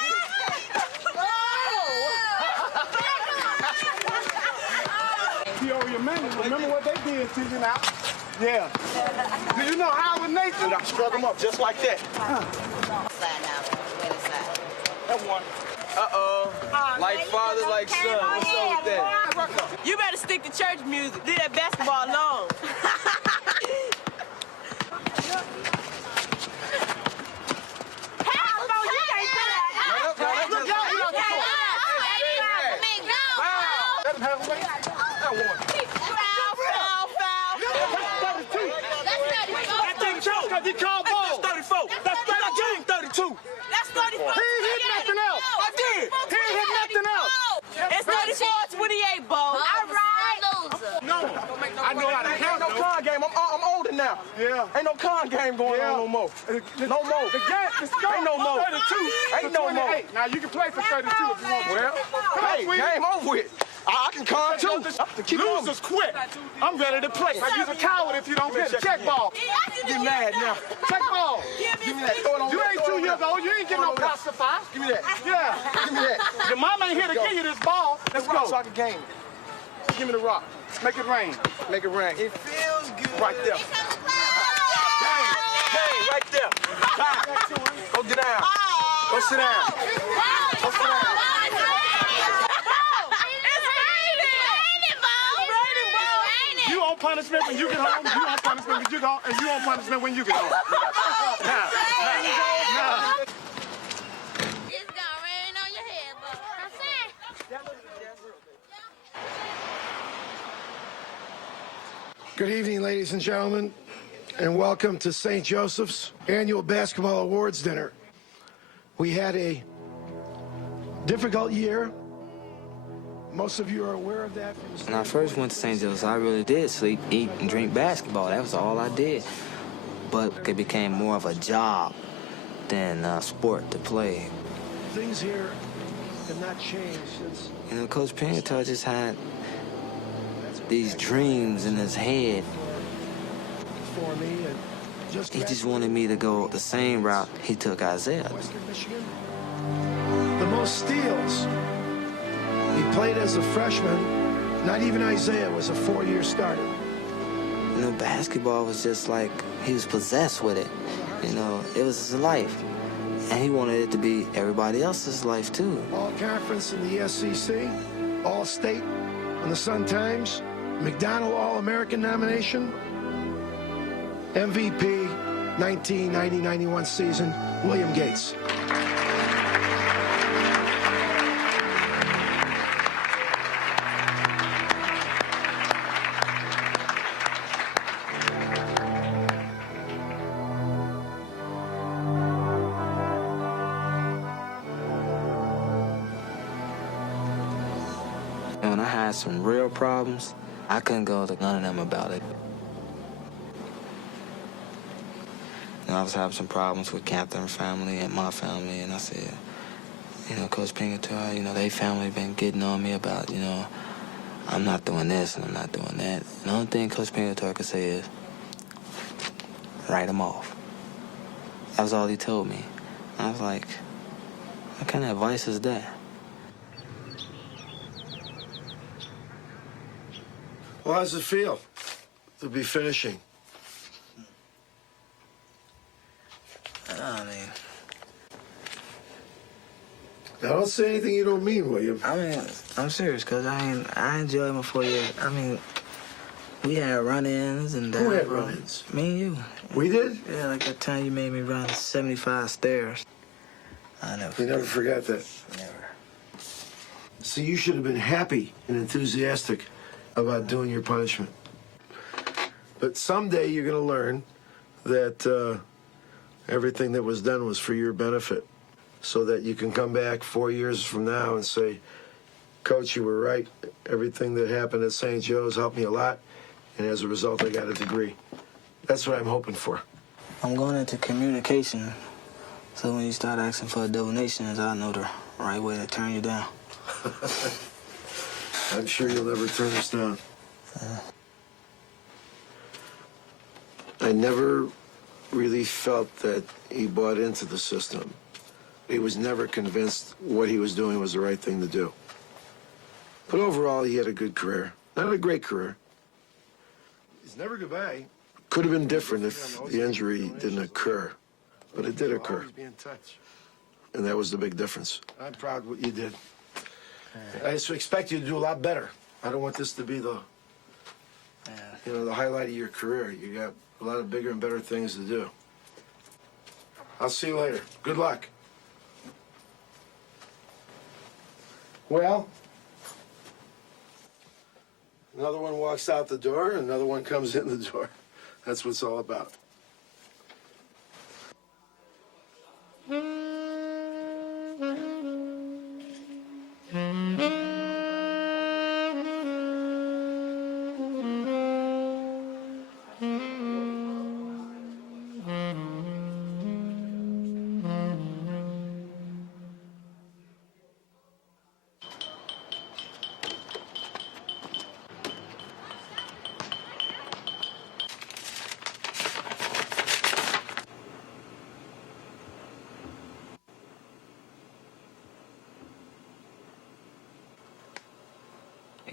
P.O. your man, remember what they did to you now? Yeah. Do you know how with Nathan? I struck him up just like that. That one. Uh-oh. Like father, like son. What's up with that? You better stick to church music. Leave that basketball alone. Let him have a way. That one. That thing choked because he called ball. That's 34. That's 32. That's 34. He ain't hit nothing else. I did. He ain't hit nothing else. It's 34-28, Bo. All right. No. I know how to count. Ain't no con game. I'm older now. Yeah. Ain't no con game going on no more. No more. The game is ain't no more. 32. Ain't no more. Now you can play for 32 if you want to. Well, hey, game over with. I can con too. Losers quit. I'm ready to play. Now you're a coward if you don't get a check ball. You mad now. Check ball. Give me that. You ain't 2 years old. You ain't getting no pacify. Give me that. Yeah. Give me that. Your mama ain't here to give you this ball. Let's go. So I can game it. Give me the rock. Make it rain. Make it rain. It feels good. Right there. Game. Right there. Go get down. Go sit down. Go sit down. You on punishment when you get home. You on punishment when you go, and you on punishment when you get home. Now. It's gonna rain on your head, Bo. Good evening, ladies and gentlemen, and welcome to St. Joseph's annual basketball awards dinner. We had a difficult year. Most of you are aware of that. When I first went to St. Joe's, I really did sleep, eat, and drink basketball. That was all I did. But it became more of a job than a sport to play. Things here have not changed since. You know, Coach Pingatar just had these dreams in his head. For me, and He just wanted me to go the same route he took Isaiah. Western Michigan, the most steals. He played as a freshman. Not even Isaiah was a 4-year starter. You know, basketball was just like he was possessed with it. You know, it was his life. And he wanted it to be everybody else's life, too. All-conference in the SEC, All-State on the Sun-Times, McDonald All-American nomination, MVP 1990-91 season, William Gates. And when I had some real problems, I couldn't go to none of them about it. You know, I was having some problems with Catherine's family and my family, and I said, you know, Coach Pingatar, you know, they family been getting on me about, you know, I'm not doing this and I'm not doing that. And the only thing Coach Pingatar could say is, write them off. That was all he told me. I was like, what kind of advice is that? Well, how does it feel to be finishing? Now, don't say anything you don't mean, William. I mean, I'm serious, cause I enjoyed my 4 years. I mean, we had run-ins and Who had run-ins? Me and you. We did? Yeah, like that time you made me run 75 stairs. You never forgot that. Never. See, you should have been happy and enthusiastic about doing your punishment. But someday you're going to learn that everything that was done was for your benefit, so that you can come back 4 years from now and say, Coach, you were right. Everything that happened at St. Joe's helped me a lot, and as a result, I got a degree. That's what I'm hoping for. I'm going into communication, so when you start asking for donations, I know the right way to turn you down. I'm sure you'll never turn us down. I never really felt that he bought into the system. He was never convinced what he was doing was the right thing to do. But overall, he had a good career. Not a great career. It's never goodbye. Could have been different if the injury didn't occur, but it did occur. And that was the big difference. I'm proud of what you did. I just expect you to do a lot better. I don't want this to be the, the highlight of your career. You got a lot of bigger and better things to do. I'll see you later. Good luck. Well, another one walks out the door, and another one comes in the door. That's what it's all about.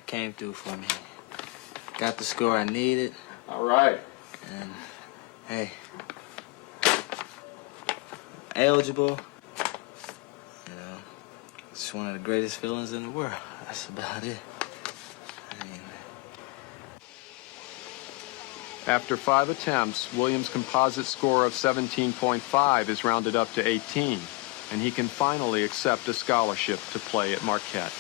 Came through for me. Got the score I needed. All right. And, hey, eligible. You know, it's one of the greatest feelings in the world. That's about it. After 5 attempts, Williams' composite score of 17.5 is rounded up to 18, and he can finally accept a scholarship to play at Marquette.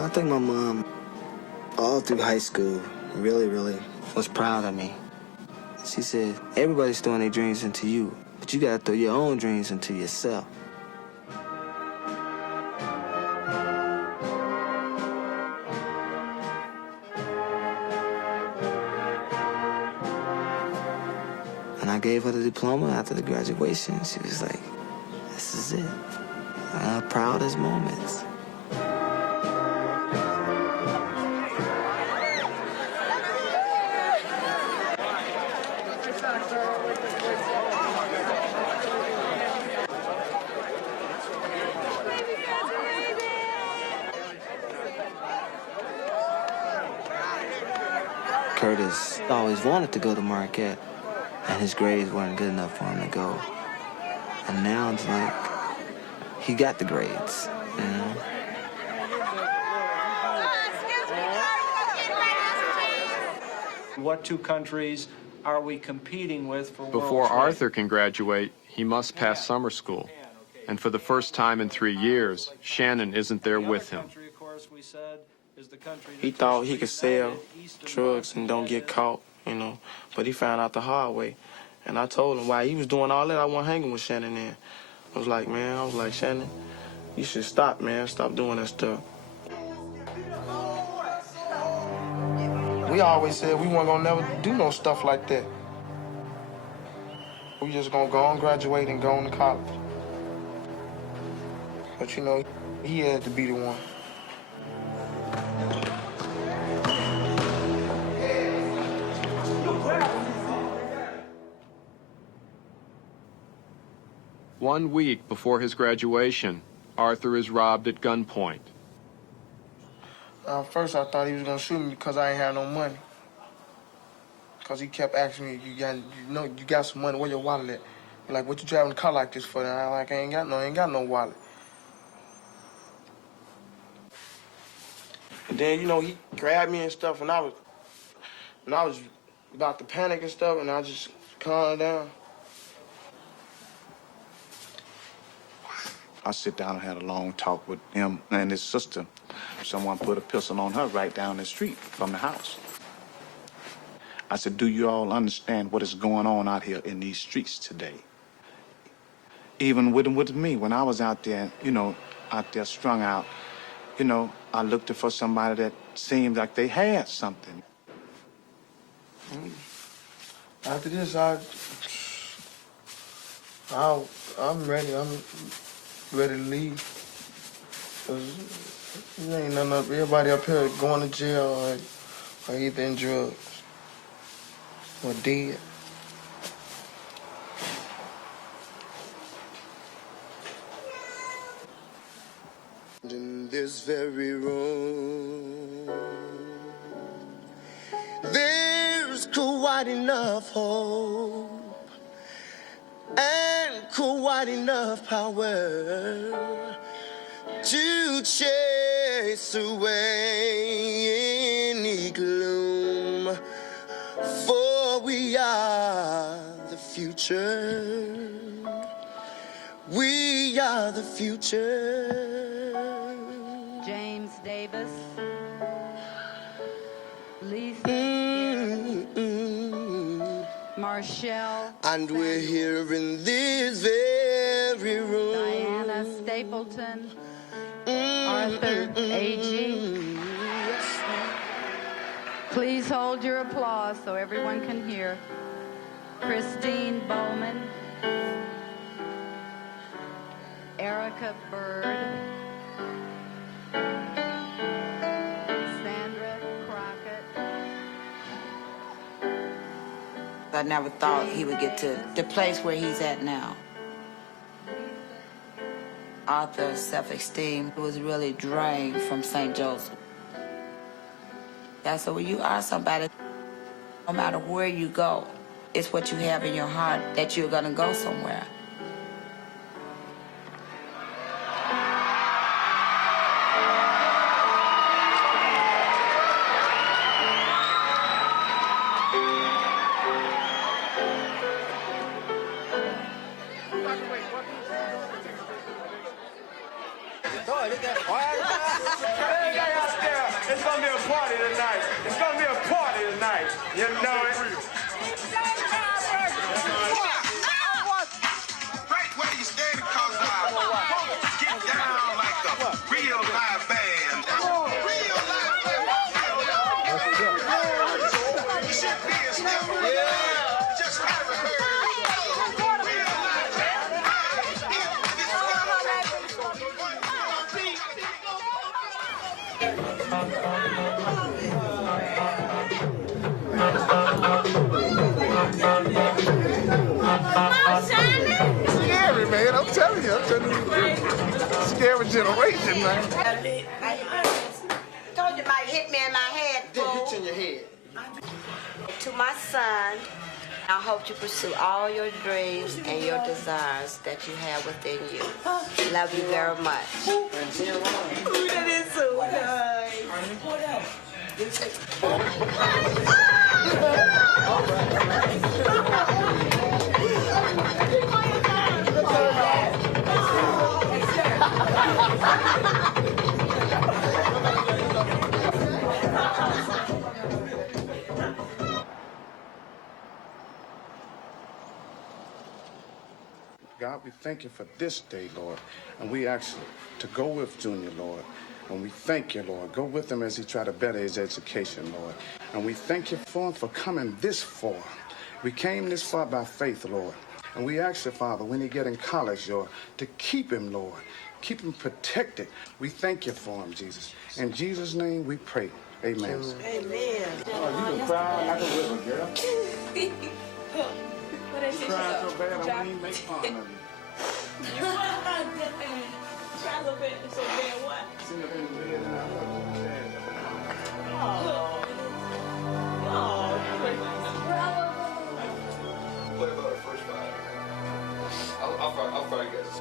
I think my mom, all through high school, really was proud of me. She said, everybody's throwing their dreams into you, but you gotta throw your own dreams into yourself. And I gave her the diploma after the graduation. She was like, this is it. Our proudest moments. Curtis always wanted to go to Marquette, and his grades weren't good enough for him to go. And now it's like, he got the grades, you know? What two countries are we competing with for Before world trade? Arthur can graduate, he must pass summer school. And for the first time in 3 years, Shannon isn't there with him. He thought he could sell drugs and don't get caught, you know, but he found out the hard way. And I told him while he was doing all that, I wasn't hanging with Shannon then. I was like, Shannon, you should stop, man. Stop doing that stuff. We always said we weren't gonna never do no stuff like that. We just gonna go on, graduate, and go on to college. But you know, he had to be the one. 1 week before his graduation, Arthur is robbed at gunpoint. First I thought he was gonna shoot me because I ain't had no money. Cause he kept asking me, you got some money, where your wallet at? Like, what you driving a car like this for? And I like, I ain't got no wallet. And then, he grabbed me and stuff, and I was about to panic and stuff, and I just calmed down. I sit down and had a long talk with him and his sister. Someone put a pistol on her right down the street from the house. I said, do you all understand what is going on out here in these streets today? Even with me, when I was out there, out there strung out, I looked for somebody that seemed like they had something. After this, I'm ready. I'm ready to leave. 'Cause there ain't nothing up. Everybody up here going to jail or either in drugs or dead. In this very room, there's quite enough hope and quite enough power to chase away any gloom, for we are the future. We are the future. James Davis, Lisa, Marshall, and we're here in this very room. Diana Stapleton, Arthur Agee. Please hold your applause so everyone can hear. Christine Bowman, Erica Bird, Sandra Crockett. I never thought he would get to the place where he's at now. Arthur's self-esteem was really drained from St. Joseph. That's so when you are somebody, no matter where you go, it's what you have in your heart that you're gonna go somewhere. It's gonna be a party tonight. It's gonna be a party tonight. You know it. Right where you stand, cause get down like a real live band. Real live band. You should be a step. Just haven't heard. Scary, man. I'm telling you. Scary generation, man. Told you might hit me in my head, fool. Hit you in your head. To my son, I hope you pursue all your dreams and your desires that you have within you. Love you very much. That is so nice. God, we thank you for this day, Lord. And we ask you to go with Junior, Lord. And we thank you, Lord. Go with him as he try to better his education, Lord. And we thank you for him for coming this far. We came this far by faith, Lord. And we ask you, Father, when he get in college, Lord, to keep him, Lord. Keep him protected. We thank you for him, Jesus. In Jesus' name we pray. Amen. Amen. Oh, you can cry like a little girl. You crying so bad I won't even make fun of you. Try a little bit. So then what? Play about our first five. I'll fight you guys.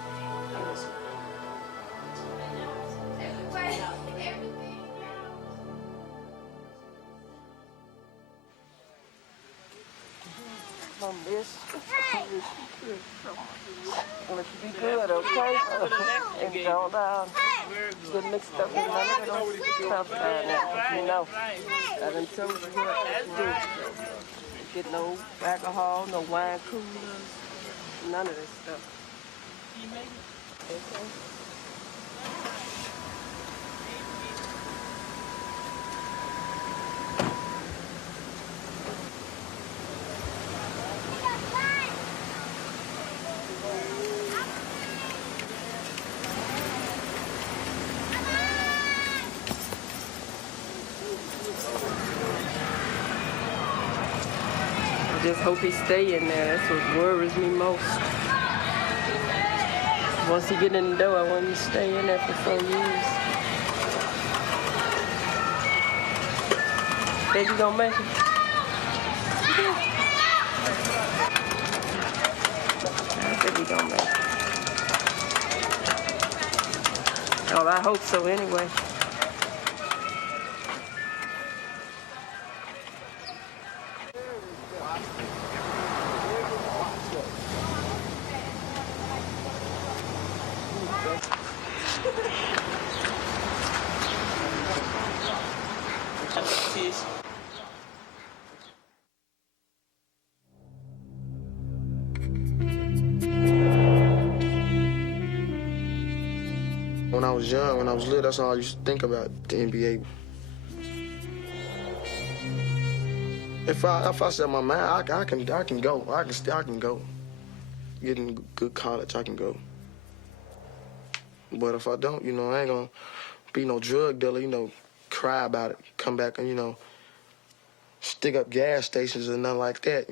Miss. Let you be good, okay? And don't get mixed up in none of those stuff down there. You know, I done told you what to do. Get no alcohol, no wine coolers, none of this stuff. Okay? I just hope he stay in there. That's what worries me most. Once he get in the door, I want him to stay in there for 4 years. Think you gonna make it? I think he gonna make it. Oh, I hope so anyway. When I was young, when I was little, that's all I used to think about, the NBA. If I set my mind, I can go. I can go. Get in good college, I can go. But if I don't, I ain't gonna be no drug dealer, cry about it, come back and, stick up gas stations and nothing like that,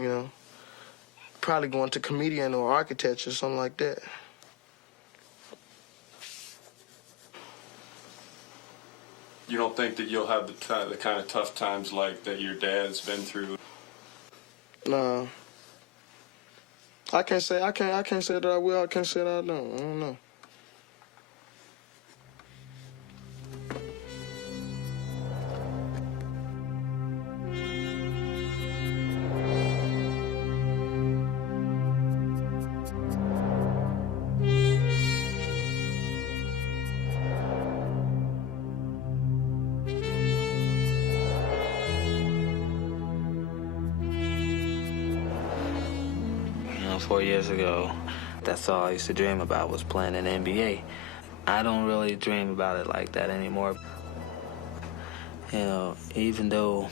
Probably going to comedian or architecture, something like that. You don't think that you'll have the kind of tough times like that your dad's been through? No. I can't say that I will. I can't say that I don't. I don't know. You know, 4 years ago, that's all I used to dream about was playing in the NBA. I don't really dream about it like that anymore. Even though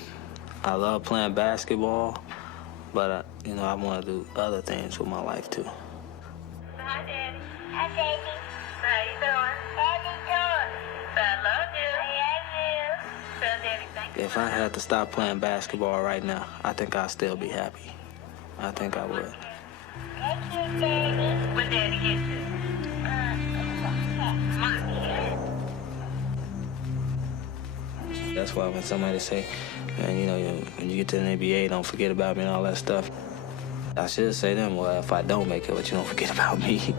I love playing basketball, but I want to do other things with my life too. Hi, Daddy. Hi, Daddy. How you doing? How you doing? I love you. I love you. Tell Daddy thank you. If I had to stop playing basketball right now, I think I'd still be happy. I think I would. Thank you, Daddy. When Daddy gets you. That's why when somebody say, man, when you get to the NBA, don't forget about me and all that stuff, I should say to them, well, if I don't make it, but you don't forget about me.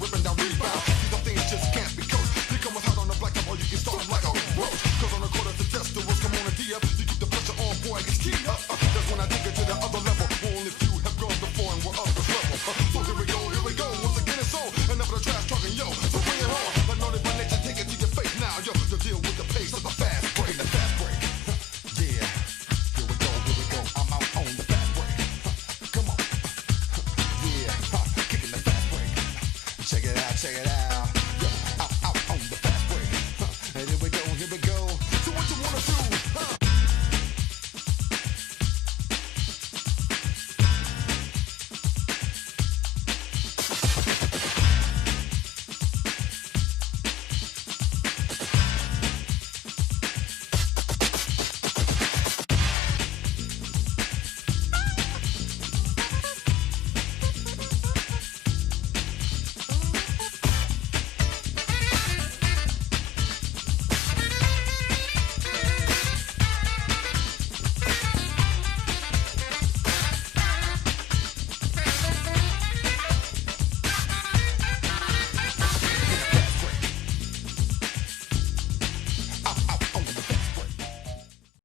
whipping down rebounds. These are things just can't be coached. You come with hot on the black or you can start them like a roach. Cause on the court of the test, the rules come on a DF. You keep the pressure on, boy, it gets keyed up. That's when I take it to the other level. Only few have gone before and we're up this level. So here we go, once again it's on. Enough of the trash talking, yo, so bring it on. But naughty by nature, take it to your face now, yo. To deal with the pace of the fast break, the fast break. Yeah, here we go, I'm out on the fast break. Come on, yeah, kicking the fast break. Check it out, check it out.